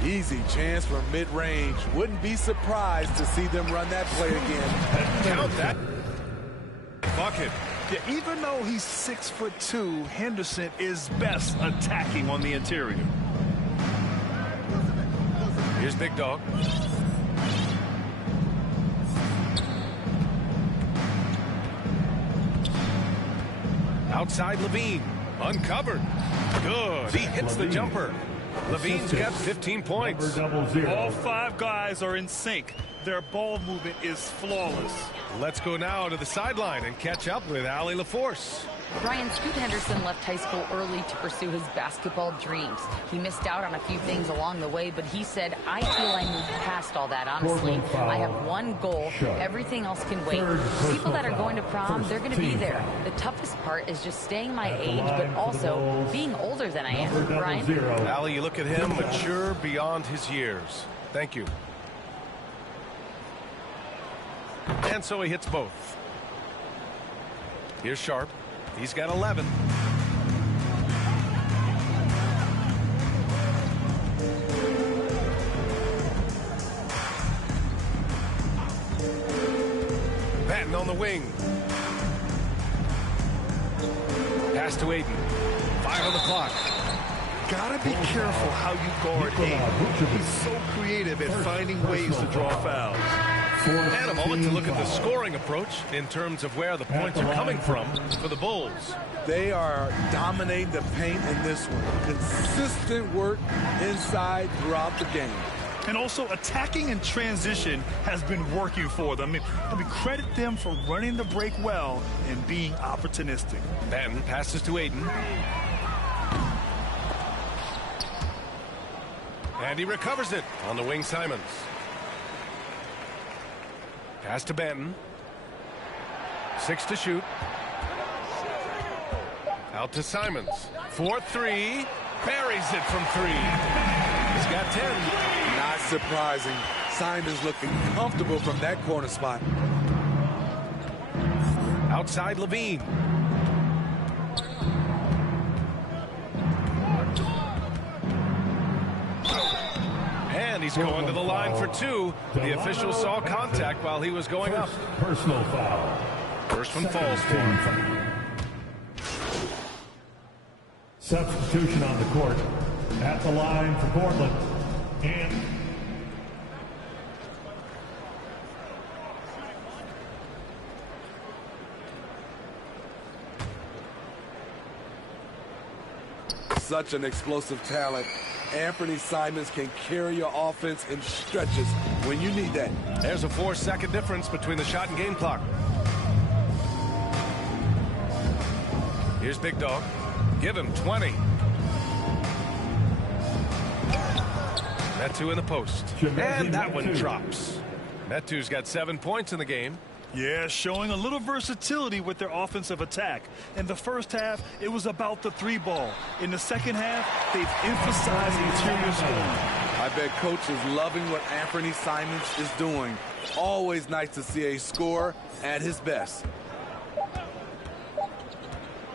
Easy chance from mid-range. Wouldn't be surprised to see them run that play again. Count that. Bucket. Yeah, even though he's 6'2", Henderson is best attacking on the interior. Here's Big Dog. Outside Levine. Uncovered. Good. He hits the jumper. Levine's got 15 points. All 5 guys are in sync. Their ball movement is flawless. Let's go now to the sideline and catch up with Allie LaForce. Ryan, Scoot Henderson left high school early to pursue his basketball dreams. He missed out on a few things along the way, but he said, I feel I moved past all that, honestly. I have one goal. Everything else can wait. People that are going to prom, they're going to be there. The toughest part is just staying my age, but also being older than I am. Ryan? Allie, you look at him, mature beyond his years. Thank you. And so he hits both. Here's Sharp. He's got 11. Batten on the wing. Pass to Aiden. 5 on the clock. Gotta be careful how you guard Aiden. He's so creative at finding ways to draw fouls. And a moment to look at the scoring approach in terms of where the points are coming from for the Bulls. They are dominating the paint in this one. Consistent work inside throughout the game. And also attacking in transition has been working for them. I mean, credit them for running the break well and being opportunistic. Batten passes to Aiden. And he recovers it on the wing. Simons. Pass to Batten. 6 to shoot. Out to Simons. 4-3. Buries it from 3. He's got 10. Not surprising. Simons looking comfortable from that corner spot. Outside Levine. And he's going to the line for 2. The official saw contact while he was going up. Personal foul. First one falls for him. Substitution on the court. At the line for Portland. And such an explosive talent. Anthony Simons can carry your offense in stretches when you need that. There's a 4-second difference between the shot and game clock. Here's Big Dog. Give him 20. Metu in the post. And that one drops. Metu's got 7 points in the game. Yeah, showing a little versatility with their offensive attack. In the first half, it was about the 3 ball. In the second half, they've emphasized interior scoring. I bet coach is loving what Anthony Simons is doing. Always nice to see a scorer at his best.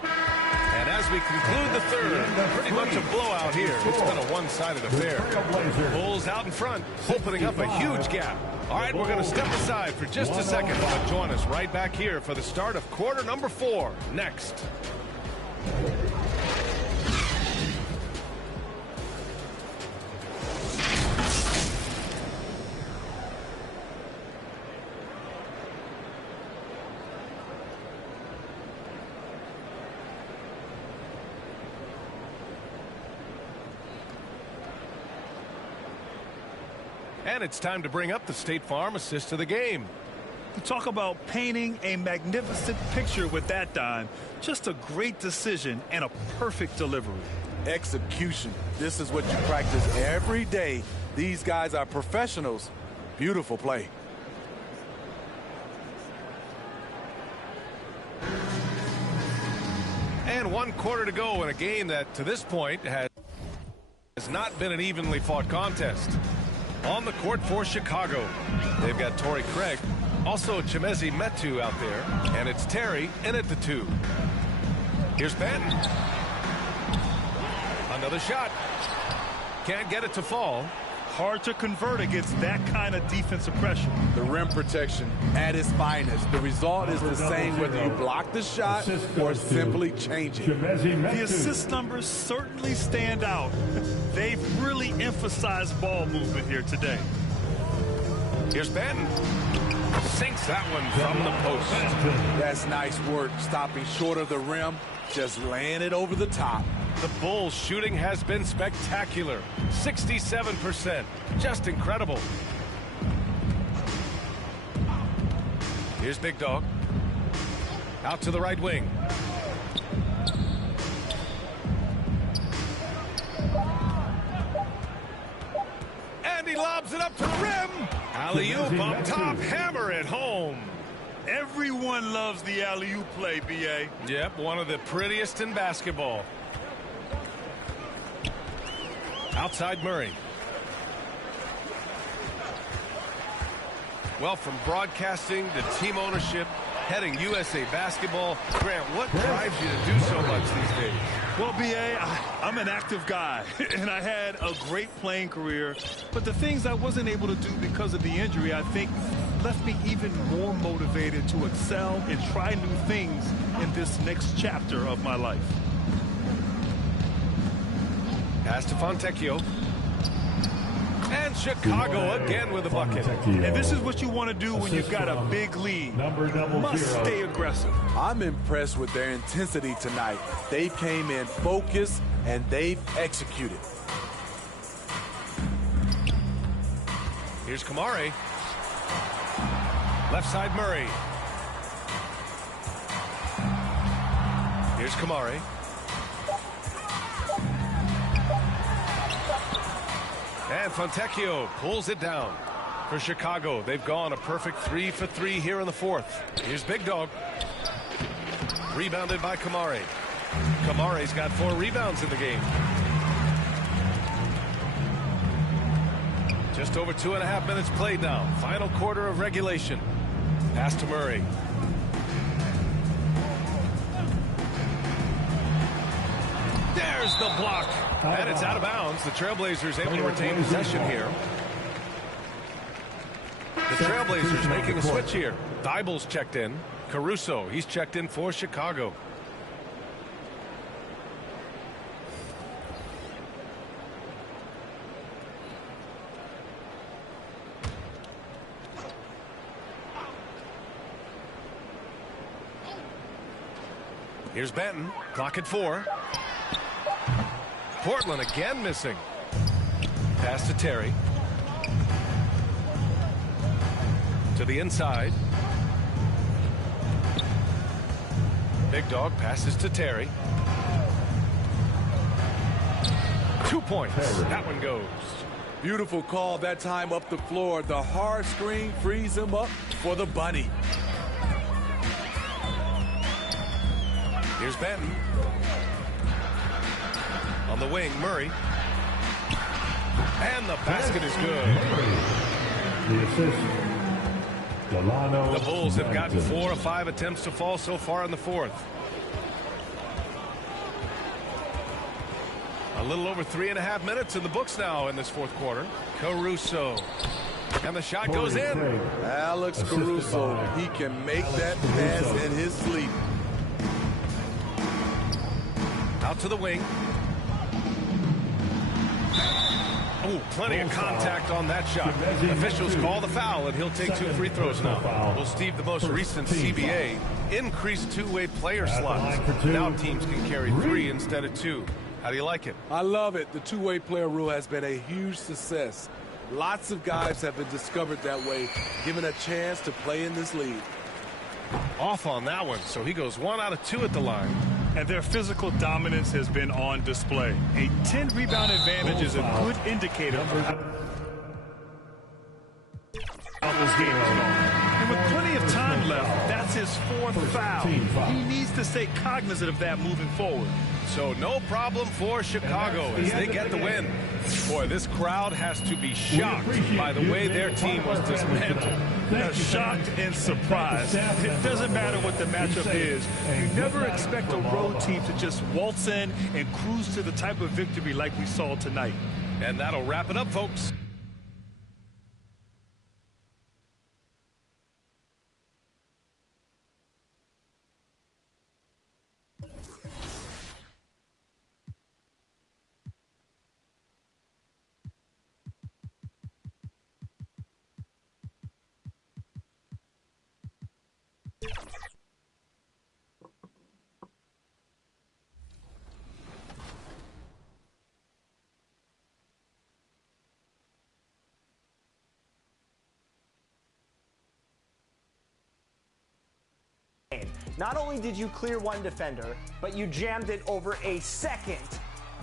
And as we conclude the third, pretty much a blowout here. It's been a one-sided affair. Bulls out in front, opening up a huge gap. All right, we're going to step aside for just a second, but join us right back here for the start of quarter number 4 next. And it's time to bring up the State Farm assist of the game. Talk about painting a magnificent picture with that dime. Just a great decision and a perfect delivery. Execution. This is what you practice every day. These guys are professionals. Beautiful play. And 1 quarter to go in a game that, to this point, has not been an evenly fought contest. On the court for Chicago, they've got Torrey Craig, also Chimezi Metu out there, and it's Terry in at the 2. Here's Benton. Another shot. Can't get it to fall. Hard to convert against that kind of defensive pressure. The rim protection at its finest. The result is the same whether you block the shot or simply change it. The assist numbers certainly stand out. They've really emphasized ball movement here today. Here's Benton. Sinks that one from the post. That's nice work, stopping short of the rim, just laying it over the top. The Bulls' shooting has been spectacular. 67%. Just incredible. Here's Big Dog. Out to the right wing. And he lobs it up to the rim. Alley-oop up top. Hammer it home. Everyone loves the alley-oop play, B.A. Yep, one of the prettiest in basketball. Outside Murray. Well, from broadcasting to team ownership, heading USA Basketball, Grant, what drives you to do so much these days? Well, B.A., I'm an active guy, and I had a great playing career, but the things I wasn't able to do because of the injury, I think, left me even more motivated to excel and try new things in this next chapter of my life. Pass to Fontecchio. And Chicago again with a bucket. And this is what you want to do when you've got a big lead. Must stay aggressive. I'm impressed with their intensity tonight. They came in focused and they've executed. Here's Kamari. Left side Murray. Here's Kamari. And Fontecchio pulls it down for Chicago. They've gone a perfect 3 for 3 here in the fourth. Here's Big Dog. Rebounded by Kamari. Kamari's got 4 rebounds in the game. Just over 2.5 minutes played now. Final quarter of regulation. Pass to Murray. There's the block. And it's out of bounds. The Trailblazers able to retain possession here. The Trailblazers making a switch here. Dible's checked in. Caruso, he's checked in for Chicago. Here's Benton. Clock at 4. Portland again missing. Pass to Terry. To the inside. Big Dog passes to Terry. 2 points. That one goes. Beautiful call that time up the floor. The hard screen frees him up for the bunny. Here's Benton. On the wing, Murray. And the basket is good. The assist, Delano. The Bulls have gotten 4 of 5 attempts to fall so far in the fourth. A little over 3.5 minutes in the books now in this fourth quarter. Caruso. And the shot goes in. Alex Caruso, he can make that pass in his sleep. Out to the wing. Oh, plenty of contact on that shot. Officials call the foul, and he'll take 2 free throws now. Well, Steve, the most recent CBA increased two-way player slots. Now teams can carry 3 instead of 2. How do you like it? I love it. The two-way player rule has been a huge success. Lots of guys have been discovered that way, given a chance to play in this league. Off on that one, so he goes 1 out of 2 at the line. And their physical dominance has been on display. A 10-rebound advantage is a good indicator of how this game is going. And with plenty of time left, that's his 4th foul. He needs to stay cognizant of that moving forward. So no problem for Chicago as they get the win. Boy, this crowd has to be shocked by the way their team was dismantled. Shocked and surprised. It doesn't matter what the matchup is. You never expect a road team to just waltz in and cruise to the type of victory like we saw tonight. And that'll wrap it up, folks. Not only did you clear one defender, but you jammed it over a second.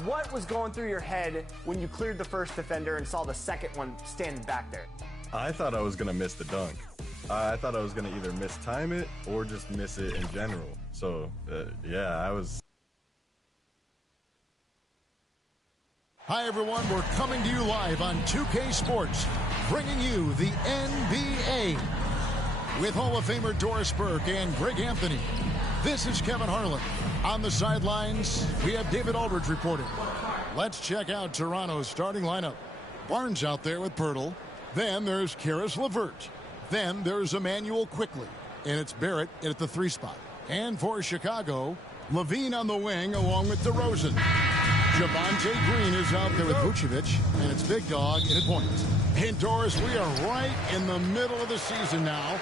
What was going through your head when you cleared the first defender and saw the second one standing back there? I thought I was going to miss the dunk. I thought I was going to either mistime it or just miss it in general. So, yeah, I was... Hi, everyone. We're coming to you live on 2K Sports, bringing you the NBA. With Hall of Famer Doris Burke and Greg Anthony. This is Kevin Harlan. On the sidelines, we have David Aldridge reporting. Let's check out Toronto's starting lineup. Barnes out there with Pirtle. Then there's Karis LeVert. Then there's Emmanuel Quickley. And it's Barrett at the 3 spot. And for Chicago, Levine on the wing along with DeRozan. Javonte Green is out there with Vucevic. And it's Big Dog in at point. And Doris, we are right in the middle of the season now.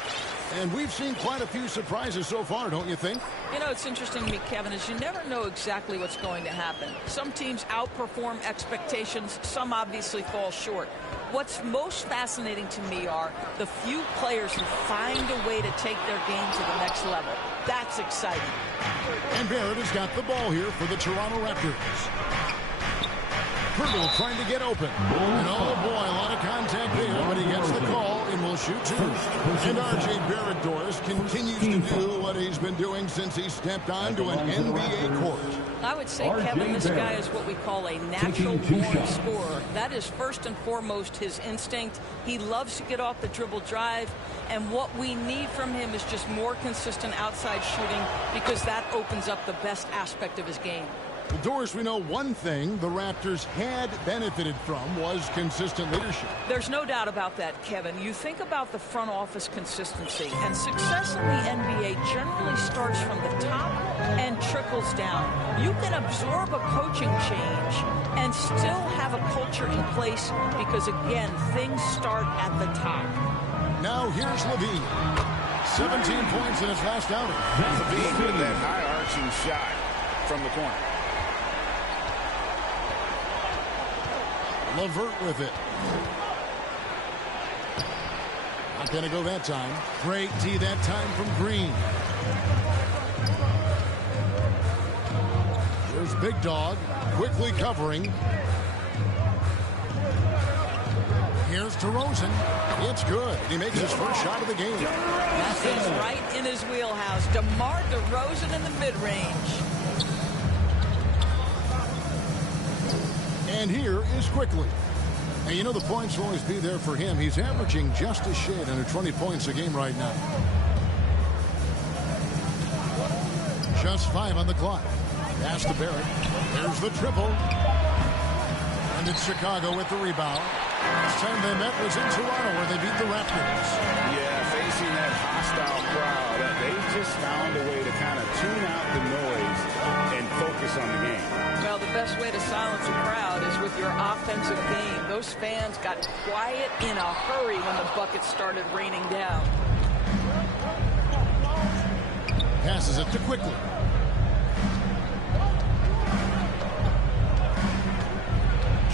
And we've seen quite a few surprises so far, don't you think? You know, it's interesting to me, Kevin, is you never know exactly what's going to happen. Some teams outperform expectations. Some obviously fall short. What's most fascinating to me are the few players who find a way to take their game to the next level. That's exciting. And Barrett has got the ball here for the Toronto Raptors. Pirtle trying to get open. And oh boy, a lot of contact there, but he gets the call and will shoot 2. And R.J. Barrett, Doris, continues to do what he's been doing since he stepped onto an NBA court. I would say, Kevin, this guy is what we call a natural-born scorer. That is first and foremost his instinct. He loves to get off the dribble drive, and what we need from him is just more consistent outside shooting because that opens up the best aspect of his game. Well, Doris, we know one thing the Raptors had benefited from was consistent leadership. There's no doubt about that, Kevin. You think about the front office consistency, and success in the NBA generally starts from the top and trickles down. You can absorb a coaching change and still have a culture in place because, again, things start at the top. Now here's Levine. 17 points in his last outing. Levine with that high-arching shot from the corner. LeVert with it. Not going to go that time. Great D that time from Green. There's Big Dog quickly covering. Here's DeRozan. It's good. He makes his first shot of the game. That is right in his wheelhouse. DeMar DeRozan in the mid-range. And here is Quickley. And you know the points will always be there for him. He's averaging just a shade under 20 points a game right now. Just 5 on the clock. Pass to Barrett. There's the triple. And it's Chicago with the rebound. Last time they met was in Toronto where they beat the Raptors. Yeah, facing that hostile crowd, they've just found a way to kind of tune out the noise and focus on the game. Well, the best way to silence a crowd is with your offensive game. Those fans got quiet in a hurry when the buckets started raining down. Passes it to Quickley.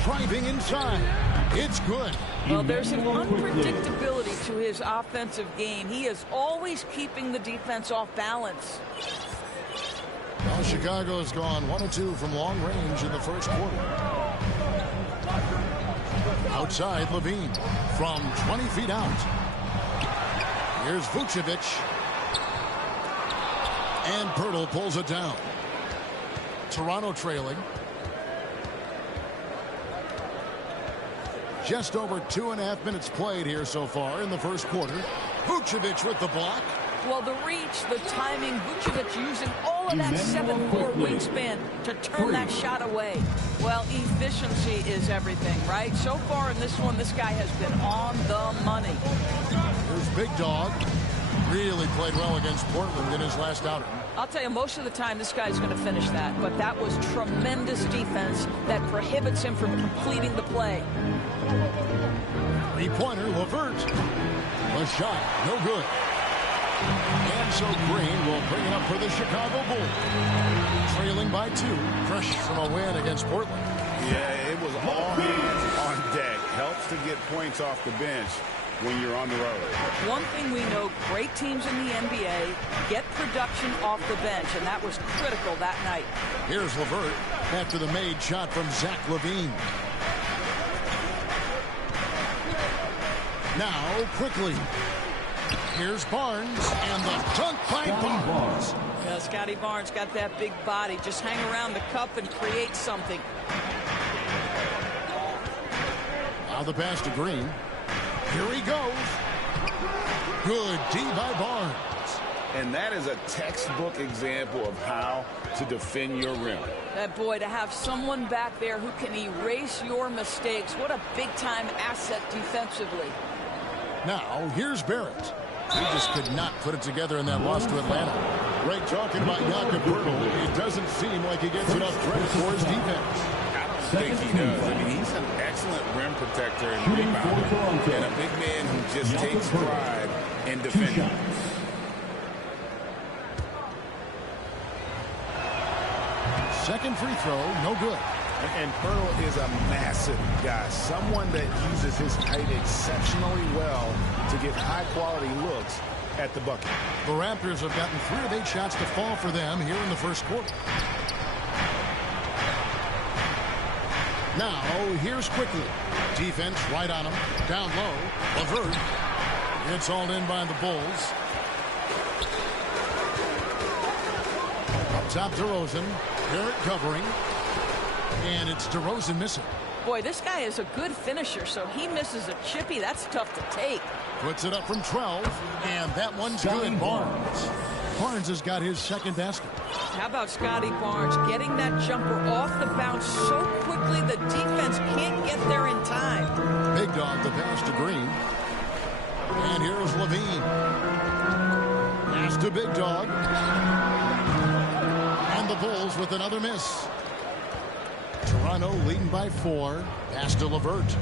Driving inside. It's good. Well, there's an unpredictability to his offensive game. He is always keeping the defense off balance. Well, Chicago has gone 1 of 2 from long range in the first quarter. Outside, Levine from 20 feet out. Here's Vucevic. And Pirtle pulls it down. Toronto trailing. Just over 2.5 minutes played here so far in the first quarter. Vucevic with the block. Well, the reach, the timing, Vucevic using all of that 7'4" wingspan to turn that shot away. Well, efficiency is everything, right? So far in this one, this guy has been on the money. Here's Big Dog. Really played well against Portland in his last outing. I'll tell you, most of the time, this guy's going to finish that. But that was tremendous defense that prohibits him from completing the play. Three-pointer, LeVert. A shot, no good. And so Green will bring it up for the Chicago Bulls. Trailing by 2. Fresh from a win against Portland. Yeah, it was all hands on deck. Helps to get points off the bench when you're on the road. One thing we know, great teams in the NBA get production off the bench, and that was critical that night. Here's LeVert after the made shot from Zach LaVine. Now, quickly. Here's Barnes, and the dunk by Barnes. Yeah, Scotty Barnes got that big body. Just hang around the cup and create something. Now the pass to Green. Here he goes. Good D by Barnes. And that is a textbook example of how to defend your rim. That boy, to have someone back there who can erase your mistakes. What a big-time asset defensively. Now, here's Barrett. He just could not put it together in that loss to Atlanta. Right, talking about Jakob Poeltl, it doesn't seem like he gets enough credit for his defense. I don't think he does. I mean, he's an excellent rim protector and rebounder, and a big man who just takes pride in defending. Second free throw, no good. And Poeltl is a massive guy, someone that uses his height exceptionally well to get high-quality looks at the bucket. The Raptors have gotten 3 of 8 shots to fall for them here in the first quarter. Now, here's quickly. Defense right on him. Down low. LeVert. It's all in by the Bulls. Up top, DeRozan. Barrett covering. And it's DeRozan missing. Boy, this guy is a good finisher, so he misses a chippy. That's tough to take. Puts it up from 12, and that one's good. Barnes. Barnes has got his second basket. How about Scotty Barnes getting that jumper off the bounce so quickly the defense can't get there in time. Big Dog the pass to Green. And here's LaVine. Pass to Big Dog. And the Bulls with another miss. Toronto leading by 4. Pass to LeVert.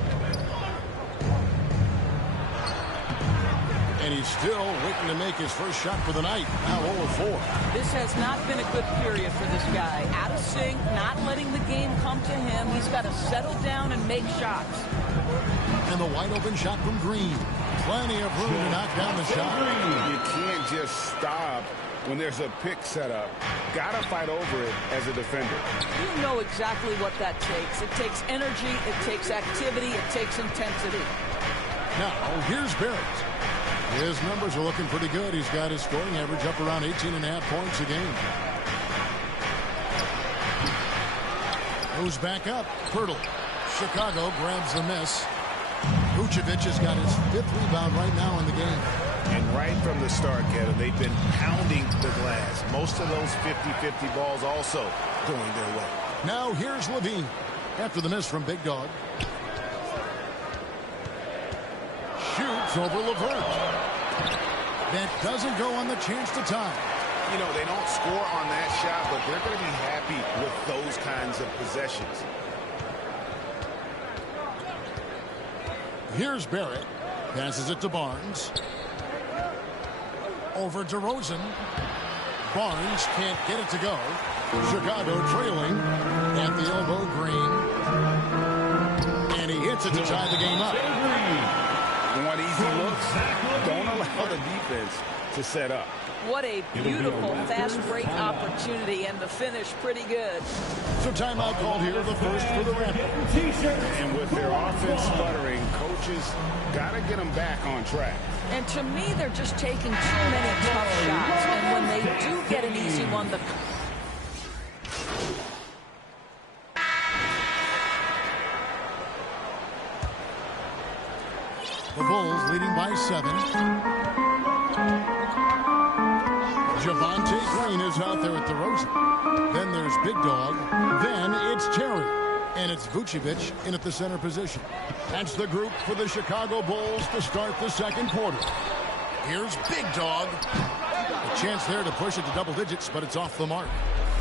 And he's still waiting to make his first shot for the night. Now 0-4. This has not been a good period for this guy. Out of sync, not letting the game come to him. He's got to settle down and make shots. And the wide open shot from Green. Plenty of room to knock down the shot. You can't just stop when there's a pick set up. Gotta fight over it as a defender. You know exactly what that takes. It takes energy, it takes activity, it takes intensity. Now, here's Barrett. His numbers are looking pretty good. He's got his scoring average up around 18.5 points a game. Goes back up. Poeltl. Chicago grabs the miss. Vucevic has got his 5th rebound right now in the game. And right from the start, Kevin, they've been pounding the glass. Most of those 50-50 balls also going their way. Now here's LaVine after the miss from Big Dog. Shoots over LeVert. That doesn't go on the chance to tie. You know, they don't score on that shot, but they're going to be happy with those kinds of possessions. Here's Barrett. Passes it to Barnes. Over DeRozan. Barnes can't get it to go. Chicago trailing at the elbow. Green. And he hits it to tie the game up. Want easy looks? Don't allow the defense to set up. What a beautiful fast break opportunity, and the finish pretty good. So timeout called here, the first for the Raptors. And with their offense sputtering, coaches got to get them back on track. And to me, they're just taking too many tough shots. And when they do get an easy one, The Bulls leading by 7. Javonte Green is out there at DeRozan. Then there's Big Dog. Then it's Terry. And it's Vucevic in at the center position. That's the group for the Chicago Bulls to start the second quarter. Here's Big Dog. A chance there to push it to double digits, but it's off the mark.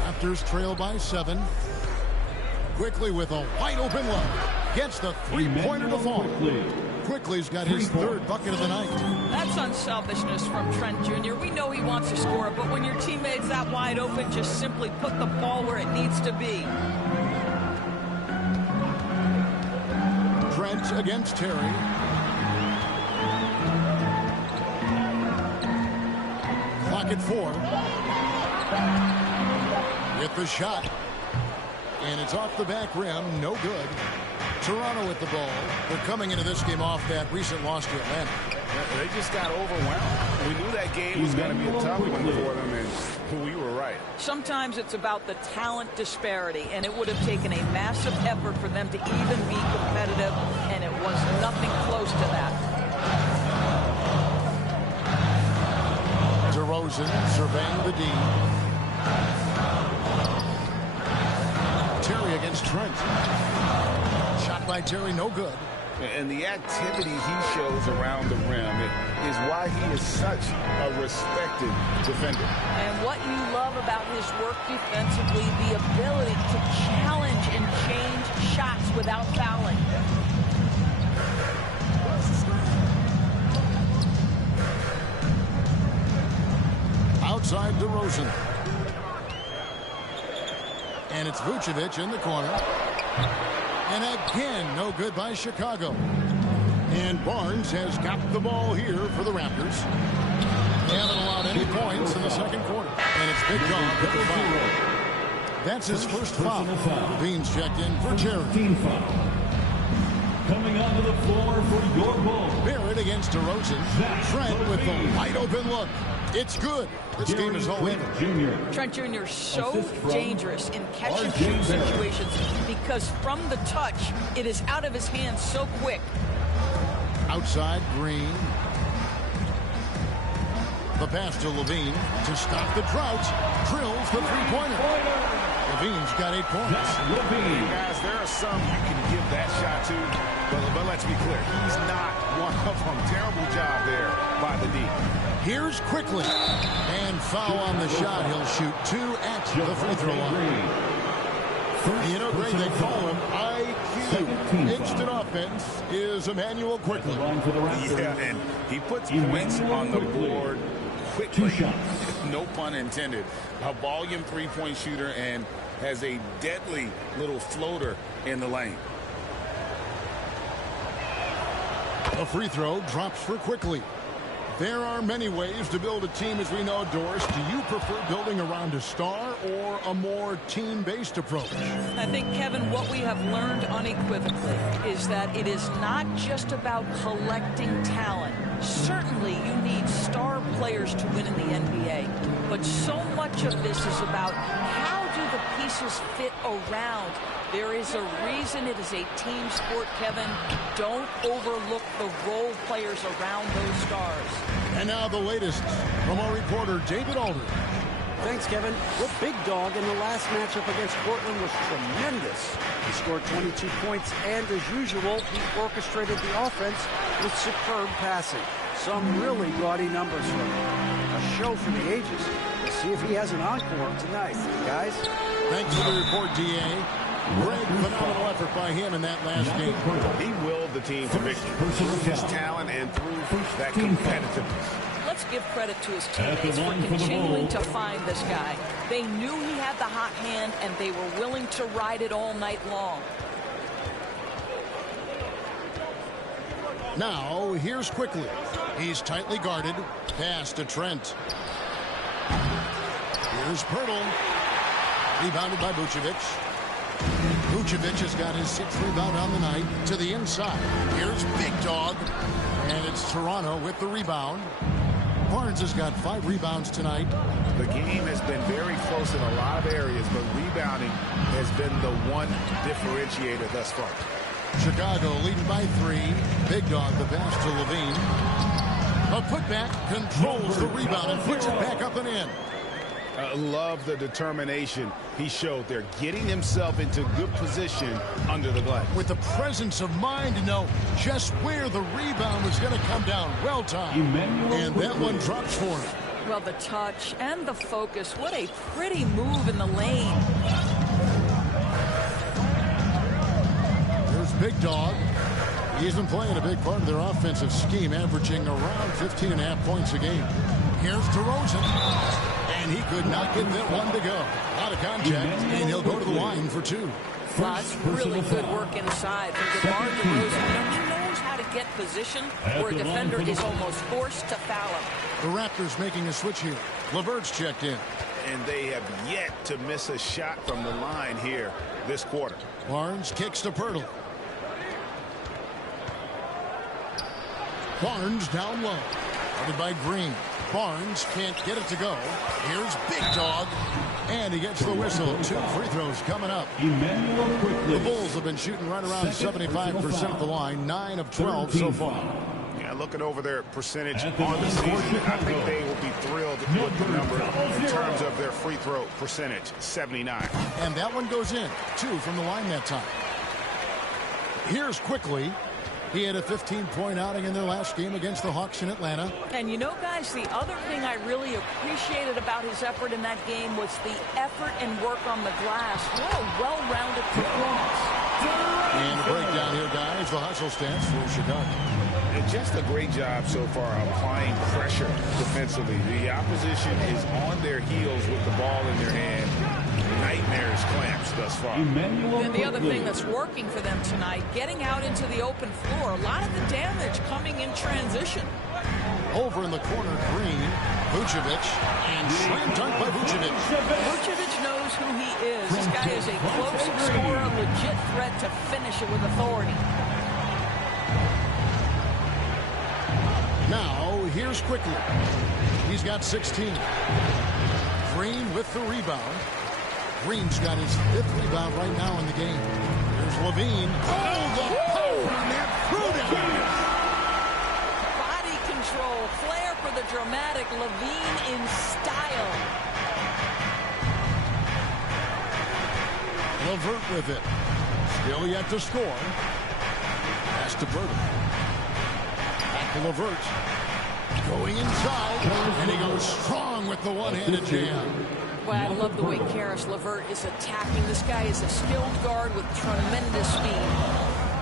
Raptors trail by 7. Quickly with a wide open look. Gets the three-pointer to fall. Quickly's got his third bucket of the night. That's unselfishness from Trent Jr. We know he wants to score, but when your teammate's that wide open, just simply put the ball where it needs to be. Trent against Terry. Clock at 4. With the shot. And it's off the back rim. No good. Toronto with the ball. They're coming into this game off that recent loss to Atlanta. They just got overwhelmed. We knew that game was going to be a tough one for them, and we were right. Sometimes it's about the talent disparity, and it would have taken a massive effort for them to even be competitive, and it was nothing close to that. DeRozan surveying the D. Terry against Trent. Shot by Terry, no good. And the activity he shows around the rim is why he is such a respected defender. And what you love about his work defensively, the ability to challenge and change shots without fouling. Outside DeRozan. And it's Vucevic in the corner. And again, no good by Chicago. And Barnes has got the ball here for the Raptors. They haven't allowed any points in the second quarter. And it's Big Dog with the foul. That's his first foul. Levine's checked in for Terry. Team foul. Coming onto the floor for your Bulls. Barrett against DeRozan. Trent with the wide open look. It's good. This game is all in. Trent Jr. is so dangerous in catch-and-shoot situations because from the touch, it is out of his hands so quick. Outside, Green. The pass to Levine to stop the drought. Drills the three-pointer. Levine's got 8 points. Guys, there are some you can give that shot to, but let's be clear. He's not one of them. Terrible job there by the D. Here's Quickly. And foul on the shot. He'll shoot 2 at the free throw line. You know, Greg, they call him IQ. Instant offense is Emmanuel Quickly. Yeah, and he puts points on the board quickly. No pun intended. A volume three-point shooter and has a deadly little floater in the lane. A free throw drops for Quickly. There are many ways to build a team, as we know, Doris. Do you prefer building around a star or a more team-based approach? I think, Kevin, what we have learned unequivocally is that it is not just about collecting talent. Certainly, you need star players to win in the NBA. But so much of this is about how do the pieces fit around. There is a reason it is a team sport, Kevin. Don't overlook the role players around those stars. And now the latest from our reporter, David Aldridge. Thanks, Kevin. Well, Big Dog in the last matchup against Portland was tremendous. He scored 22 points, and as usual, he orchestrated the offense with superb passing. Some really gaudy numbers from him. A show for the ages. Let's see if he has an encore tonight, guys. Thanks for the report, D.A. Great, phenomenal effort by him in that last game. He willed the team to victory through his talent and through that competitiveness. Let's give credit to his teammates for continuing to find this guy. They knew he had the hot hand, and they were willing to ride it all night long. Now, here's Quickly. He's tightly guarded. Pass to Trent. Here's Pirtle. Rebounded by Vucevic. Vucevic has got his 6th rebound on the night to the inside. Here's Big Dog. And it's Toronto with the rebound. Barnes has got 5 rebounds tonight. The game has been very close in a lot of areas, but rebounding has been the one differentiator thus far. Chicago leading by 3. Big Dog the pass to Levine. A putback, controls the rebound and puts it back up and in. I love the determination he showed there, getting himself into good position under the glass. With the presence of mind to know just where the rebound was going to come down. Well timed. And that one drops for him. Well, the touch and the focus. What a pretty move in the lane. There's Big Dog. He's been playing a big part of their offensive scheme, averaging around 15.5 points a game. Here's DeRozan. And he could not get that one to go. A lot of contact, and he'll go to the line for 2. Well, that's really good work inside from DeMar DeRozan. He knows how to get position where a defender is almost forced to foul him. The Raptors making a switch here. LeVert's checked in. And they have yet to miss a shot from the line here this quarter. Barnes kicks to Pirtle. Barnes down low. Guarded by Green. Barnes can't get it to go. Here's Big Dog. And he gets the whistle. 2 free throws coming up. The Bulls have been shooting right around 75% of the line. 9 of 12 so far. Yeah, looking over their percentage on the season, I think they will be thrilled with the number in terms of their free throw percentage, 79. And that one goes in. 2 from the line that time. Here's Quickly. He had a 15-point outing in their last game against the Hawks in Atlanta. And you know, guys, the other thing I really appreciated about his effort in that game was the effort and work on the glass. What a well-rounded performance. And a breakdown here, guys. The hustle stance for Chicago. And just a great job so far applying pressure defensively. The opposition is on their heels with the ball in their hand. Nightmares clamps thus far. And the other thing that's working for them tonight, getting out into the open floor. A lot of the damage coming in transition. Over in the corner, Green, Vucevic, and slam dunk by Vucevic. Vucevic knows who he is. This guy is a close scorer, legit threat to finish it with authority. Now, here's Quickly. He's got 16. Green with the rebound. Green's got his 5th rebound right now in the game. There's Levine. Oh, the power on that throwdown. Body control, flair for the dramatic. Levine in style. LeVert with it. Still yet to score. Pass to Burton. Back to LeVert. Going inside. And he goes strong with the one-handed jam. Well, I love the way Karis LeVert is attacking. This guy is a skilled guard with tremendous speed.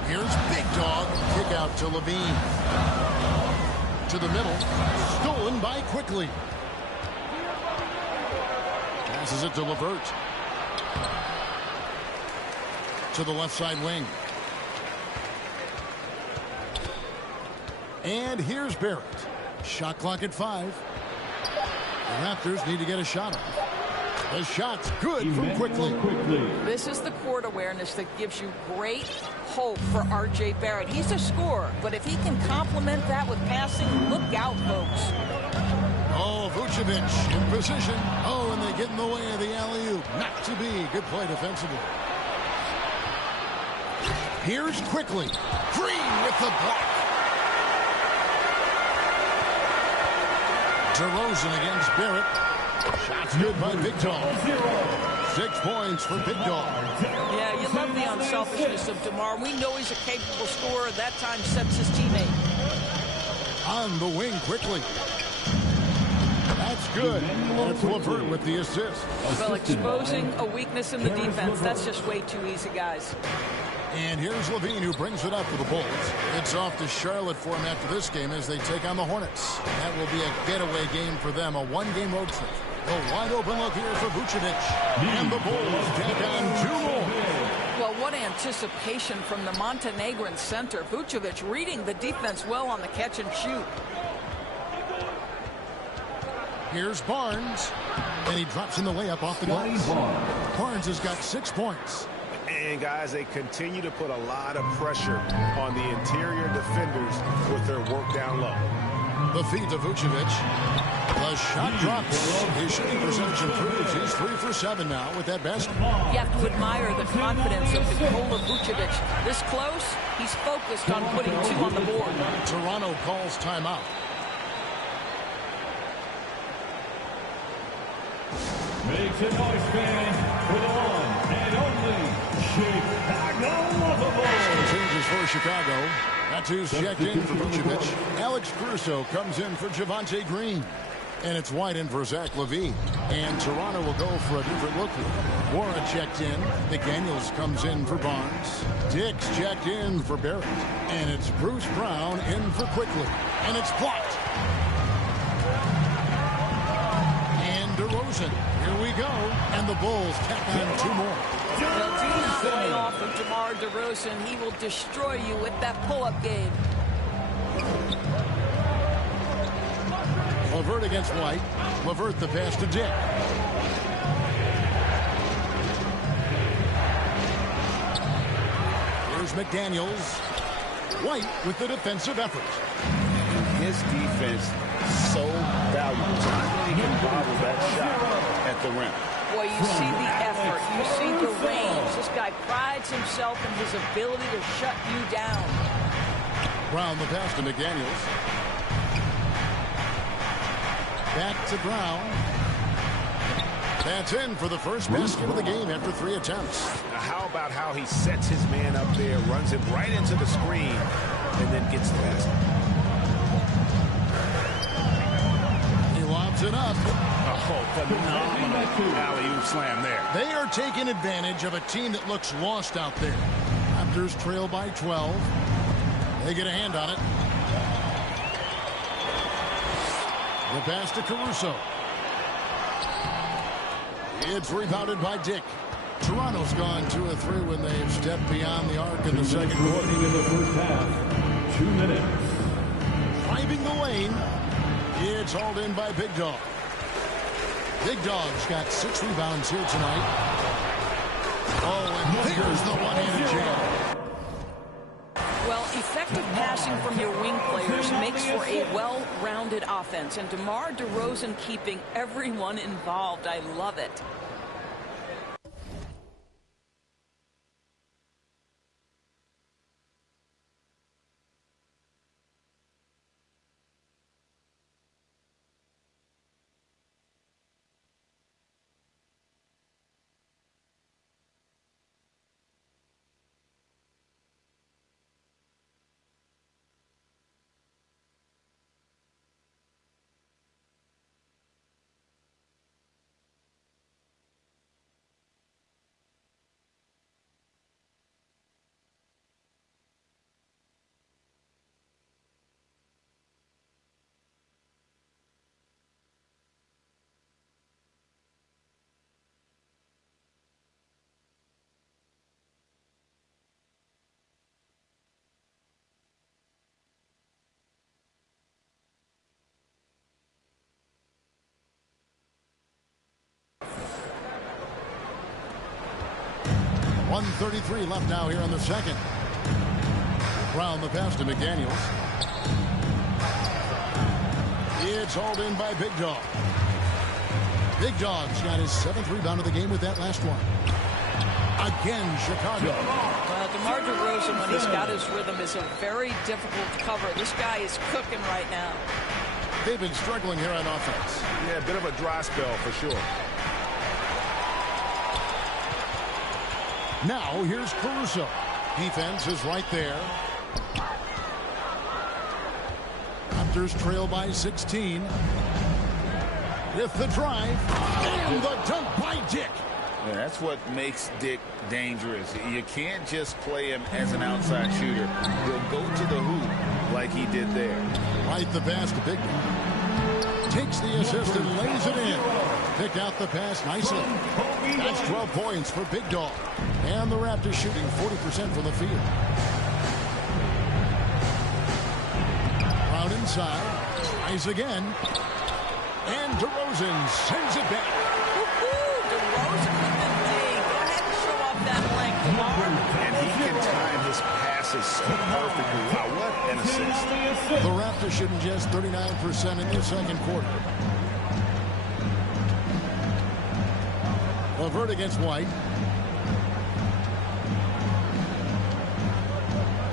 Here's Big Dog. Kick out to Levine. To the middle. Stolen by Quickly. Passes it to LeVert. To the left side wing. And here's Barrett. Shot clock at 5. The Raptors need to get a shot off. The shot's good from Quickly. This is the court awareness that gives you great hope for R.J. Barrett. He's a scorer, but if he can complement that with passing, look out, folks. Oh, Vucevic in position. Oh, and they get in the way of the alley-oop. Not to be. Good play defensively. Here's Quickly. Green with the block. DeRozan against Barrett. Shots good by Big Dog. 6 points for Big Dog. Yeah, you love the unselfishness of DeMar. We know he's a capable scorer. That time sets his teammate. On the wing Quickly. That's good. That's LeVert with the assist. Well, exposing a weakness in the defense, that's just way too easy, guys. And here's Levine, who brings it up for the Bulls. It's off to Charlotte for him after this game as they take on the Hornets. That will be a getaway game for them, a one-game road trip. A wide open look here for Vucevic. And the Bulls take on 2 more. Well, what anticipation from the Montenegrin center. Vucevic reading the defense well on the catch and shoot. Here's Barnes. And he drops in the layup off the glass. Barnes has got 6 points. And, guys, they continue to put a lot of pressure on the interior defenders with their work down low. The feed to Vucevic. The shot drops. His shooting percentage improves. He's 3 for 7 now with that basket. You have to admire the confidence of Nikola Vucevic. This close, he's focused on putting 2 on the board. Toronto calls timeout. Make some noise, fans, for the one and only Chicago Bulls. Changes for Chicago. That's who's checked in for Vucevic. Alex Caruso comes in for Javonte Green. And it's White in for Zach LaVine. And Toronto will go for a different look here. Warren checked in. McDaniels comes in for Barnes. Dix checked in for Barrett. And it's Bruce Brown in for Quickly. And it's blocked. And DeRozan. Here we go. And the Bulls tack on 2 more. Well, do not lay off of DeMar DeRozan. He will destroy you with that pull-up game. LeVert against White. LeVert the pass to Dick. Here's McDaniels. White with the defensive effort. His defense so valuable. He can bobble that shot at the rim. Boy, you see the effort. You see the range. This guy prides himself in his ability to shut you down. Brown the pass to McDaniels. Back to Brown. That's in for the first basket of the game after 3 attempts. Now how about how he sets his man up there, runs him right into the screen, and then gets the basket. He lobs it up. Oh, phenomenal alley-oop slam there. They are taking advantage of a team that looks lost out there. Raptors trail by 12. They get a hand on it. The pass to Caruso. It's rebounded by Dick. Toronto's gone 2 of 3 when they've stepped beyond the arc in the second quarter. In the first half, 2 minutes. Driving the lane. It's hauled in by Big Dog. Big Dog's got 6 rebounds here tonight. Oh, and there's the one-handed jam. Well, effective passing from your wing players makes for a well-rounded offense. And DeMar DeRozan keeping everyone involved. I love it. .133 left now here in the second. Brown the pass to McDaniels. It's hauled in by Big Dog. Big Dog's got his 7th rebound of the game with that last one. Again, Chicago. Well, DeMar DeRozan, when he's got his rhythm, is a very difficult cover. This guy is cooking right now. They've been struggling here on offense. Yeah, a bit of a dry spell for sure. Now, here's Caruso. Defense is right there. Raptors trail by 16. With the drive. And the dunk by Dick. Yeah, that's what makes Dick dangerous. You can't just play him as an outside shooter. He'll go to the hoop like he did there. Right the pass to Big Dog. Takes the assist and lays it in. Pick out the pass nicely. That's 12 points for Big Dog. And the Raptors shooting 40% from the field. Brown inside. Tries again. And DeRozan sends it back. DeRozan with the D. Go ahead and show off that length, DeMar. And he can time his passes so perfectly. Wow, what an assist. The Raptors shooting just 39% in the second quarter. LeVert against White.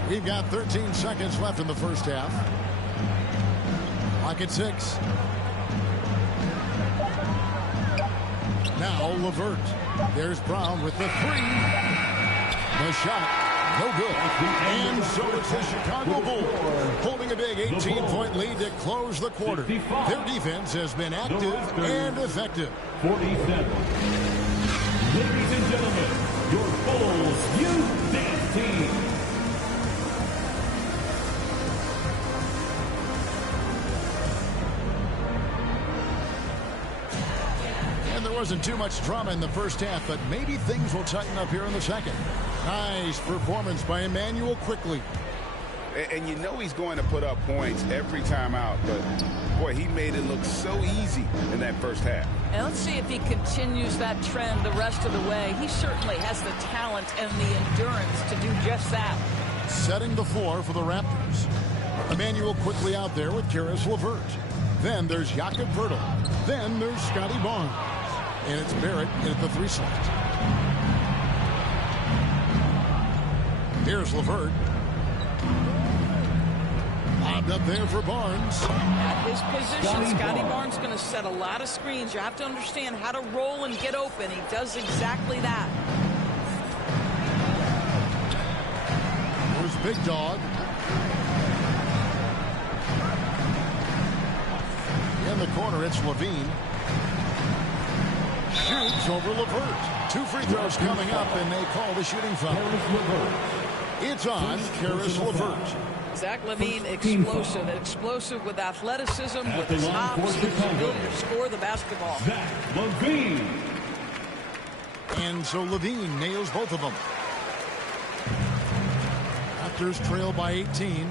We've got 13 seconds left in the first half. Clock at 6. Now LeVert. There's Brown with the 3. The shot, no good. And so it's the Chicago Bulls holding a big 18-point lead to close the quarter. Their defense has been active and effective. 47. Ladies and gentlemen, your Bulls youth dance team. And there wasn't too much drama in the first half, but maybe things will tighten up here in the second. Nice performance by Emmanuel Quickly. And you know he's going to put up points every time out, but boy, he made it look so easy in that first half. And let's see if he continues that trend the rest of the way. He certainly has the talent and the endurance to do just that. Setting the floor for the Raptors. Emmanuel Quickly out there with Karis LeVert. Then there's Jakob Poeltl. Then there's Scotty Barnes. And it's Barrett at the 3 slot. Here's LeVert. Lobbed up there for Barnes. At his position, Scotty Barnes going to set a lot of screens. You have to understand how to roll and get open. He does exactly that. Here's Big Dog. In the corner, it's Levine. Shoots over LeVert. 2 free throws coming up, and they call the shooting foul. It's on Karis LeVert. Zach LaVine, explosive with athleticism, with his hops, his ability to score the basketball. Zach LaVine. And so LaVine nails both of them. Raptors trail by 18.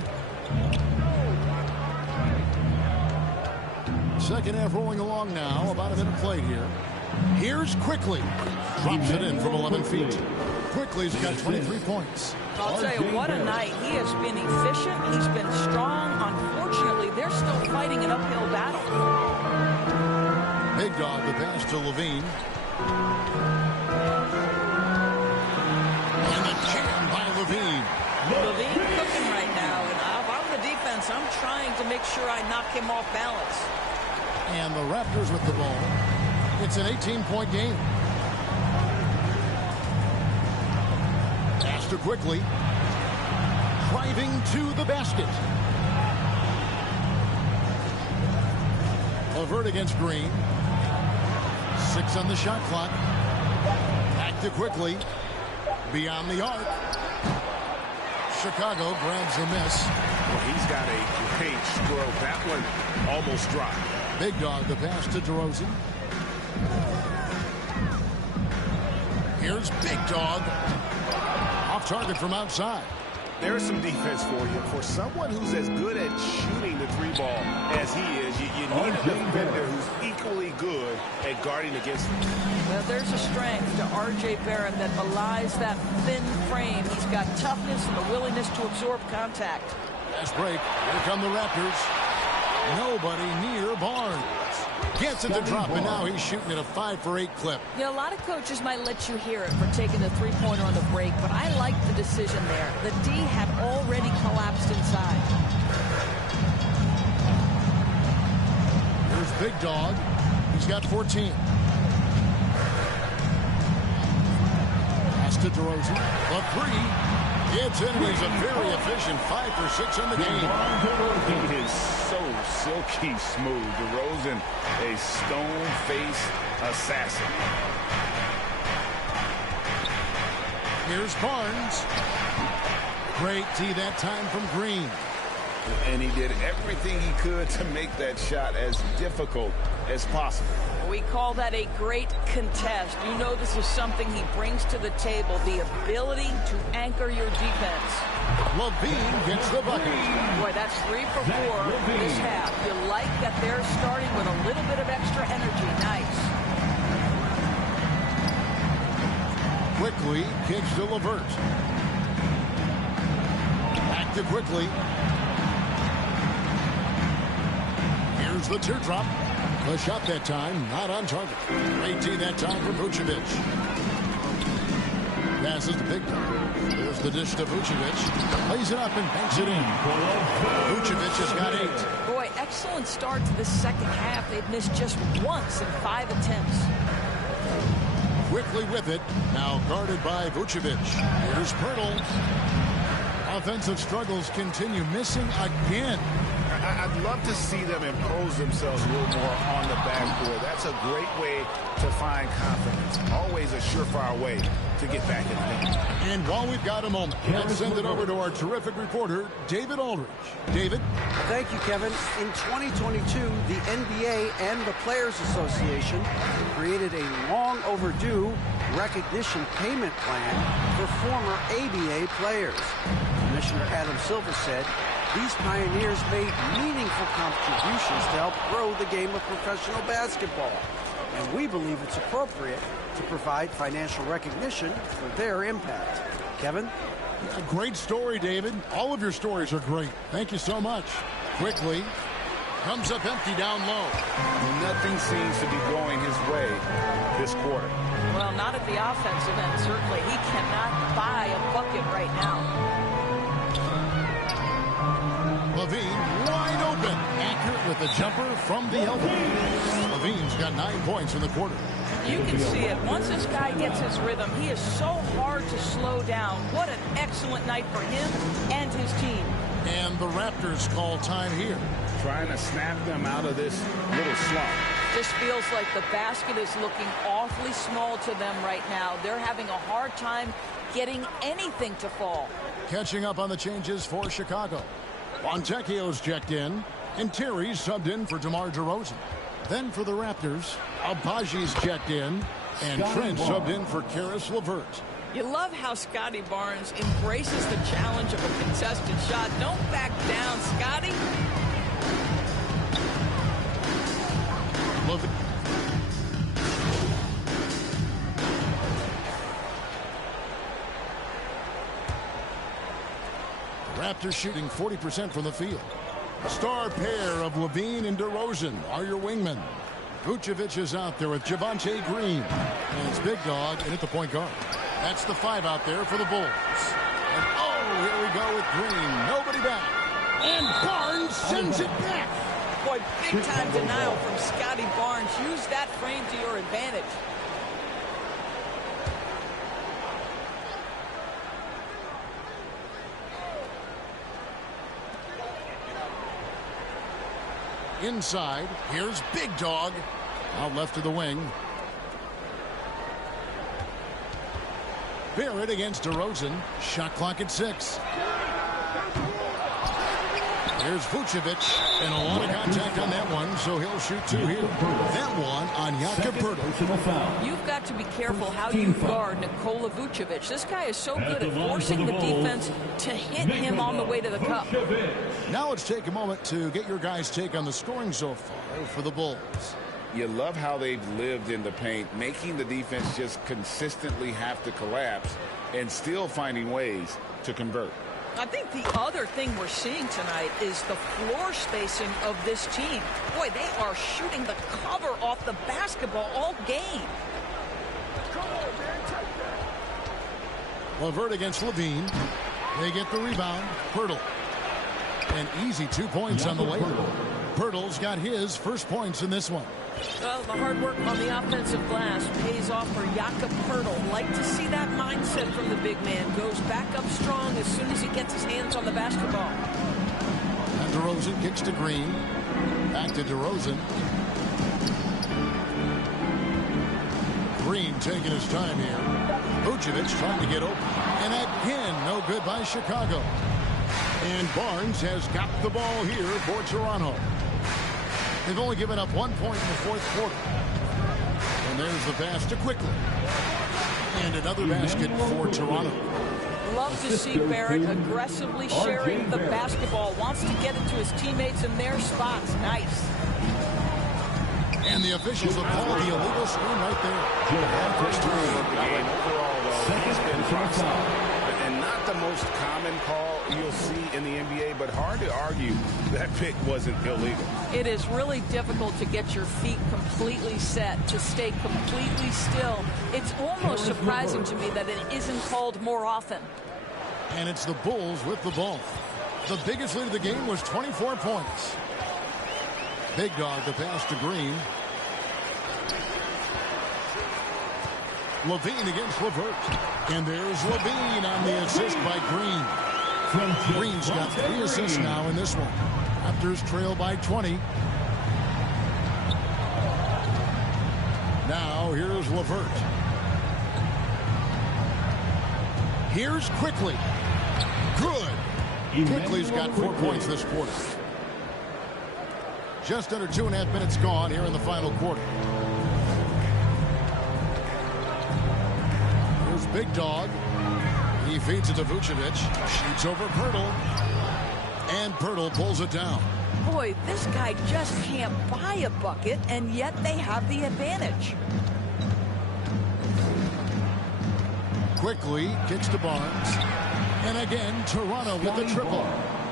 Second half rolling along now. About a minute played here. Here's Quickly. Drops it in from 11 feet. Quickly's got 23 points. I'll tell you, what a night. He has been efficient. He's been strong. Unfortunately, they're still fighting an uphill battle. Big Dog, the pass to Levine. And the jam by Levine. Levine cooking right now. And if I'm the defense, I'm trying to make sure I knock him off balance. And the Raptors with the ball. It's an 18-point game. Pass to Quickly. Driving to the basket. LeVert against Green. 6 on the shot clock. Back to Quickly. Beyond the arc. Chicago grabs the miss. Well, he's got a great stroke. That one almost dropped. Big Dog, the pass to DeRozan. Here's Big Dog. Off target from outside. There's some defense for you. For someone who's as good at shooting the 3-ball as he is, you need a defender who's equally good at guarding against him. Well, there's a strength to R.J. Barrett that belies that thin frame. He's got toughness and the willingness to absorb contact. Last break. Here come the Raptors. Nobody near Barnes. Gets it to drop, and now he's shooting at a 5-for-8 clip. You know, a lot of coaches might let you hear it for taking the 3-pointer on the break, but I like the decision there. The D had already collapsed inside. Here's Big Dog. He's got 14. Pass to DeRozan. The 3. It's in, and he's a very efficient 5 for 6 in the game. He is so silky smooth. DeRozan, a stone-faced assassin. Here's Barnes. Great tee that time from Green. And he did everything he could to make that shot as difficult as possible. We call that a great contest. You know this is something he brings to the table, the ability to anchor your defense. Levine gets the bucket. Boy, that's 3 for 4 this half. You like that they're starting with a little bit of extra energy. Nice. Quickly kicks to LeVert. Back to Quickly. Here's the teardrop. The shot that time, not on target. 18 that time for Vucevic. Passes to Big Dog. There's the dish to Vucevic. Lays it up and banks it in. Vucevic has got 8. Boy, excellent start to the second half. They've missed just once in 5 attempts. Quickly with it. Now guarded by Vucevic. Here's Pirtle. Offensive struggles continue. Missing again. I'd love to see them impose themselves a little more on the backboard. That's a great way to find confidence. Always a surefire way to get back in the game. And while we've got a moment, let's send it over to our terrific reporter, David Aldridge. David? Thank you, Kevin. In 2022, the NBA and the Players Association created a long overdue recognition payment plan for former ABA players. Commissioner Adam Silver said, these pioneers made meaningful contributions to help grow the game of professional basketball. And we believe it's appropriate to provide financial recognition for their impact. Kevin? A great story, David. All of your stories are great. Thank you so much. Quickly. Comes up empty down low. Nothing seems to be going his way this quarter. Well, not at the offensive end, certainly. He cannot buy a bucket right now. Levine wide open. Accurate with the jumper from the elbow. Levine's got 9 points in the quarter. You can see it. Once this guy gets his rhythm, he is so hard to slow down. What an excellent night for him and his team. And the Raptors call time here. Trying to snap them out of this little slump. Just feels like the basket is looking awfully small to them right now. They're having a hard time getting anything to fall. Catching up on the changes for Chicago. Fontecchio's checked in, and Terry's subbed in for DeMar DeRozan. Then for the Raptors, Abaji's checked in, and Trent subbed in for Karis LeVert. You love how Scotty Barnes embraces the challenge of a contested shot. Don't back down, Scotty. Raptors shooting 40% from the field. Star pair of Levine and DeRozan are your wingmen. Vucevic is out there with Javonte Green. And it's Big Dog in at the point guard. That's the 5 out there for the Bulls. And oh, here we go with Green. Nobody back. And Barnes sends it back. Boy, big time denial from Scotty Barnes. Use that frame to your advantage. Inside, here's Big Dog. Out left to the wing. Barrett against DeRozan. Shot clock at 6. Here's Vucevic, and a lot of contact on that one, so he'll shoot 2 here. That one on Jakob Poeltl. You've got to be careful how you guard Nikola Vucevic. This guy is so good at forcing the defense to hit him on the way to the cup. Now let's take a moment to get your guys' take on the scoring so far for the Bulls. You love how they've lived in the paint, making the defense just consistently have to collapse and still finding ways to convert. I think the other thing we're seeing tonight is the floor spacing of this team. Boy, they are shooting the cover off the basketball all game. LeVert against Levine. They get the rebound. Poeltl. An easy 2 points on the way. Poeltl's got his first points in this one. Well, the hard work on the offensive glass pays off for Jakob Poeltl. Like to see that mindset from the big man. Goes back up strong as soon as he gets his hands on the basketball. And DeRozan kicks to Green. Back to DeRozan. Green taking his time here. Vucevic trying to get open. And again, no good by Chicago. And Barnes has got the ball here for Toronto. They've only given up 1 point in the fourth quarter. And there's the pass to Quickly. And another basket for Toronto. Love to see Barrett aggressively sharing the basketball. Wants to get it to his teammates in their spots. Nice. And the officials have called the illegal screen right there. First turnover of the game overall, though, he's been rock solid. And not the most common call you'll see in the NBA, but hard to argue that pick wasn't illegal. It is really difficult to get your feet completely set, to stay completely still. It's almost surprising to me that it isn't called more often. And it's the Bulls with the ball. The biggest lead of the game was 24 points. Big Dog the pass to Green. Levine against LeVert. And there's Levine on the assist by Green. Green's got 3 assists now in this one. Raptors trail by 20. Now here's LeVert. Here's Quickly. Good. Quickly's got 4 points this quarter. Just under 2.5 minutes gone here in the final quarter. Here's Big Dog. He feeds it to Vucevic. Shoots over Pirtle. And Pirtle pulls it down. Boy, this guy just can't buy a bucket, and yet they have the advantage. Quickly kicks to Barnes. And again, Toronto with the triple.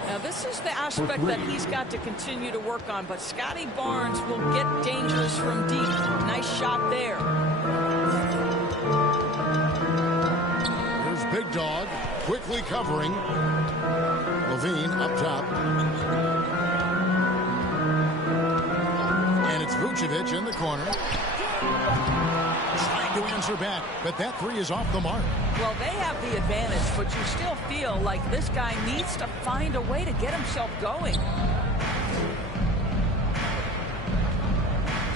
Now, this is the aspect that he's got to continue to work on, but Scotty Barnes will get dangerous from deep. Nice shot there. Here's Big Dog, quickly covering. Levine up top. And it's Vucevic in the corner. Trying to answer back, but that 3 is off the mark. Well, they have the advantage, but you still feel like this guy needs to find a way to get himself going.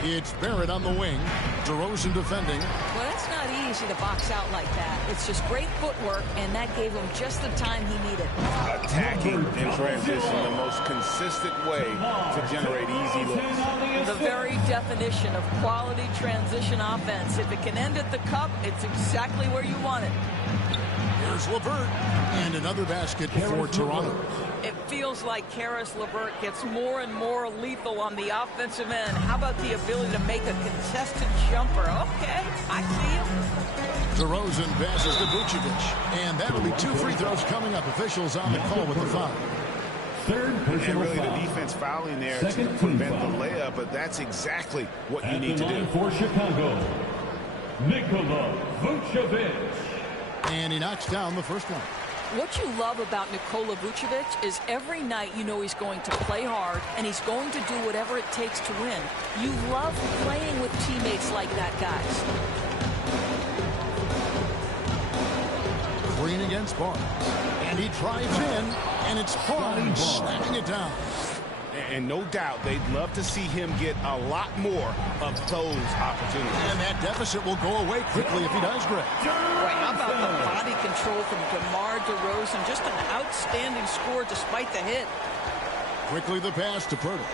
It's Barrett on the wing. DeRozan defending. Well, that's not easy to box out like that. It's just great footwork, and that gave him just the time he needed. Attacking in transition, the most consistent way to generate easy looks. The very definition of quality transition offense. If it can end at the cup, it's exactly where you want it. Here's LeVert. And another basket for Toronto. It feels like Karis LeVert gets more and more lethal on the offensive end. How about the ability to make a contested jumper? Okay, I see him. DeRozan passes to Vucevic. And that'll be 2 free throws coming up. Officials on the call with the foul. And really the defense fouling there to prevent the layup, but that's exactly what you need to do. For Chicago, Nikola Vucevic. And he knocks down the first one. What you love about Nikola Vucevic is every night you know he's going to play hard and he's going to do whatever it takes to win. You love playing with teammates like that, guys. Green against Barnes. And he drives in, and it's Barnes slapping it down. And no doubt they'd love to see him get a lot more of those opportunities. And that deficit will go away quickly if he does, Greg. Right, how about the body control from DeMar DeRozan? Just an outstanding score despite the hit. Quickly the pass to Pirtle.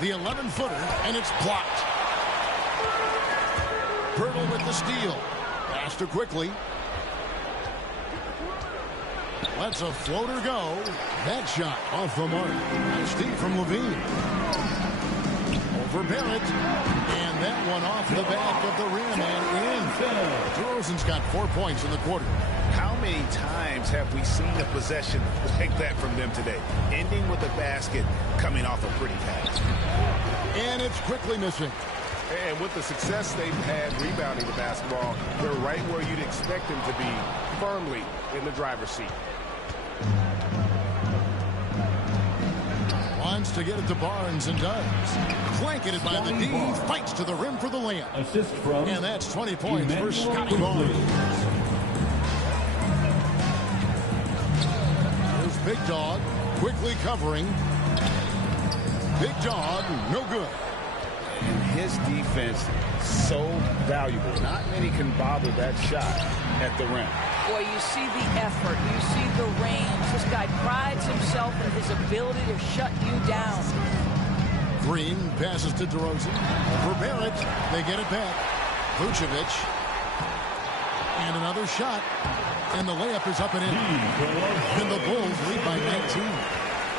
The 11-footer, and it's blocked. Pirtle with the steal. Pass to Quickly. Lets a floater go. That shot off the mark. Nice deep from Levine. Over Barrett. And that one off the back of the rim and in. DeRozan's got 4 points in the quarter. How many times have we seen a possession like that from them today? Ending with a basket, coming off a pretty pass. And it's Quickly missing. And with the success they've had rebounding the basketball, they're right where you'd expect them to be, firmly in the driver's seat. Wants to get it to Barnes and does. Blanketed by the D, fights to the rim for the layup. Assist from and that's 20 points for Scotty Barnes. There's Big Dog, quickly covering. Big Dog, no good. And his defense, so valuable. Not many can bother that shot at the rim. Boy, you see the effort. You see the range. This guy prides himself in his ability to shut you down. Green passes to DeRozan. For Barrett, they get it back. Vucevic. And another shot. And the layup is up and in. And the Bulls lead by 19.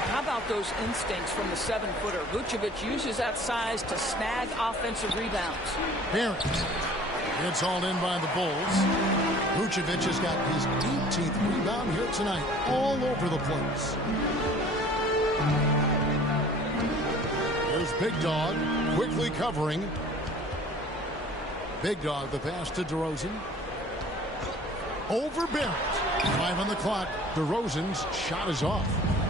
How about those instincts from the 7-footer? Vucevic uses that size to snag offensive rebounds. Barrett. It's hauled in by the Bulls. Vucevic has got his 18th rebound here tonight, all over the place. There's Big Dog, quickly covering. Big Dog, the pass to DeRozan. Over Barrett. 5 on the clock. DeRozan's shot is off.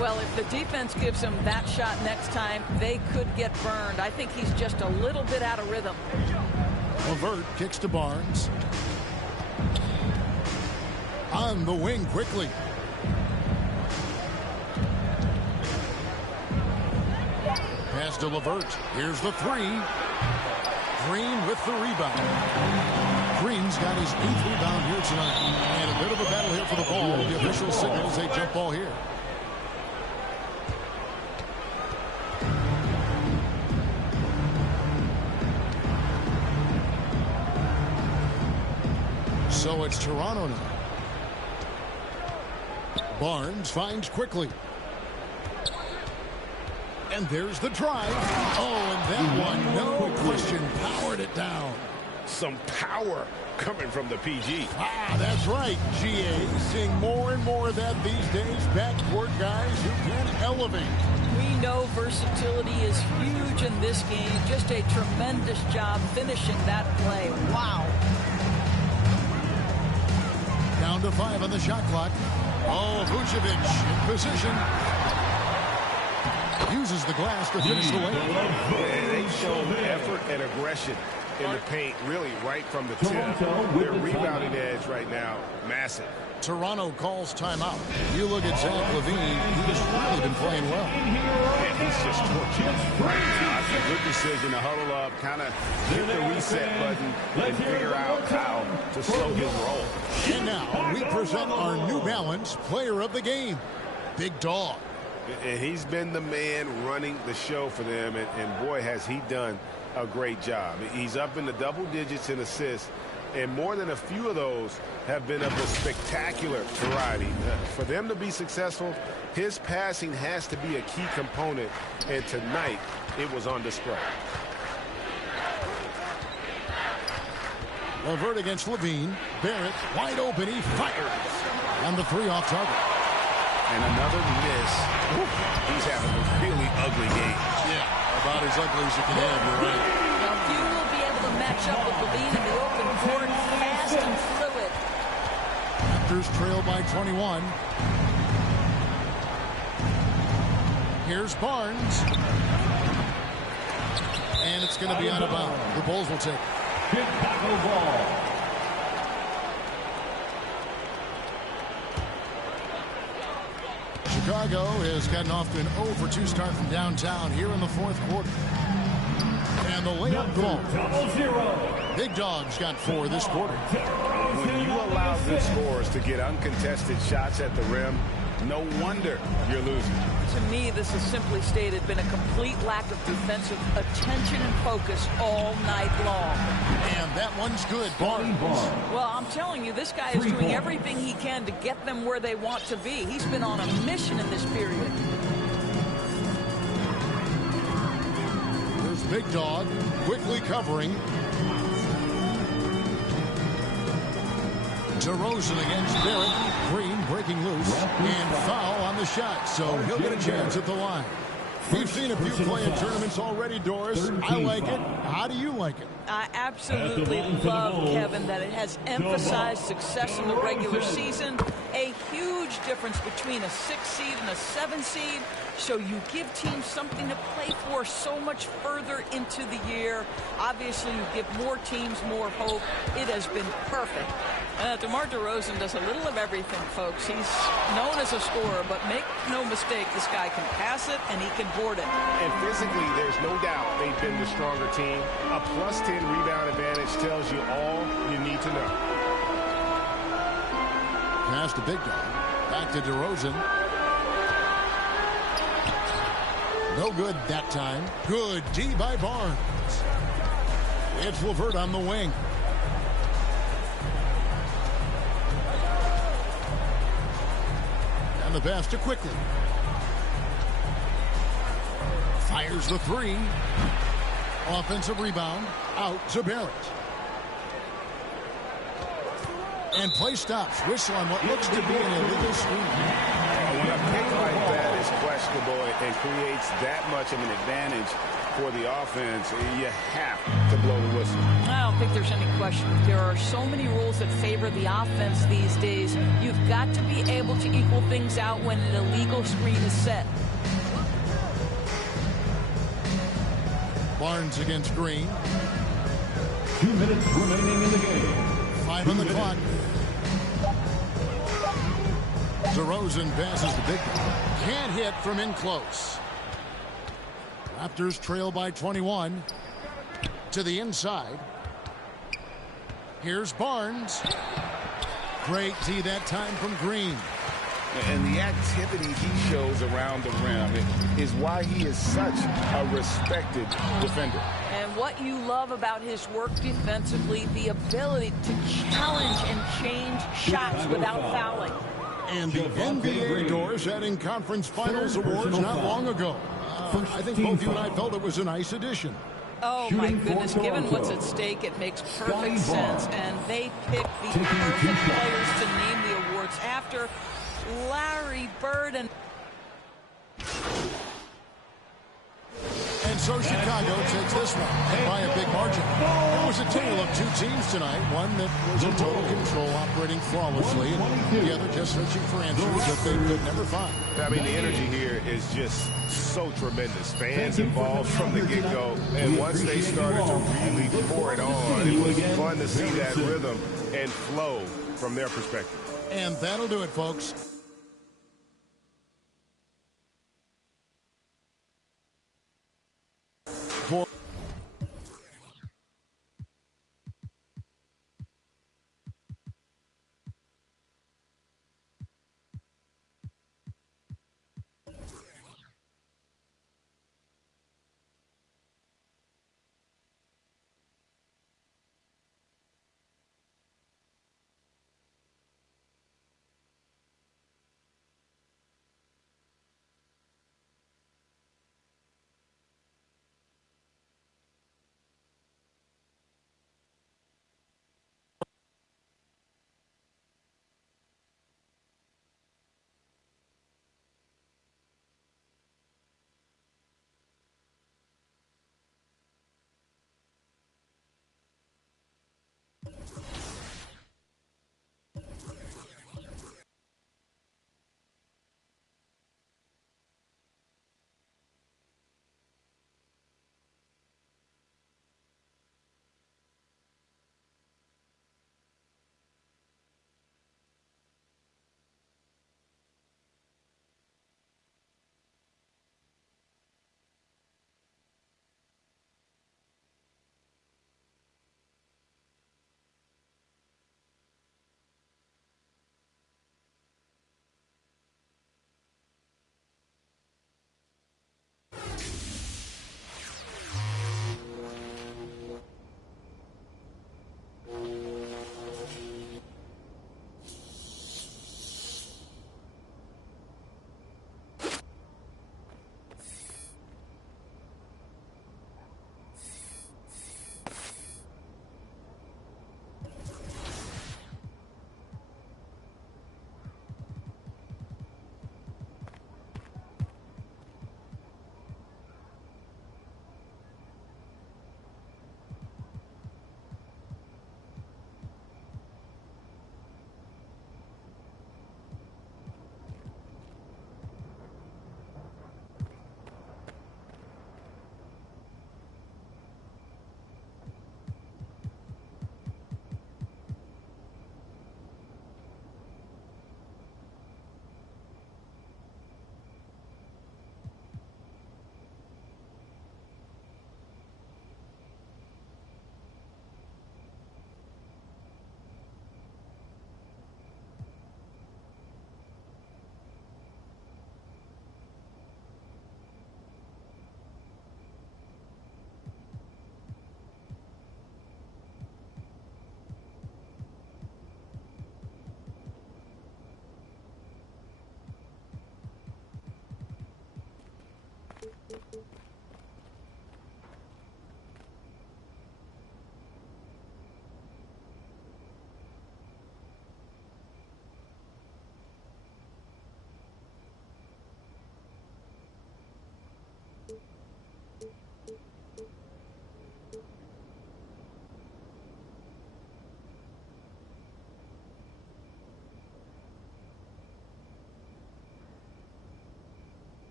Well, if the defense gives him that shot next time, they could get burned. I think he's just a little bit out of rhythm. LeVert kicks to Barnes. On the wing quickly. Pass to LeVert. Here's the three. Green with the rebound. Green's got his 8th rebound here tonight. And a bit of a battle here for the ball. The official signals a jump ball here. So it's Toronto now. Barnes finds quickly. And there's the drive. Oh, and that one, no question, powered it down. Some power coming from the PG. Ah, that's right, GA. Seeing more and more of that these days. Backcourt guys who can elevate. We know versatility is huge in this game. Just a tremendous job finishing that play. Wow. Down to 5 on the shot clock. Oh, Vucevic in position. Uses the glass to finish the way. And they show effort and aggression in the paint, really right from the tip. Their rebounding edge right now, massive. Toronto calls timeout. You look at Zach LaVine, he's really been playing well. And he's just torching. It's a good decision to huddle up, kind of hit the reset button, and figure out how to slow his roll. And now we present our New Balance player of the game, Big Dog. And he's been the man running the show for them, and boy, has he done a great job. He's up in the double digits in assists, and more than a few of those have been of the spectacular variety. For them to be successful, his passing has to be a key component, and tonight it was on display. LeVert against LaVine. Barrett wide open. He fires. And the 3 off target. And another miss. He's having a really ugly game. Yeah, about as ugly as you can have, you're right. Now, few will be able to match up with LaVine in the open court, fast and fluid. Raptors trail by 21. Here's Barnes. And it's going to be out of bounds. The Bulls will take it. Chicago ball. Chicago has gotten off to an 0-for-2 start from downtown here in the 4th quarter. And the layup ball. Big Dog's got 4 this quarter. When you allow good scorers to get uncontested shots at the rim, no wonder you're losing. To me, this has simply stated been a complete lack of defensive attention and focus all night long. And that one's good. Barnes. Well, I'm telling you, this guy is doing everything he can to get them where they want to be. He's been on a mission in this period. There's Big Dog quickly covering. DeRozan against Barrett. Green breaking loose and foul on the shot, so he'll get a chance at the line. We've seen a few play-in tournaments already, Doris. I like it. How do you like it? I absolutely love, Kevin, that it has emphasized success in the regular season. A huge difference between a 6 seed and a 7 seed. So you give teams something to play for so much further into the year. Obviously, you give more teams more hope. It has been perfect. DeMar DeRozan does a little of everything, folks. He's known as a scorer, but make no mistake, this guy can pass it and he can board it. And physically, there's no doubt they've been the stronger team. A +10 rebound advantage tells you all you need to know. Pass to Big Dog. Back to DeRozan. No good that time. Good D by Barnes. It's LeVert on the wing. And the pass to quickly. Fires the 3. Offensive rebound. Out to Barrett. And play stops. Whistle on what looks to be an illegal screen. When a pick like that is questionable and creates that much of an advantage for the offense, you have to blow the whistle. I don't think there's any question. There are so many rules that favor the offense these days. You've got to be able to equal things out when an illegal screen is set. Barnes against Green. 2 minutes remaining in the game. 5 on the clock. DeRozan passes the big one. Can't hit from in close. Raptors trail by 21. To the inside. Here's Barnes. Great tee that time from Green. And the activity he shows around the rim is why he is such a respected defender. And what you love about his work defensively, the ability to challenge and change shots without fouling. And the NBA doors adding conference finals awards not long ago. I think both you and I felt it was a nice addition. Oh, my goodness. Given what's at stake, it makes perfect sense. And they picked the perfect players to name the awards after Larry Bird and so Chicago takes this one by a big margin. It was a tale of two teams tonight, one that was in total control, operating flawlessly, and the other just searching for answers that they could never find. I mean, the energy here is just so tremendous. Fans involved from the get-go, and once they started to really pour it on, it was fun to see that rhythm and flow from their perspective. And that'll do it, folks.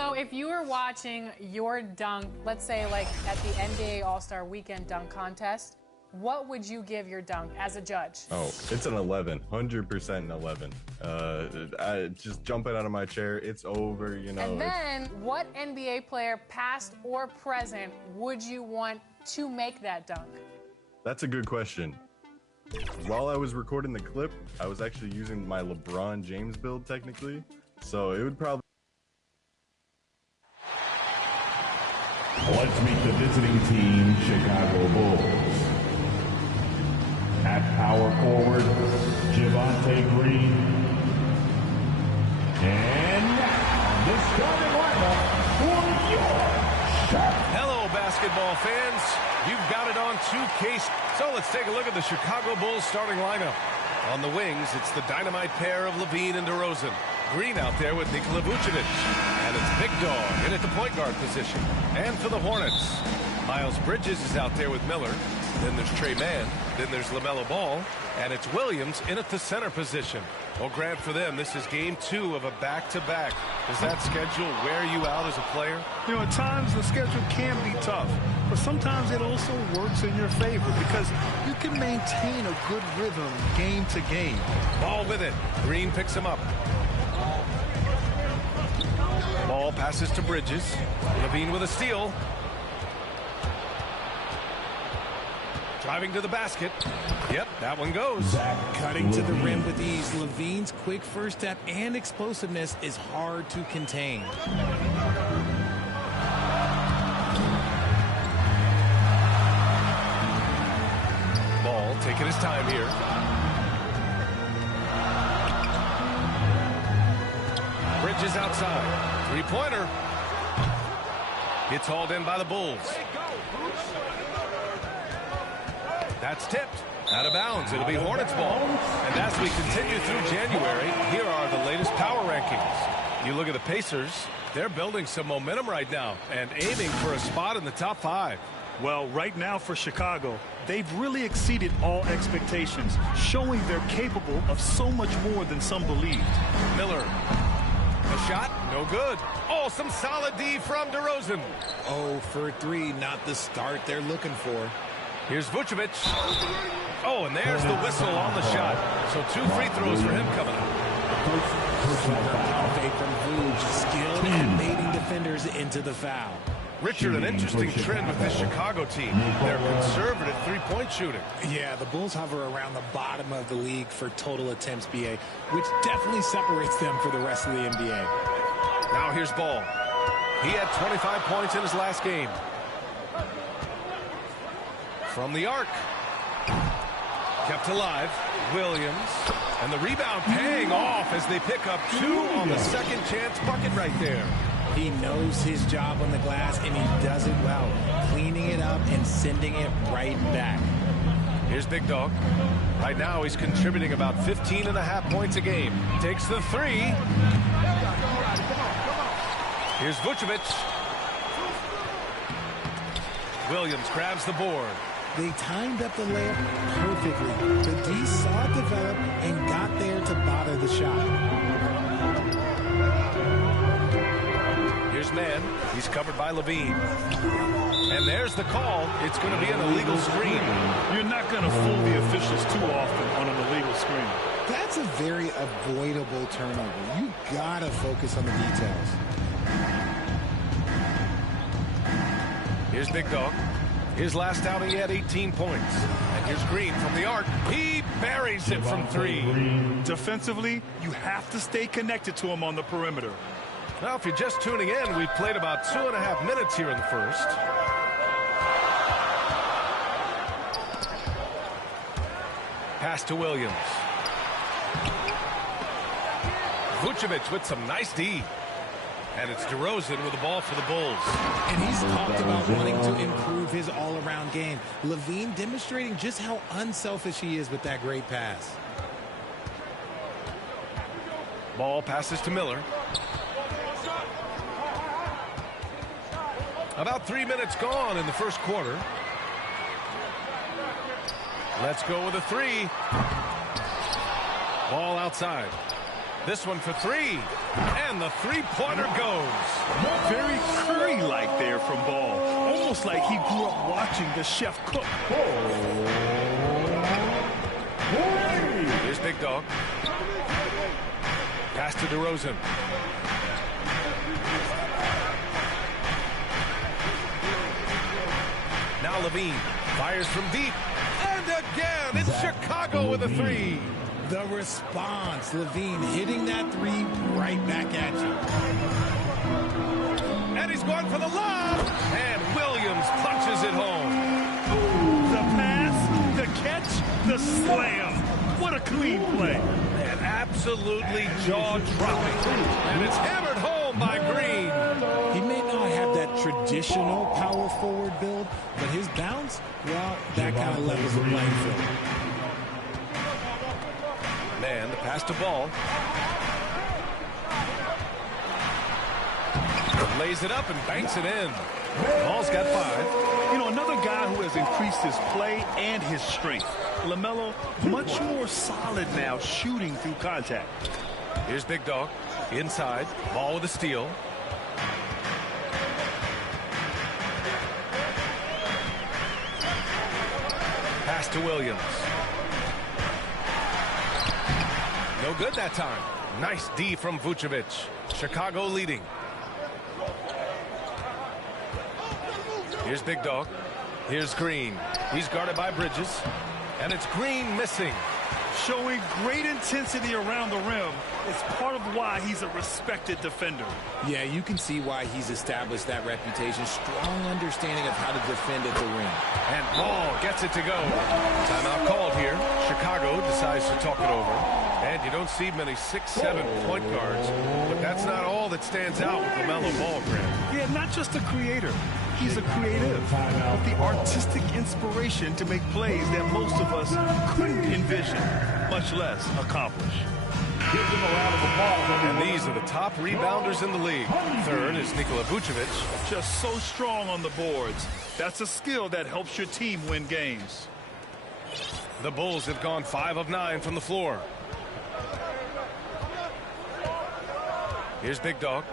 So if you were watching your dunk, let's say like at the NBA All-Star Weekend dunk contest, what would you give your dunk as a judge? Oh, it's an 11, 100% an 11. I just jumping out of my chair, it's over, you know. And then, what NBA player, past or present, would you want to make that dunk? That's a good question. While I was recording the clip, I was actually using my LeBron James build technically, so it would probably... Let's meet the visiting team, Chicago Bulls. At power forward, Javonte Green. And the starting lineup for your shot. Hello, basketball fans. You've got it on 2K. So let's take a look at the Chicago Bulls starting lineup. On the wings, it's the dynamite pair of Levine and DeRozan. Green out there with Nikola Vucevic. And it's Big Dog in at the point guard position. And for the Hornets, Miles Bridges is out there with Miller. Then there's Trey Mann. Then there's LaMelo Ball. And it's Williams in at the center position. Well, Grant, for them, this is game 2 of a back-to-back. Does that schedule wear you out as a player? You know, at times the schedule can be tough, but sometimes it also works in your favor because you can maintain a good rhythm game to game. Ball with it. Green picks him up. Ball passes to Bridges. Levine with a steal. Driving to the basket. Yep, that one goes. Cutting to the rim with ease. Levine's quick first step and explosiveness is hard to contain. Ball taking his time here. Bridges outside. Three-pointer. Gets hauled in by the Bulls. That's tipped. Out of bounds. It'll be Hornets ball. And as we continue through January, here are the latest power rankings. You look at the Pacers, they're building some momentum right now and aiming for a spot in the top 5. Well, right now for Chicago, they've really exceeded all expectations, showing they're capable of so much more than some believed. Miller. A shot, no good. Oh, some solid D from DeRozan. 0 for 3, not the start they're looking for. Here's Vucevic. Oh, and there's the whistle on the shot. So 2 free throws for him coming up. Fake from Vuce, skilled at baiting defenders into the foul. Richard, an interesting trend with this Chicago team. They're conservative three-point shooting. Yeah, the Bulls hover around the bottom of the league for total attempts, BA, which definitely separates them for the rest of the NBA. Now here's Ball. He had 25 points in his last game. From the arc. Kept alive. Williams. And the rebound paying off as they pick up 2 on the second chance bucket right there. He knows his job on the glass, and he does it well, cleaning it up and sending it right back. Here's Big Dog. Right now, he's contributing about 15.5 points a game. Takes the 3. Here's Vucevic. Williams grabs the board. They timed up the layup perfectly. The D saw it develop and got there to bother the shot. Here's Mann. He's covered by Levine. And there's the call. It's going to be an illegal screen. You're not going to fool the officials too often on an illegal screen. That's a very avoidable turnover. You got to focus on the details. Here's Big Dog. His last outing, he had 18 points. And here's Green from the arc. He buries it from 3. Defensively, you have to stay connected to him on the perimeter. Now, if you're just tuning in, we've played about 2.5 minutes here in the first. Pass to Williams. Vucevic with some nice D. And it's DeRozan with the ball for the Bulls. And he's talked about wanting to improve his all-around game. Levine demonstrating just how unselfish he is with that great pass. Ball passes to Miller. About 3 minutes gone in the first quarter. Let's go with a 3. Ball outside. This one for three. And the three-pointer goes. Very Curry-like there from Ball. Almost like he grew up watching the chef cook. Here's Big Dog. Pass to DeRozan. Now Levine fires from deep. And again, it's Chicago with a three. The response, Levine hitting that three right back at you. And he's going for the lob. And Williams punches it home. The pass, the catch, the slam. What a clean play. And absolutely jaw-dropping. And it's hammered home by Green. He may not have that traditional power forward build, but his bounce, well, that kind of levels the playing field. Man, the pass to Ball. Lays it up and banks it in. Ball's got 5. You know, another guy who has increased his play and his strength. LaMelo, much more solid now shooting through contact. Here's Big Dog. Inside. Ball with a steal. Pass to Williams. No good that time. Nice D from Vucevic. Chicago leading. Here's Big Dog. Here's Green. He's guarded by Bridges. And it's Green missing. Showing great intensity around the rim. It's part of why he's a respected defender. Yeah, you can see why he's established that reputation. Strong understanding of how to defend at the rim. And Ball gets it to go. Timeout called here. Chicago decides to talk it over. And you don't see many 6'7" point guards. But that's not all that stands out with LaMelo Ball, Grant. Yeah, not just a creator. He's a creative with the artistic inspiration to make plays that most of us couldn't envision, much less accomplish. Give them a round of applause. And these are the top rebounders in the league. Third is Nikola Vucevic. Just so strong on the boards. That's a skill that helps your team win games. The Bulls have gone 5 of 9 from the floor. Here's Big Dog.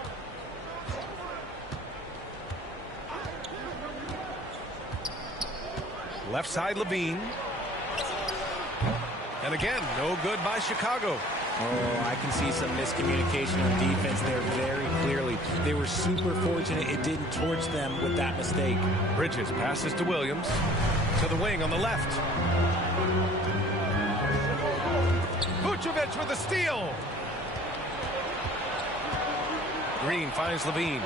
Left side, Levine. And again, no good by Chicago. Oh, I can see some miscommunication on defense there very clearly. They were super fortunate it didn't torch them with that mistake. Bridges passes to Williams. To the wing on the left. Vucevic with a steal. Green finds Levine.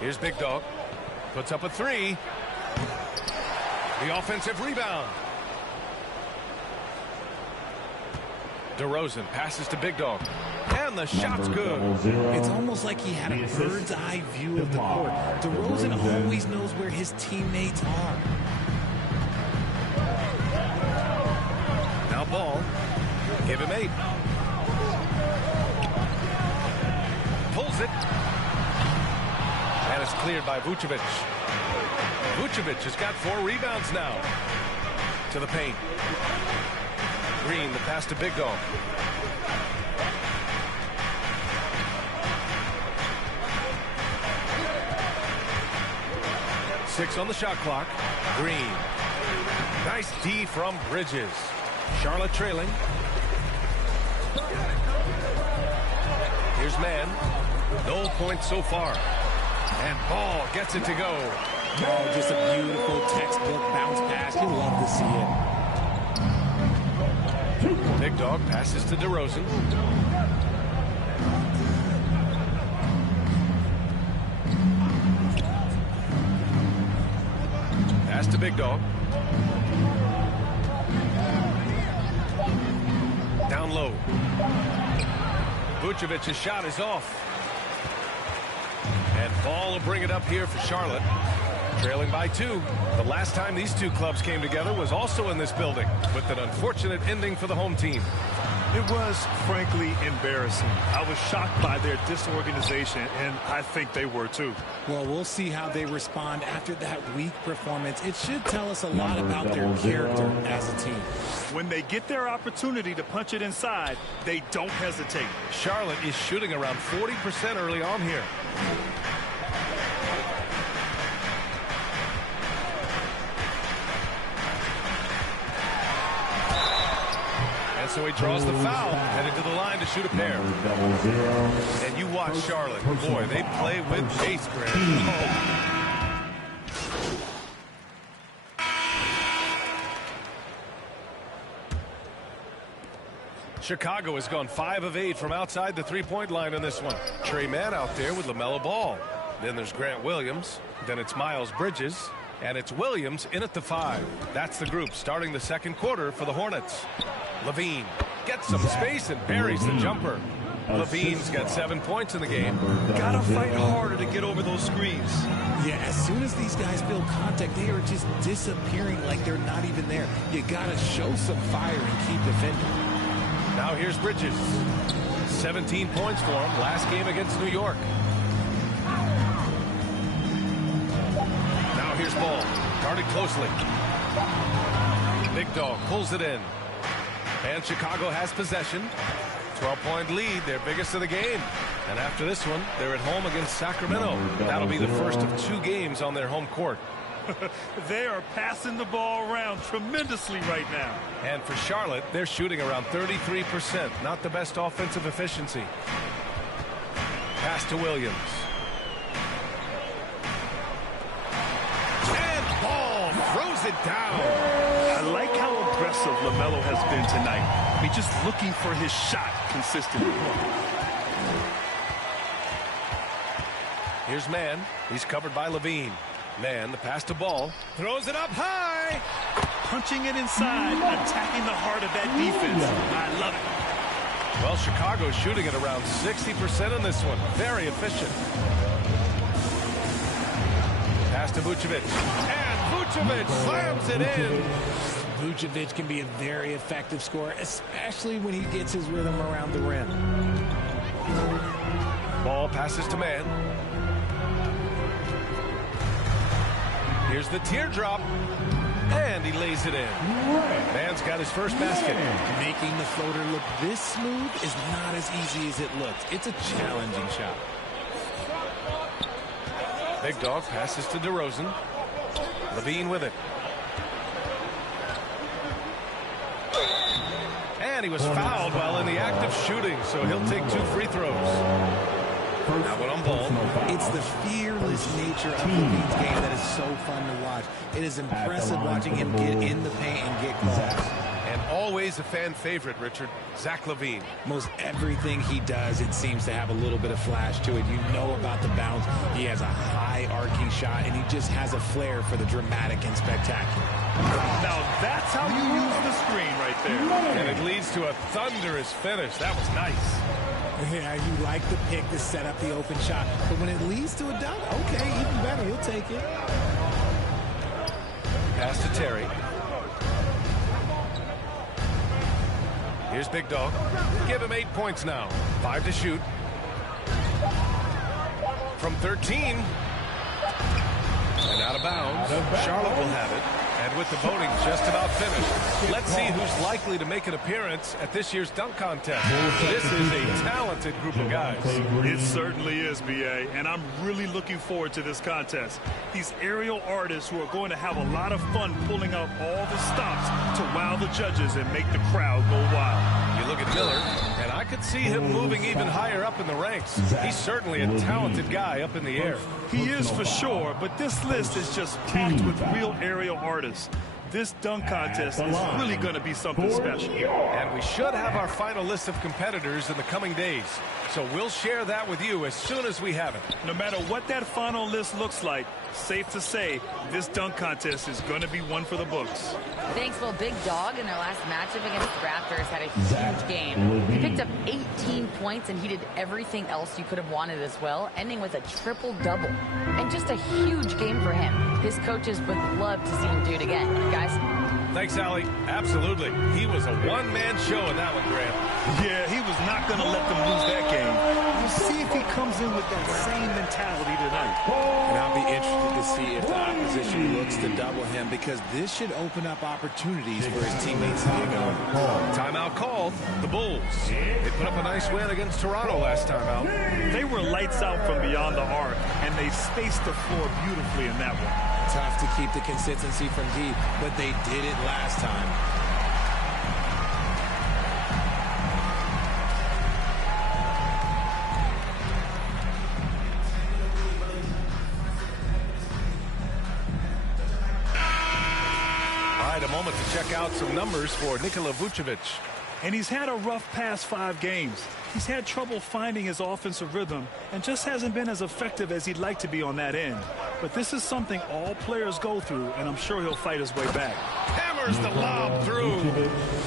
Here's Big Dog. Puts up a three. The offensive rebound. DeRozan passes to Big Dog. And the shot's good. It's almost like he had a bird's eye view of the court. DeRozan always knows where his teammates are. Now Ball. Give him 8. Pulls it. And it's cleared by Vucevic. Vucevic has got 4 rebounds now. To the paint. Green, the pass to Big Dog. Six on the shot clock. Green. Nice D from Bridges. Charlotte trailing. Here's Man. No points so far. And Ball gets it to go. Oh, just a beautiful textbook bounce pass. You love to see it. Big Dog passes to DeRozan. Pass to Big Dog. Down low. Vucevic's shot is off. And Ball will bring it up here for Charlotte. Trailing by 2. The last time these two clubs came together was also in this building, with an unfortunate ending for the home team. It was, frankly, embarrassing. I was shocked by their disorganization, and I think they were too. Well, we'll see how they respond after that weak performance. It should tell us a lot about their character as a team. When they get their opportunity to punch it inside, they don't hesitate. Charlotte is shooting around 40% early on here. And so he draws the foul, headed to the line to shoot a pair. And you watch Charlotte. Boy, they play with pace, Grant. Oh. Chicago has gone 5 of 8 from outside the three-point line in this one. Trey Mann out there with LaMelo Ball. Then there's Grant Williams. Then it's Miles Bridges. And it's Williams in at the 5. That's the group starting the second quarter for the Hornets. Levine gets some space and buries the jumper. Levine's got 7 points in the game. Gotta fight harder to get over those screens. Yeah, as soon as these guys feel contact, they are just disappearing like they're not even there. You gotta show some fire and keep defending. Now here's Bridges. 17 points for him last game against New York. Now here's Ball. Guarded closely. Big Dog pulls it in. And Chicago has possession. 12-point lead, their biggest of the game. And after this one, they're at home against Sacramento. That'll be the first of 2 games on their home court. They are passing the ball around tremendously right now. And for Charlotte, they're shooting around 33%. Not the best offensive efficiency. Pass to Williams. And Ball throws it down. I like how aggressive LaMelo has been tonight. I mean, just looking for his shot consistently. Here's Mann. He's covered by Levine. Mann, the pass to Ball. Throws it up high. Punching it inside, attacking the heart of that defense. I love it. Well, Chicago's shooting at around 60% in this one. Very efficient. Pass to Vucevic. And Vucevic slams it in. Vucevic can be a very effective scorer, especially when he gets his rhythm around the rim. Ball passes to Mann. Here's the teardrop. And he lays it in. Mann's got his first basket. Making the floater look this smooth is not as easy as it looks. It's a challenging shot. Big Dog passes to DeRozan. Levine with it. And he was fouled while in the act of shooting, so he'll take 2 free throws. Now one on Ball. It's the fearless nature of Levine's game that is so fun to watch. It is impressive watching him get in the paint and get calls. And always a fan favorite, Richard, Zach LaVine. Most everything he does, it seems to have a little bit of flash to it. You know about the bounce. He has a high arcing shot, and he just has a flair for the dramatic and spectacular. Now that's how you use the screen right there. And it leads to a thunderous finish. That was nice. Yeah, you like the pick to set up the open shot, but when it leads to a dunk, okay, even better, he'll take it. Pass to Terry. Here's Big Dog. Give him 8 points now. 5 to shoot. From 13. And out of bounds. Charlotte will have it. And with the voting just about finished, let's see who's likely to make an appearance at this year's dunk contest. This is a talented group of guys. It certainly is, B.A., and I'm really looking forward to this contest. These aerial artists who are going to have a lot of fun pulling out all the stops to wow the judges and make the crowd go wild. You look at Miller, and I could see him moving even higher up in the ranks. He's certainly a talented guy up in the air. He is for sure, but this list is just packed with real aerial artists. This dunk contest is really going to be something special. And we should have our final list of competitors in the coming days. So we'll share that with you as soon as we have it. No matter what that final list looks like, safe to say, this dunk contest is going to be one for the books. Thanks, well, Big Dog in their last matchup against the Raptors had a huge game. He picked up 18 points, and he did everything else you could have wanted as well, ending with a triple-double. And just a huge game for him. His coaches would love to see him do it again. Guys? Thanks, Allie. Absolutely. He was a one-man show in that one, Grant. Yeah, he was not going to let them lose that game. We'll see if he comes in with that same mentality tonight. And I'll be interested to see if the opposition looks to double him, because this should open up opportunities for his teammates to get going. Timeout called. The Bulls. They put up a nice win against Toronto last time out. They were lights out from beyond the arc, and they spaced the floor beautifully in that one. Tough to keep the consistency from deep, but they did it last time. All right, a moment to check out some numbers for Nikola Vucevic. And he's had a rough past 5 games. He's had trouble finding his offensive rhythm and just hasn't been as effective as he'd like to be on that end. But this is something all players go through, and I'm sure he'll fight his way back. Hammers the lob through.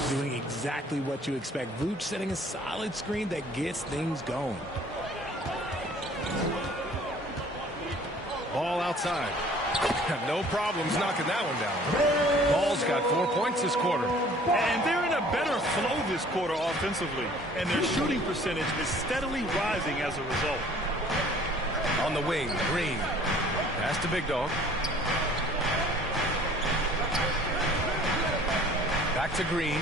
Doing exactly what you expect. Vooch setting a solid screen that gets things going. Ball outside. No problems knocking that one down. Ball's got 4 points this quarter. And they're in a better flow this quarter offensively, and their shooting percentage is steadily rising as a result. On the wing, Green. Pass to Big Dog. Back to Green.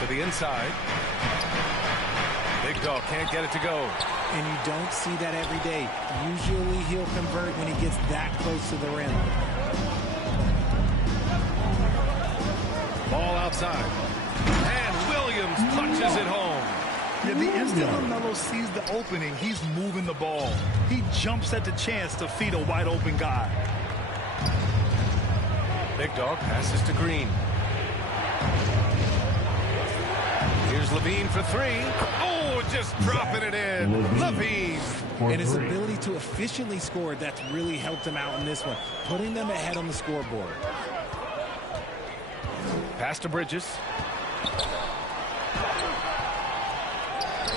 To the inside. Big Dog can't get it to go. And you don't see that every day. Usually he'll convert when he gets that close to the rim. Ball outside. And Williams punches it home. Yeah, the instant LaMelo sees the opening, he's moving the ball. He jumps at the chance to feed a wide-open guy. Big Dog passes to Green. Here's Levine for 3. Oh, just dropping it in. Levine. And his ability to efficiently score, that's really helped him out in this one, putting them ahead on the scoreboard. Pass to Bridges.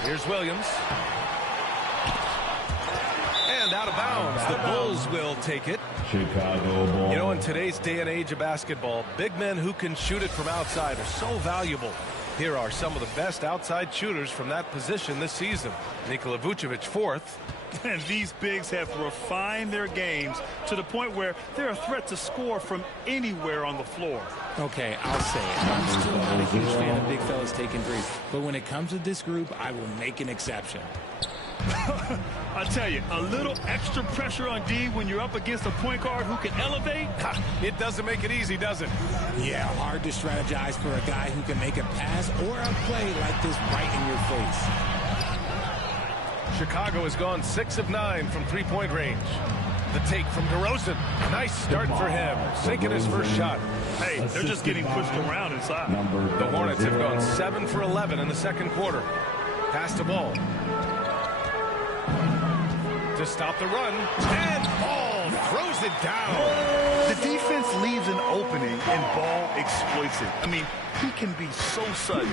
Here's Williams. And out of bounds. The Bulls will take it. Chicago ball. You know, in today's day and age of basketball, big men who can shoot it from outside are so valuable. Here are some of the best outside shooters from that position this season. Nikola Vucevic, 4th. And these bigs have refined their games to the point where they're a threat to score from anywhere on the floor. Okay, I'll say it. I'm still not a huge fan of big fellas taking threes, but when it comes to this group, I will make an exception. I tell you, a little extra pressure on D when you're up against a point guard who can elevate. It doesn't make it easy, does it? Yeah, hard to strategize for a guy who can make a pass or a play like this right in your face. Chicago has gone 6 of 9 from three-point range. The take from DeRozan. Nice start for him. Sinking his first shot. Hey, they're just getting pushed around inside. The Hornets have gone 7 for 11 in the second quarter. Pass to Ball. To stop the run. And Ball throws it down. The defense leaves an opening and Ball exploits it. I mean, he can be so sudden.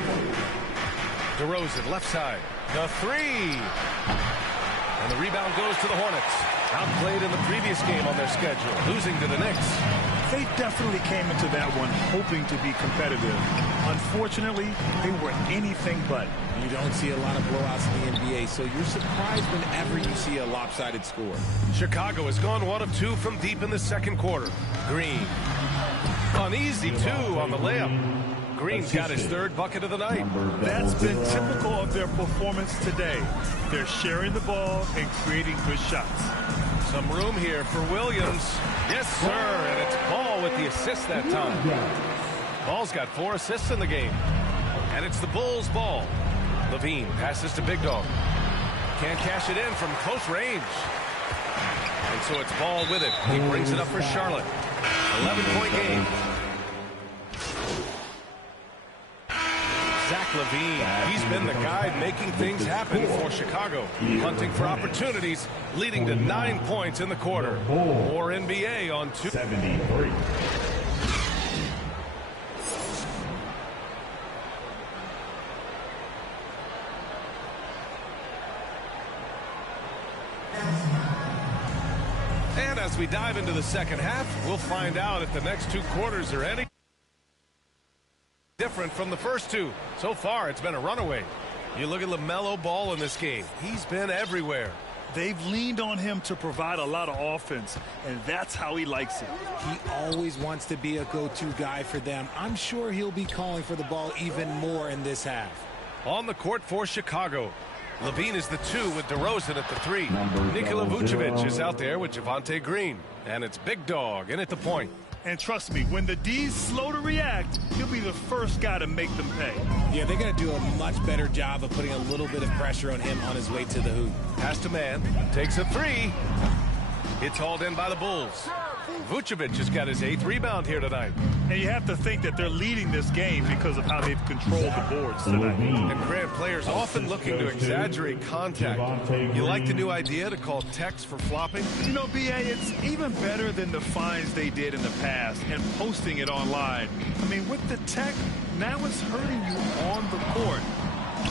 DeRozan, left side. The 3. And the rebound goes to the Hornets. Outplayed in the previous game on their schedule, losing to the Knicks. They definitely came into that one hoping to be competitive. Unfortunately, they were anything but. You don't see a lot of blowouts in the NBA, so you're surprised whenever you see a lopsided score. Chicago has gone 1 of 2 from deep in the second quarter. Green. Uneasy, 2 on the layup. Green's got his 3rd bucket of the night. That's been typical of their performance today. They're sharing the ball and creating good shots. Some room here for Williams. Yes, sir. And it's Ball with the assist that time. Ball's got 4 assists in the game. And it's the Bulls' ball. Levine passes to Big Dog. Can't cash it in from close range. And so it's Ball with it. He brings it up for Charlotte. 11-point game. Zach LaVine, he's been the guy making things happen for Chicago. Hunting for opportunities, leading to 9 points in the quarter. More NBA on 273. And as we dive into the second half, we'll find out if the next 2 quarters are any. different from the first two. So far, it's been a runaway. You look at LaMelo Ball in this game. He's been everywhere. They've leaned on him to provide a lot of offense, and that's how he likes it. He always wants to be a go-to guy for them. I'm sure he'll be calling for the ball even more in this half. On the court for Chicago, LaVine is the 2 with DeRozan at the 3. Nikola Vucevic is out there with Javonte Green. And it's Big Dog in at the point. And trust me, when the D's slow to react, he'll be the first guy to make them pay. Yeah, they're going to do a much better job of putting a little bit of pressure on him on his way to the hoop. Pass to man, takes a 3. It's hauled in by the Bulls. Vucevic has got his 8th rebound here tonight. And you have to think that they're leading this game because of how they've controlled the boards tonight. And Grant, players often looking to exaggerate contact. You like the new idea to call techs for flopping? You know, B.A., it's even better than the fines they did in the past and posting it online. I mean, with the tech, now it's hurting you on the court.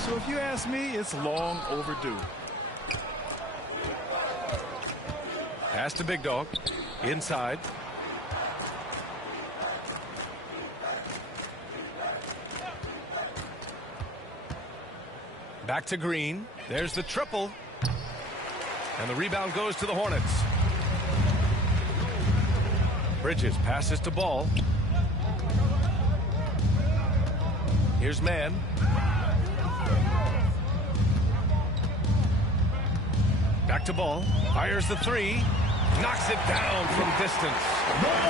So if you ask me, it's long overdue. Pass to Big Dog. Inside. Back to Green. There's the triple. And the rebound goes to the Hornets. Bridges passes to Ball. Here's Man. Back to Ball. Fires the 3. Knocks it down from distance.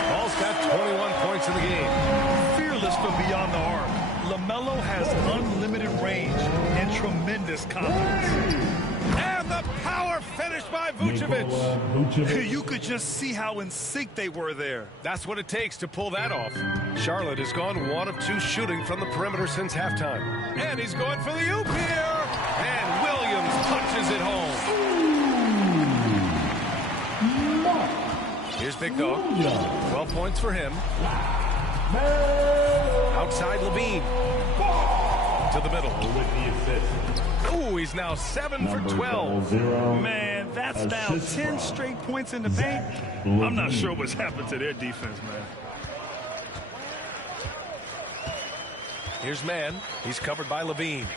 Ball's got 21 points in the game. Fearless from beyond the arc. LaMelo has unlimited range and tremendous confidence. And the power finish by Vucevic. You could just see how in sync they were there. That's what it takes to pull that off. Charlotte has gone 1 of 2 shooting from the perimeter since halftime. And he's going for the oop here. And Williams punches it home. Here's Big Dog. 12 points for him. Outside LaVine. To the middle. Oh, he's now 7 for 12. Man, that's now 10 straight points in the paint. I'm not sure what's happened to their defense, man. Here's Man. He's covered by LaVine.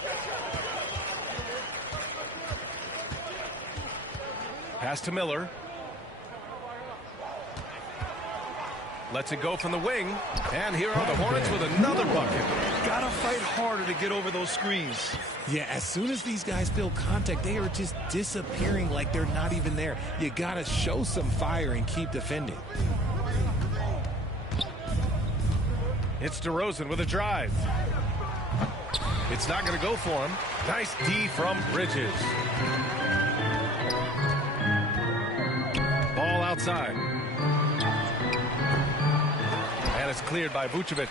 Pass to Miller. Lets it go from the wing. And here are the Hornets with another bucket. Gotta fight harder to get over those screens. Yeah, as soon as these guys feel contact, they are just disappearing like they're not even there. You gotta show some fire and keep defending. It's DeRozan with a drive. It's not going to go for him. Nice D from Bridges. Ball outside. And it's cleared by Vucevic.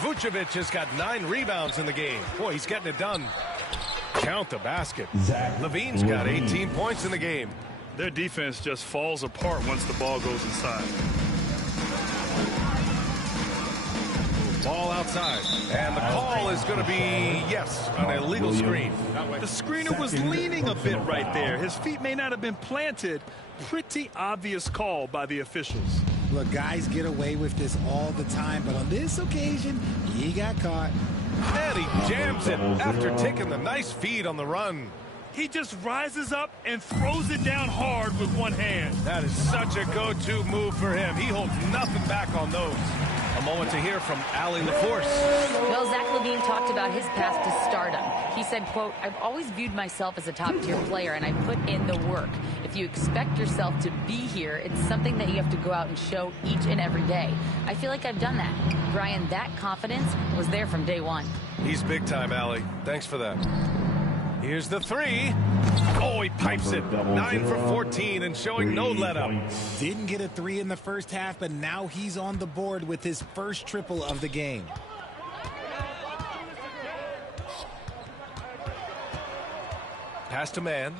Vucevic has got 9 rebounds in the game. Boy, he's getting it done. Count the basket. LaVine's got 18 points in the game. Their defense just falls apart once the ball goes inside. Ball outside. And the call is going to be, yes, an illegal screen. The screener was leaning a bit right there. His feet may not have been planted. Pretty obvious call by the officials. Look, guys get away with this all the time, but on this occasion, he got caught. And he jams it after taking the nice feed on the run. He just rises up and throws it down hard with one hand. That is such a go-to move for him. He holds nothing back on those. A moment to hear from Allie LaForce. Well, Zach LaVine talked about his path to stardom. He said, quote, "I've always viewed myself as a top-tier player, and I put in the work. If you expect yourself to be here, it's something that you have to go out and show each and every day. I feel like I've done that." Brian, that confidence was there from day one. He's big time, Allie. Thanks for that. Here's the 3. Oh, he pipes it. 9 for 14 and showing no let-up. Didn't get a 3 in the first half, but now he's on the board with his first triple of the game. Pass to Man.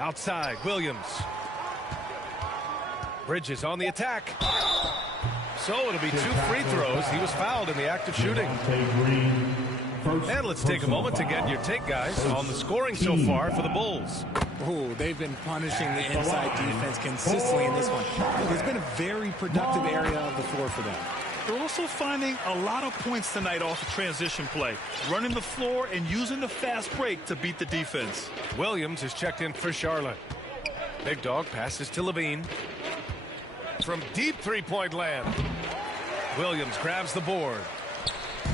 Outside, Williams. Bridges on the attack. So it'll be 2 free throws. He was fouled in the act of shooting. And let's take a moment to get your take, guys, on the scoring so far for the Bulls. Oh, they've been punishing the inside defense consistently in this one. It's been a very productive area of the floor for them. They're also finding a lot of points tonight off of transition play, running the floor and using the fast break to beat the defense. Williams is checked in for Charlotte. Big Dog passes to Levine. From deep three-point land, Williams grabs the board.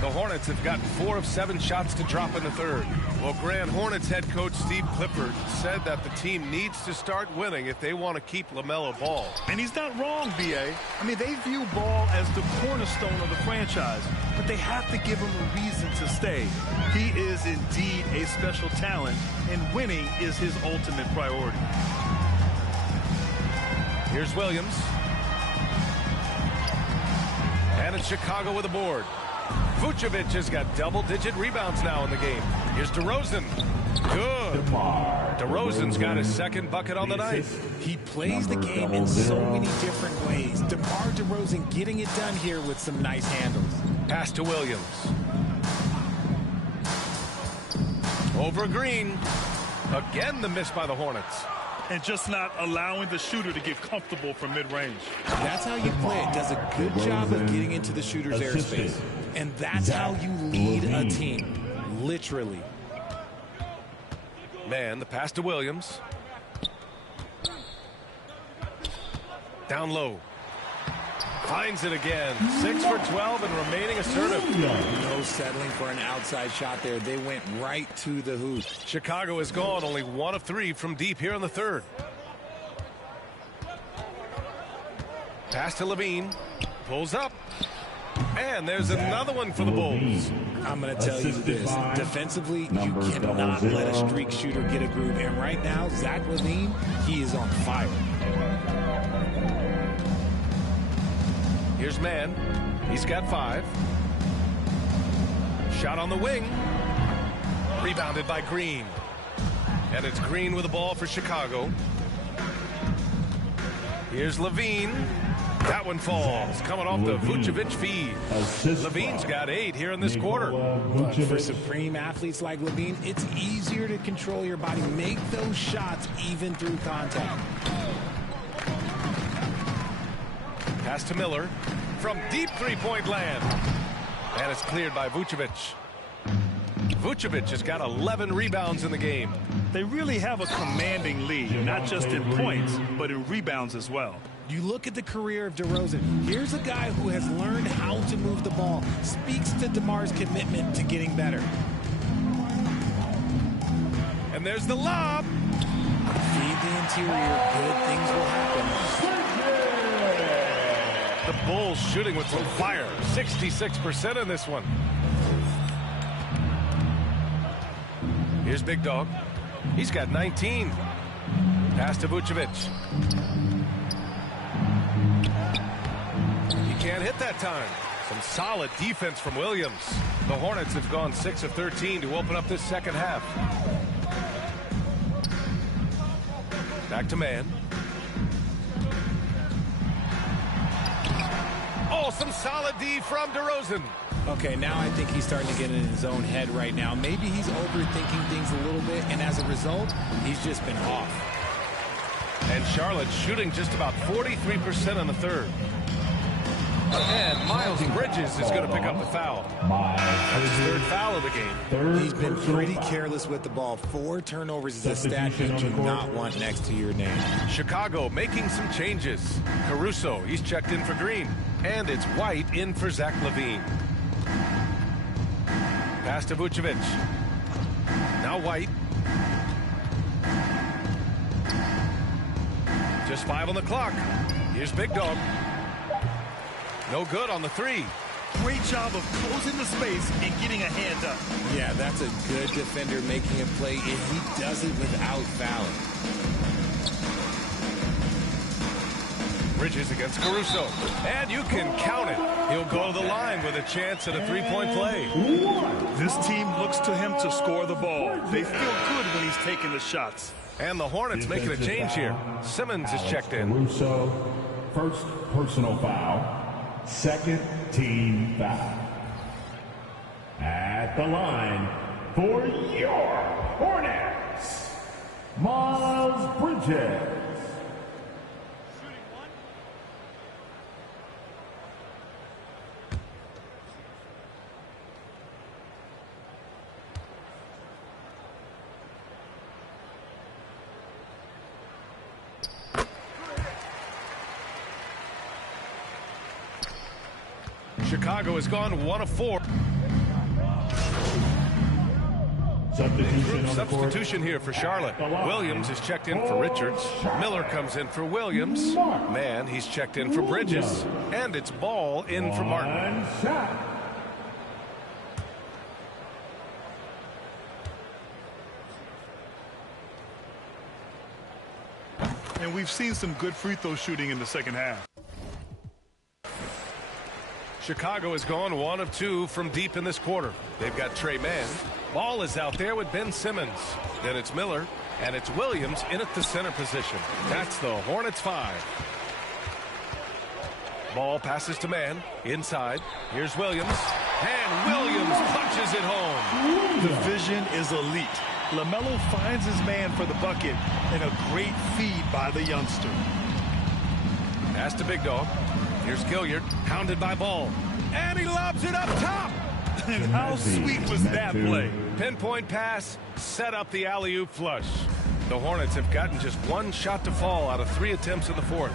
The Hornets have gotten 4 of 7 shots to drop in the third. Well, Grand Hornets head coach Steve Clifford said that the team needs to start winning if they want to keep LaMelo Ball. And he's not wrong, B.A. I mean, they view Ball as the cornerstone of the franchise, but they have to give him a reason to stay. He is indeed a special talent, and winning is his ultimate priority. Here's Williams. And it's Chicago with a board. Vucevic has got double-digit rebounds now in the game. Here's DeRozan. Good. DeRozan's got his second bucket on the night. He plays the game in so many different ways. DeMar DeRozan getting it done here with some nice handles. Pass to Williams. Over Green. Again, the miss by the Hornets. And just not allowing the shooter to get comfortable from mid-range. That's how you play it. Does a good job of getting into the shooter's airspace. And that's how you lead a team. Literally. Man, the pass to Williams. Down low. Finds it again. 6 for 12 and remaining assertive. No settling for an outside shot there. They went right to the hoop. Chicago is gone. Only 1 of 3 from deep here in the third. Pass to Levine. Pulls up. And there's another one for the Bulls. I'm going to tell you this. Defensively, you cannot let a streak shooter get a groove. And right now, Zach Levine, he is on fire. Here's Mann. He's got 5. Shot on the wing. Rebounded by Green. And it's Green with the ball for Chicago. Here's Levine. That one falls. Coming off the Vucevic feed. Levine's got 8 here in this quarter. But for supreme athletes like Levine, it's easier to control your body. Make those shots even through contact. Pass to Miller from deep three-point land. And it's cleared by Vucevic. Vucevic has got 11 rebounds in the game. They really have a commanding lead, not just in points, but in rebounds as well. You look at the career of DeRozan. Here's a guy who has learned how to move the ball. Speaks to DeMar's commitment to getting better. And there's the lob. Feed the interior. Good things will happen. The Bulls shooting with some fire. 66% in this one. Here's Big Dog. He's got 19. Pass to Vucevic. He can't hit that time. Some solid defense from Williams. The Hornets have gone 6 of 13 to open up this second half. Back to Mann. Oh, some solid D from DeRozan. Okay, now I think he's starting to get in his own head right now. Maybe he's overthinking things a little bit, and as a result, he's just been off. And Charlotte shooting just about 43% in the third. And Miles Bridges is going to pick up the foul. That's his 3rd foul of the game. He's been pretty careless with the ball. 4 turnovers is a stat you do not want next to your name. Chicago making some changes. Caruso, he's checked in for Green. And it's White in for Zach Levine. Pass to Vucevic. Now White. Just 5 on the clock. Here's Big Dog. No good on the 3. Great job of closing the space and getting a hand up. Yeah, that's a good defender making a play, and he does it without fouling. Bridges against Caruso. And you can count it. He'll go to the line with a chance at a 3-point play. This team looks to him to score the ball. They feel good when he's taking the shots. And the Hornets making a change here. Simmons is checked in. Caruso, first personal foul, 2nd team foul. At the line for your Hornets, Miles Bridges. Chicago has gone 1 of 4. Substitution here for Charlotte. Williams is checked in for Richards. Miller comes in for Williams. Man, he's checked in for Bridges. And it's Ball in for Martin. And we've seen some good free throw shooting in the second half. Chicago has gone 1 of 2 from deep in this quarter. They've got Trey Mann. Ball is out there with Ben Simmons. Then it's Miller, and it's Williams in at the center position. That's the Hornets 5. Ball passes to Mann. Inside. Here's Williams. And Williams punches it home. The vision is elite. LaMelo finds his man for the bucket, and a great feed by the youngster. Pass to Big Dog. Here's Gilliard, hounded by Ball. And he lobs it up top. And how sweet was that play? Pinpoint pass, set up the alley-oop flush. The Hornets have gotten just 1 shot to fall out of 3 attempts in the fourth.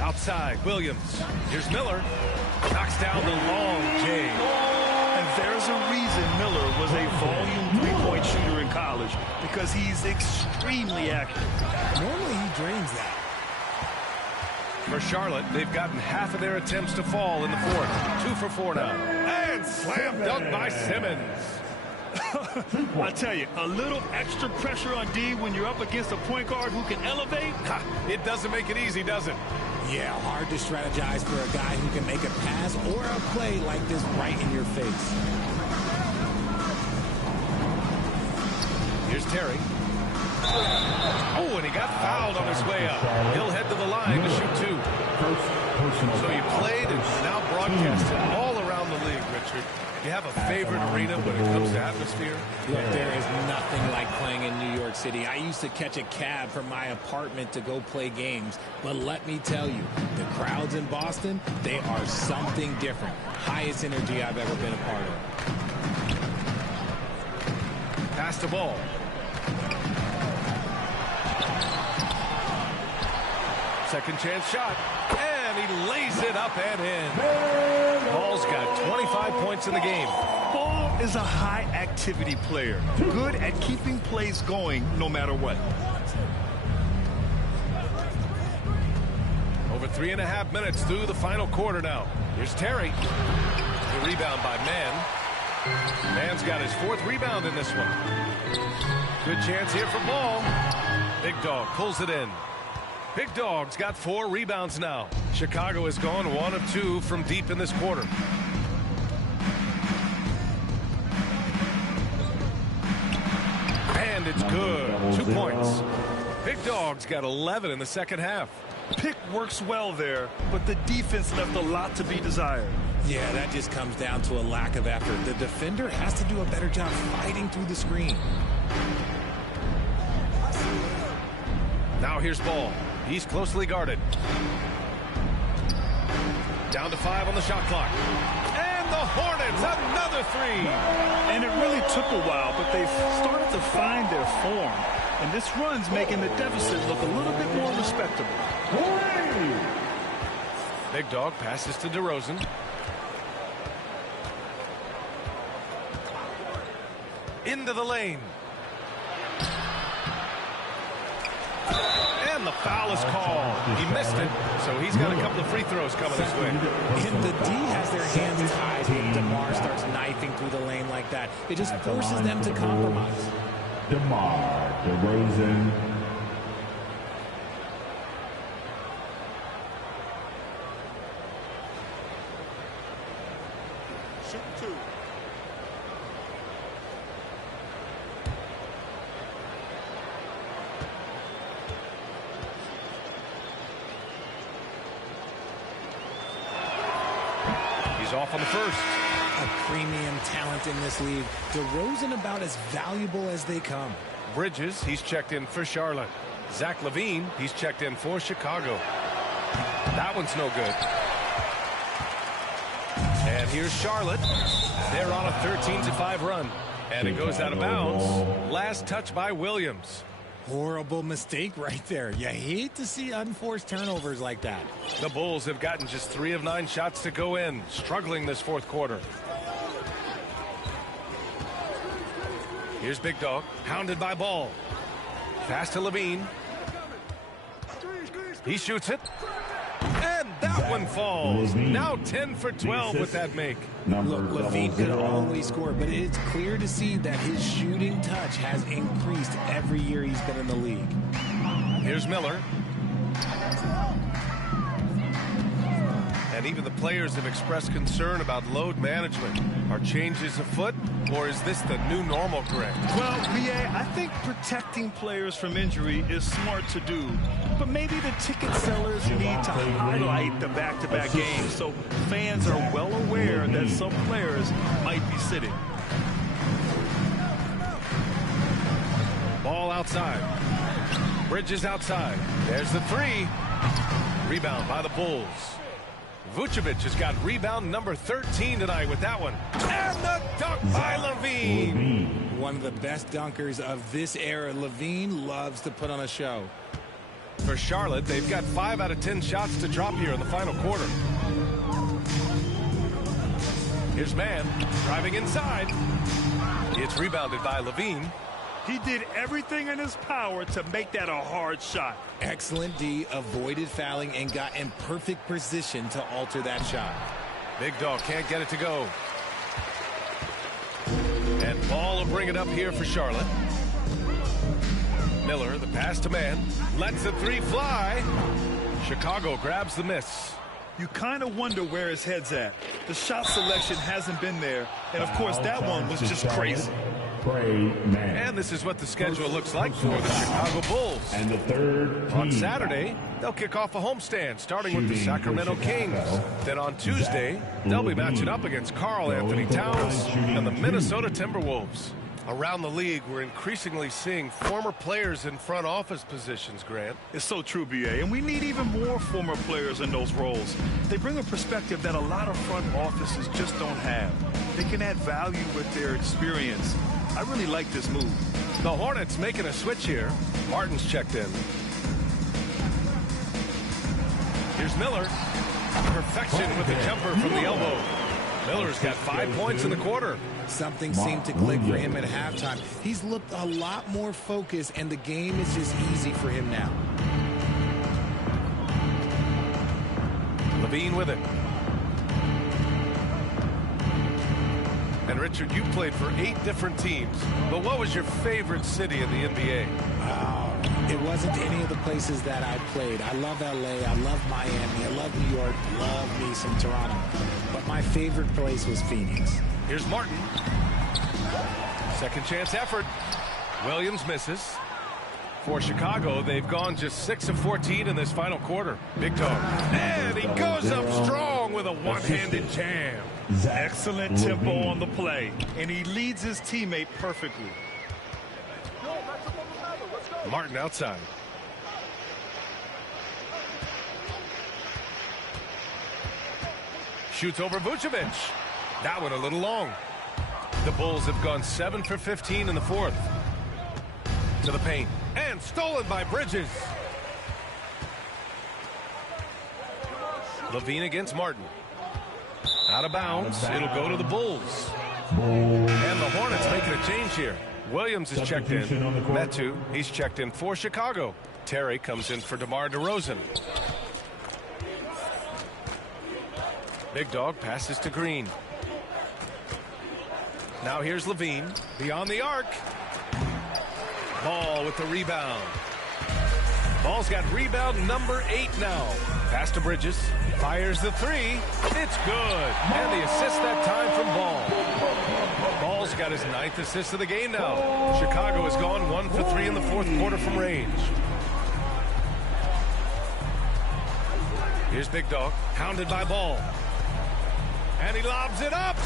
Outside, Williams. Here's Miller. Knocks down the long J. And there's a reason Miller was a volume three-point shooter in college, because he's extremely accurate. Normally he drains that. For Charlotte, they've gotten half of their attempts to fall in the fourth. 2 for 4 now. And slam dunk by Simmons. I tell you, a little extra pressure on D when you're up against a point guard who can elevate. It doesn't make it easy, does it? Yeah, hard to strategize for a guy who can make a pass or a play like this right in your face. Here's Terry. Oh, and he got fouled on his way up. He'll head to the line to shoot 2. So you played and now broadcasted all around the league, Richard. Do you have a favorite arena when it comes to atmosphere? Look, there is nothing like playing in New York City. I used to catch a cab from my apartment to go play games. But let me tell you, the crowds in Boston, they are something different. Highest energy I've ever been a part of. Pass the ball. Second chance shot. And he lays it up and in. Ball's got 25 points in the game. Ball is a high-activity player, good at keeping plays going no matter what. Over 3.5 minutes through the final quarter now. Here's Terry. The rebound by Mann. Mann's got his 4th rebound in this one. Good chance here for Ball. Big Dog pulls it in. Big Dog's got 4 rebounds now. Chicago has gone 1 of 2 from deep in this quarter. And it's good. 2 points. Big Dog's got 11 in the second half. Pick works well there, but the defense left a lot to be desired. Yeah, that just comes down to a lack of effort. The defender has to do a better job fighting through the screen. Now here's Ball. He's closely guarded. Down to 5 on the shot clock. And the Hornets, another 3. And it really took a while, but they've started to find their form. And this run's making the deficit look a little bit more respectable. Big Dog passes to DeRozan. Into the lane. And the foul is called. He missed it, so he's got a couple of free throws coming this way. And the D has their hands tied when DeMar starts knifing through the lane like that. It just forces them to compromise. DeMar DeRozan. Shoot 2. He's off on the first. a premium talent in this league. DeRozan about as valuable as they come. Bridges, he's checked in for Charlotte. Zach LaVine, he's checked in for Chicago. That one's no good. And here's Charlotte. They're on a 13-5 run. And it goes out of bounds. Last touch by Williams. Horrible mistake right there. You hate to see unforced turnovers like that. The Bulls have gotten just 3 of 9 shots to go in, struggling this fourth quarter. Here's Big Dog, hounded by Ball. Pass to LaVine. He shoots it. And that one falls. Now 10 for 12 with that make. Look, LaVine could always score, but it's clear to see that his shooting touch has increased every year he's been in the league. Here's Miller. And even the players have expressed concern about load management. Are changes afoot, or is this the new normal, Greg? Well, BA, I think protecting players from injury is smart to do. But maybe the ticket sellers need to highlight the back-to-back games so fans are well aware that some players might be sitting. Ball outside. Bridges outside. There's the 3. Rebound by the Bulls. Vucevic has got rebound number 13 tonight with that one. And the dunk by LaVine. One of the best dunkers of this era. LaVine loves to put on a show. For Charlotte, they've got 5 out of 10 shots to drop here in the final quarter. Here's Mann driving inside. It's rebounded by LaVine. He did everything in his power to make that a hard shot. Excellent D, avoided fouling and got in perfect position to alter that shot. Big Dog can't get it to go. And Ball will bring it up here for Charlotte. Miller, the pass to Mann, lets the 3 fly. Chicago grabs the miss. You kind of wonder where his head's at. The shot selection hasn't been there, and of course that one was just crazy. And this is what the schedule looks like for the Chicago Bulls. And the third on Saturday, they'll kick off a homestand, starting with the Sacramento Kings. Then on Tuesday, they'll be matching up against Karl Anthony Towns and the Minnesota Timberwolves. Around the league, we're increasingly seeing former players in front office positions, Grant. It's so true, BA, and we need even more former players in those roles. They bring a perspective that a lot of front offices just don't have. They can add value with their experience. I really like this move. The Hornets making a switch here. Martin's checked in. Here's Miller. Perfection with the jumper from the elbow. Miller's got 5 points in the quarter. Something seemed to click for him at halftime. He's looked a lot more focused, and the game is just easy for him now. LaVine with it. And Richard, you played for 8 different teams, but what was your favorite city in the NBA? It wasn't any of the places that I played. I love LA, I love Miami, I love New York, love me some Toronto. But my favorite place was Phoenix. Here's Martin. Second chance effort. Williams misses. For Chicago, they've gone just 6 of 14 in this final quarter. Big Dog. And he goes up strong with a one-handed jam. Excellent tempo on the play, and he leads his teammate perfectly. Martin outside. Shoots over Vucevic. That one a little long. The Bulls have gone 7 for 15 in the fourth. To the paint. And stolen by Bridges. LaVine against Martin. Out of bounds. It'll go to the Bulls. And the Hornets making a change here. Williams is checked in. Metu, he's checked in for Chicago. Terry comes in for DeMar DeRozan. Big Dog passes to Green. Now here's LaVine. Beyond the arc. Ball with the rebound. Ball's got rebound number 8 now. Pass to Bridges. Fires the 3. It's good. And the assist that time from Ball. Ball's got his 9th assist of the game now. Chicago has gone 1 for 3 in the fourth quarter from range. Here's Big Dog. Hounded by Ball. And he lobs it up.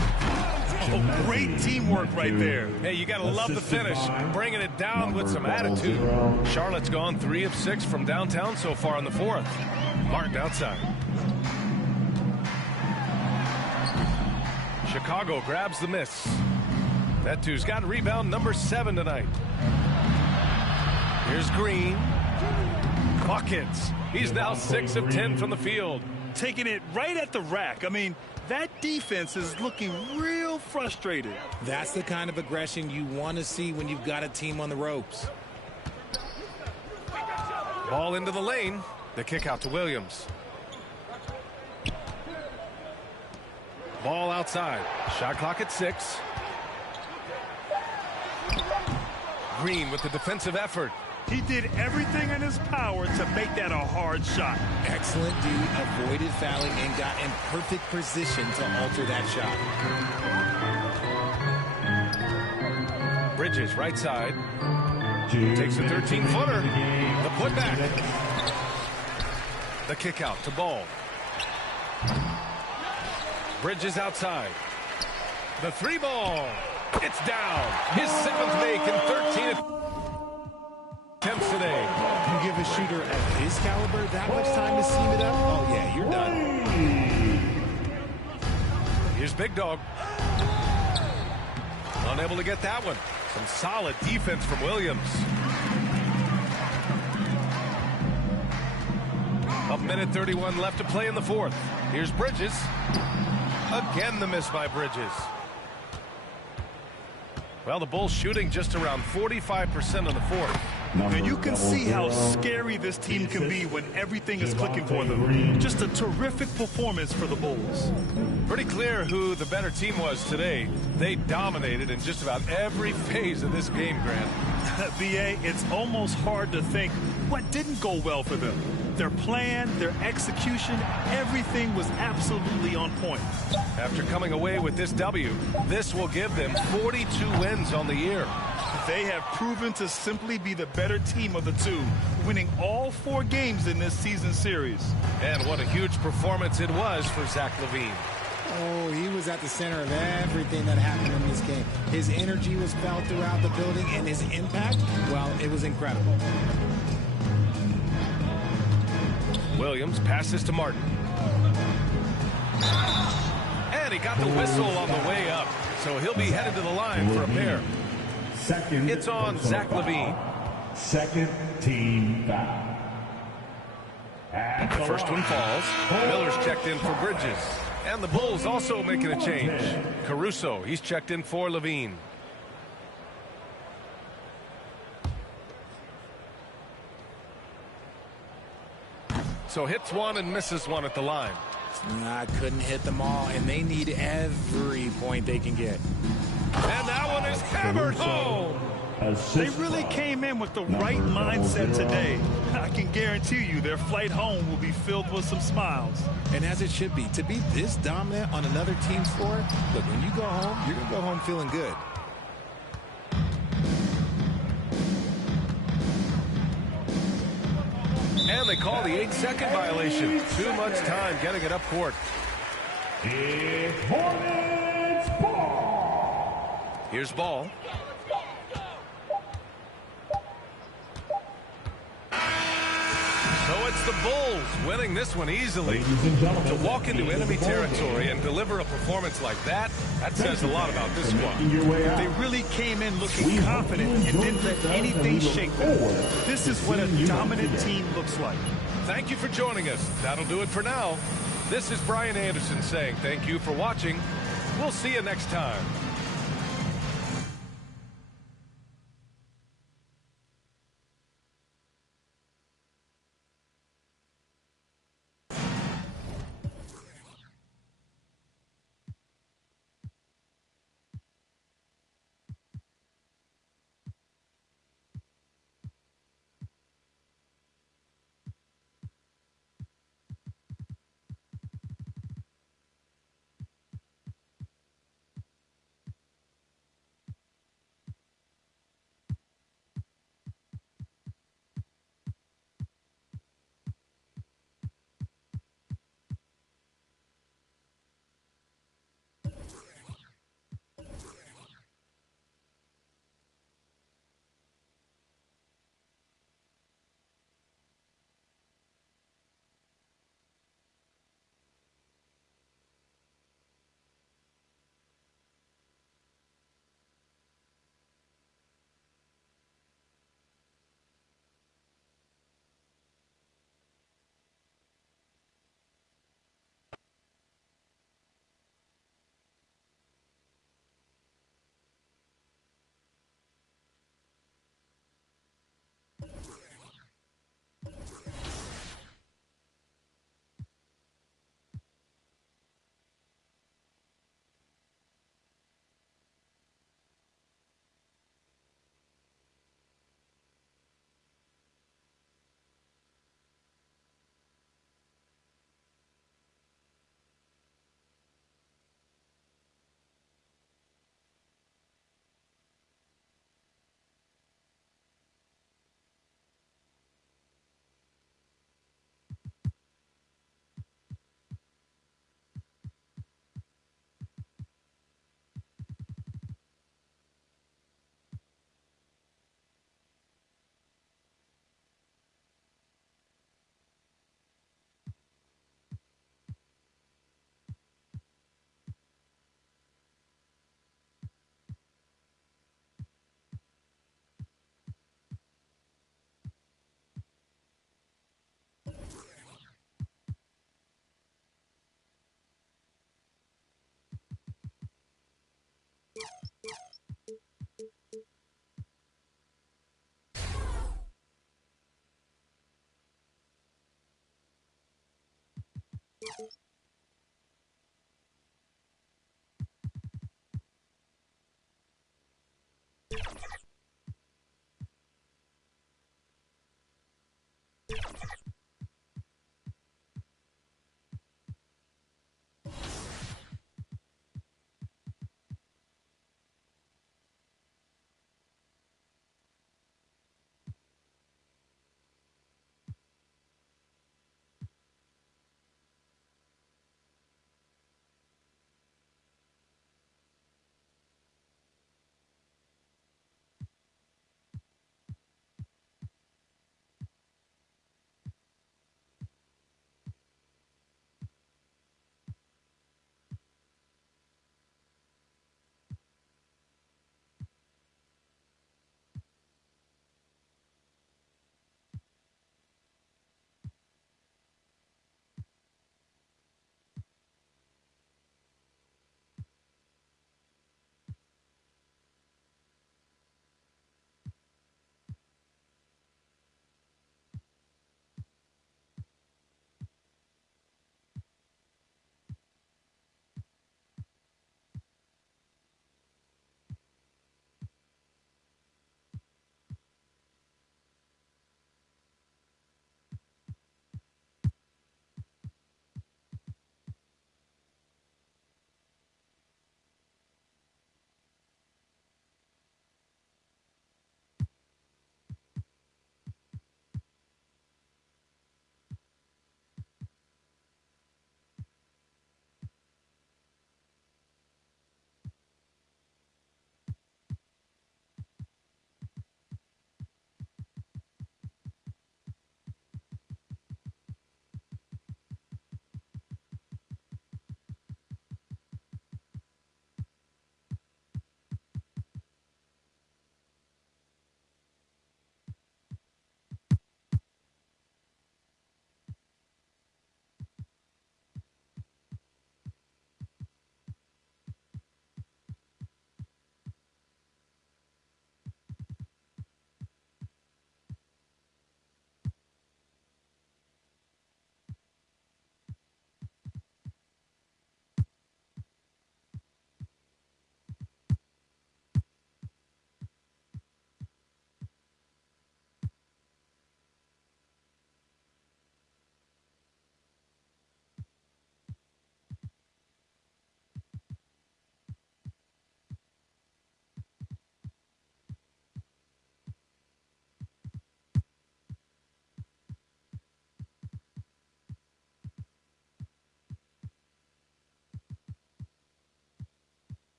Oh, great teamwork right there. Hey, you got to love the finish. Bringing it down with some attitude. Charlotte's gone 3 of 6 from downtown so far in the fourth. Martin outside. Chicago grabs the miss. That two's got rebound number 7 tonight. Here's Green. Buckets. He's now 6 of 10 from the field. Taking it right at the rack. I mean, that defense is looking real frustrated. That's the kind of aggression you want to see when you've got a team on the ropes. Ball into the lane. The kick out to Williams. Ball outside. Shot clock at 6. Green with the defensive effort. He did everything in his power to make that a hard shot. Excellent D, avoided fouling and got in perfect position to alter that shot. Bridges right side. Takes a 13-footer. The putback. The kick out to Ball. Bridges outside. The 3-ball. It's down. His 7th make in 13 attempts today. You give a shooter at his caliber that much time to seam it up? Oh, yeah, you're done. Here's Big Dog. Unable to get that one. Some solid defense from Williams. A minute 31 left to play in the fourth. Here's Bridges. Again, the miss by Bridges. Well, the Bulls shooting just around 45% in the fourth. And you can see how scary this team can be when everything is clicking for them. Just a terrific performance for the Bulls. Pretty clear who the better team was today. They dominated in just about every phase of this game, Grant. B.A., it's almost hard to think what didn't go well for them. Their plan, their execution, everything was absolutely on point. After coming away with this W, this will give them 42 wins on the year. They have proven to simply be the better team of the two, winning all 4 games in this season series. And what a huge performance it was for Zach LaVine. Oh, he was at the center of everything that happened in this game. His energy was felt throughout the building, and his impact, well, it was incredible. Williams passes to Martin. And he got the whistle on the way up, so he'll be headed to the line for a pair. It's on Zach LaVine. Second team foul. The first one falls. Miller's checked in for Bridges. And the Bulls also making a change. Caruso, he's checked in for LaVine. So hits one and misses one at the line. I couldn't hit them all, and they need every point they can get. And that one is hammered home. They really came in with the right mindset today. I can guarantee you their flight home will be filled with some smiles. And as it should be, to be this dominant on another team's floor, look, when you go home, you're going to go home feeling good. And they call the 8-second violation. Too much time getting it up court. Here's Ball. So it's the Bulls winning this one easily. To walk into enemy territory and deliver a performance like that, that says a lot about this squad. They really came in looking confident and didn't let anything shake them. This is what a dominant team looks like. Thank you for joining us. That'll do it for now. This is Brian Anderson saying thank you for watching. We'll see you next time.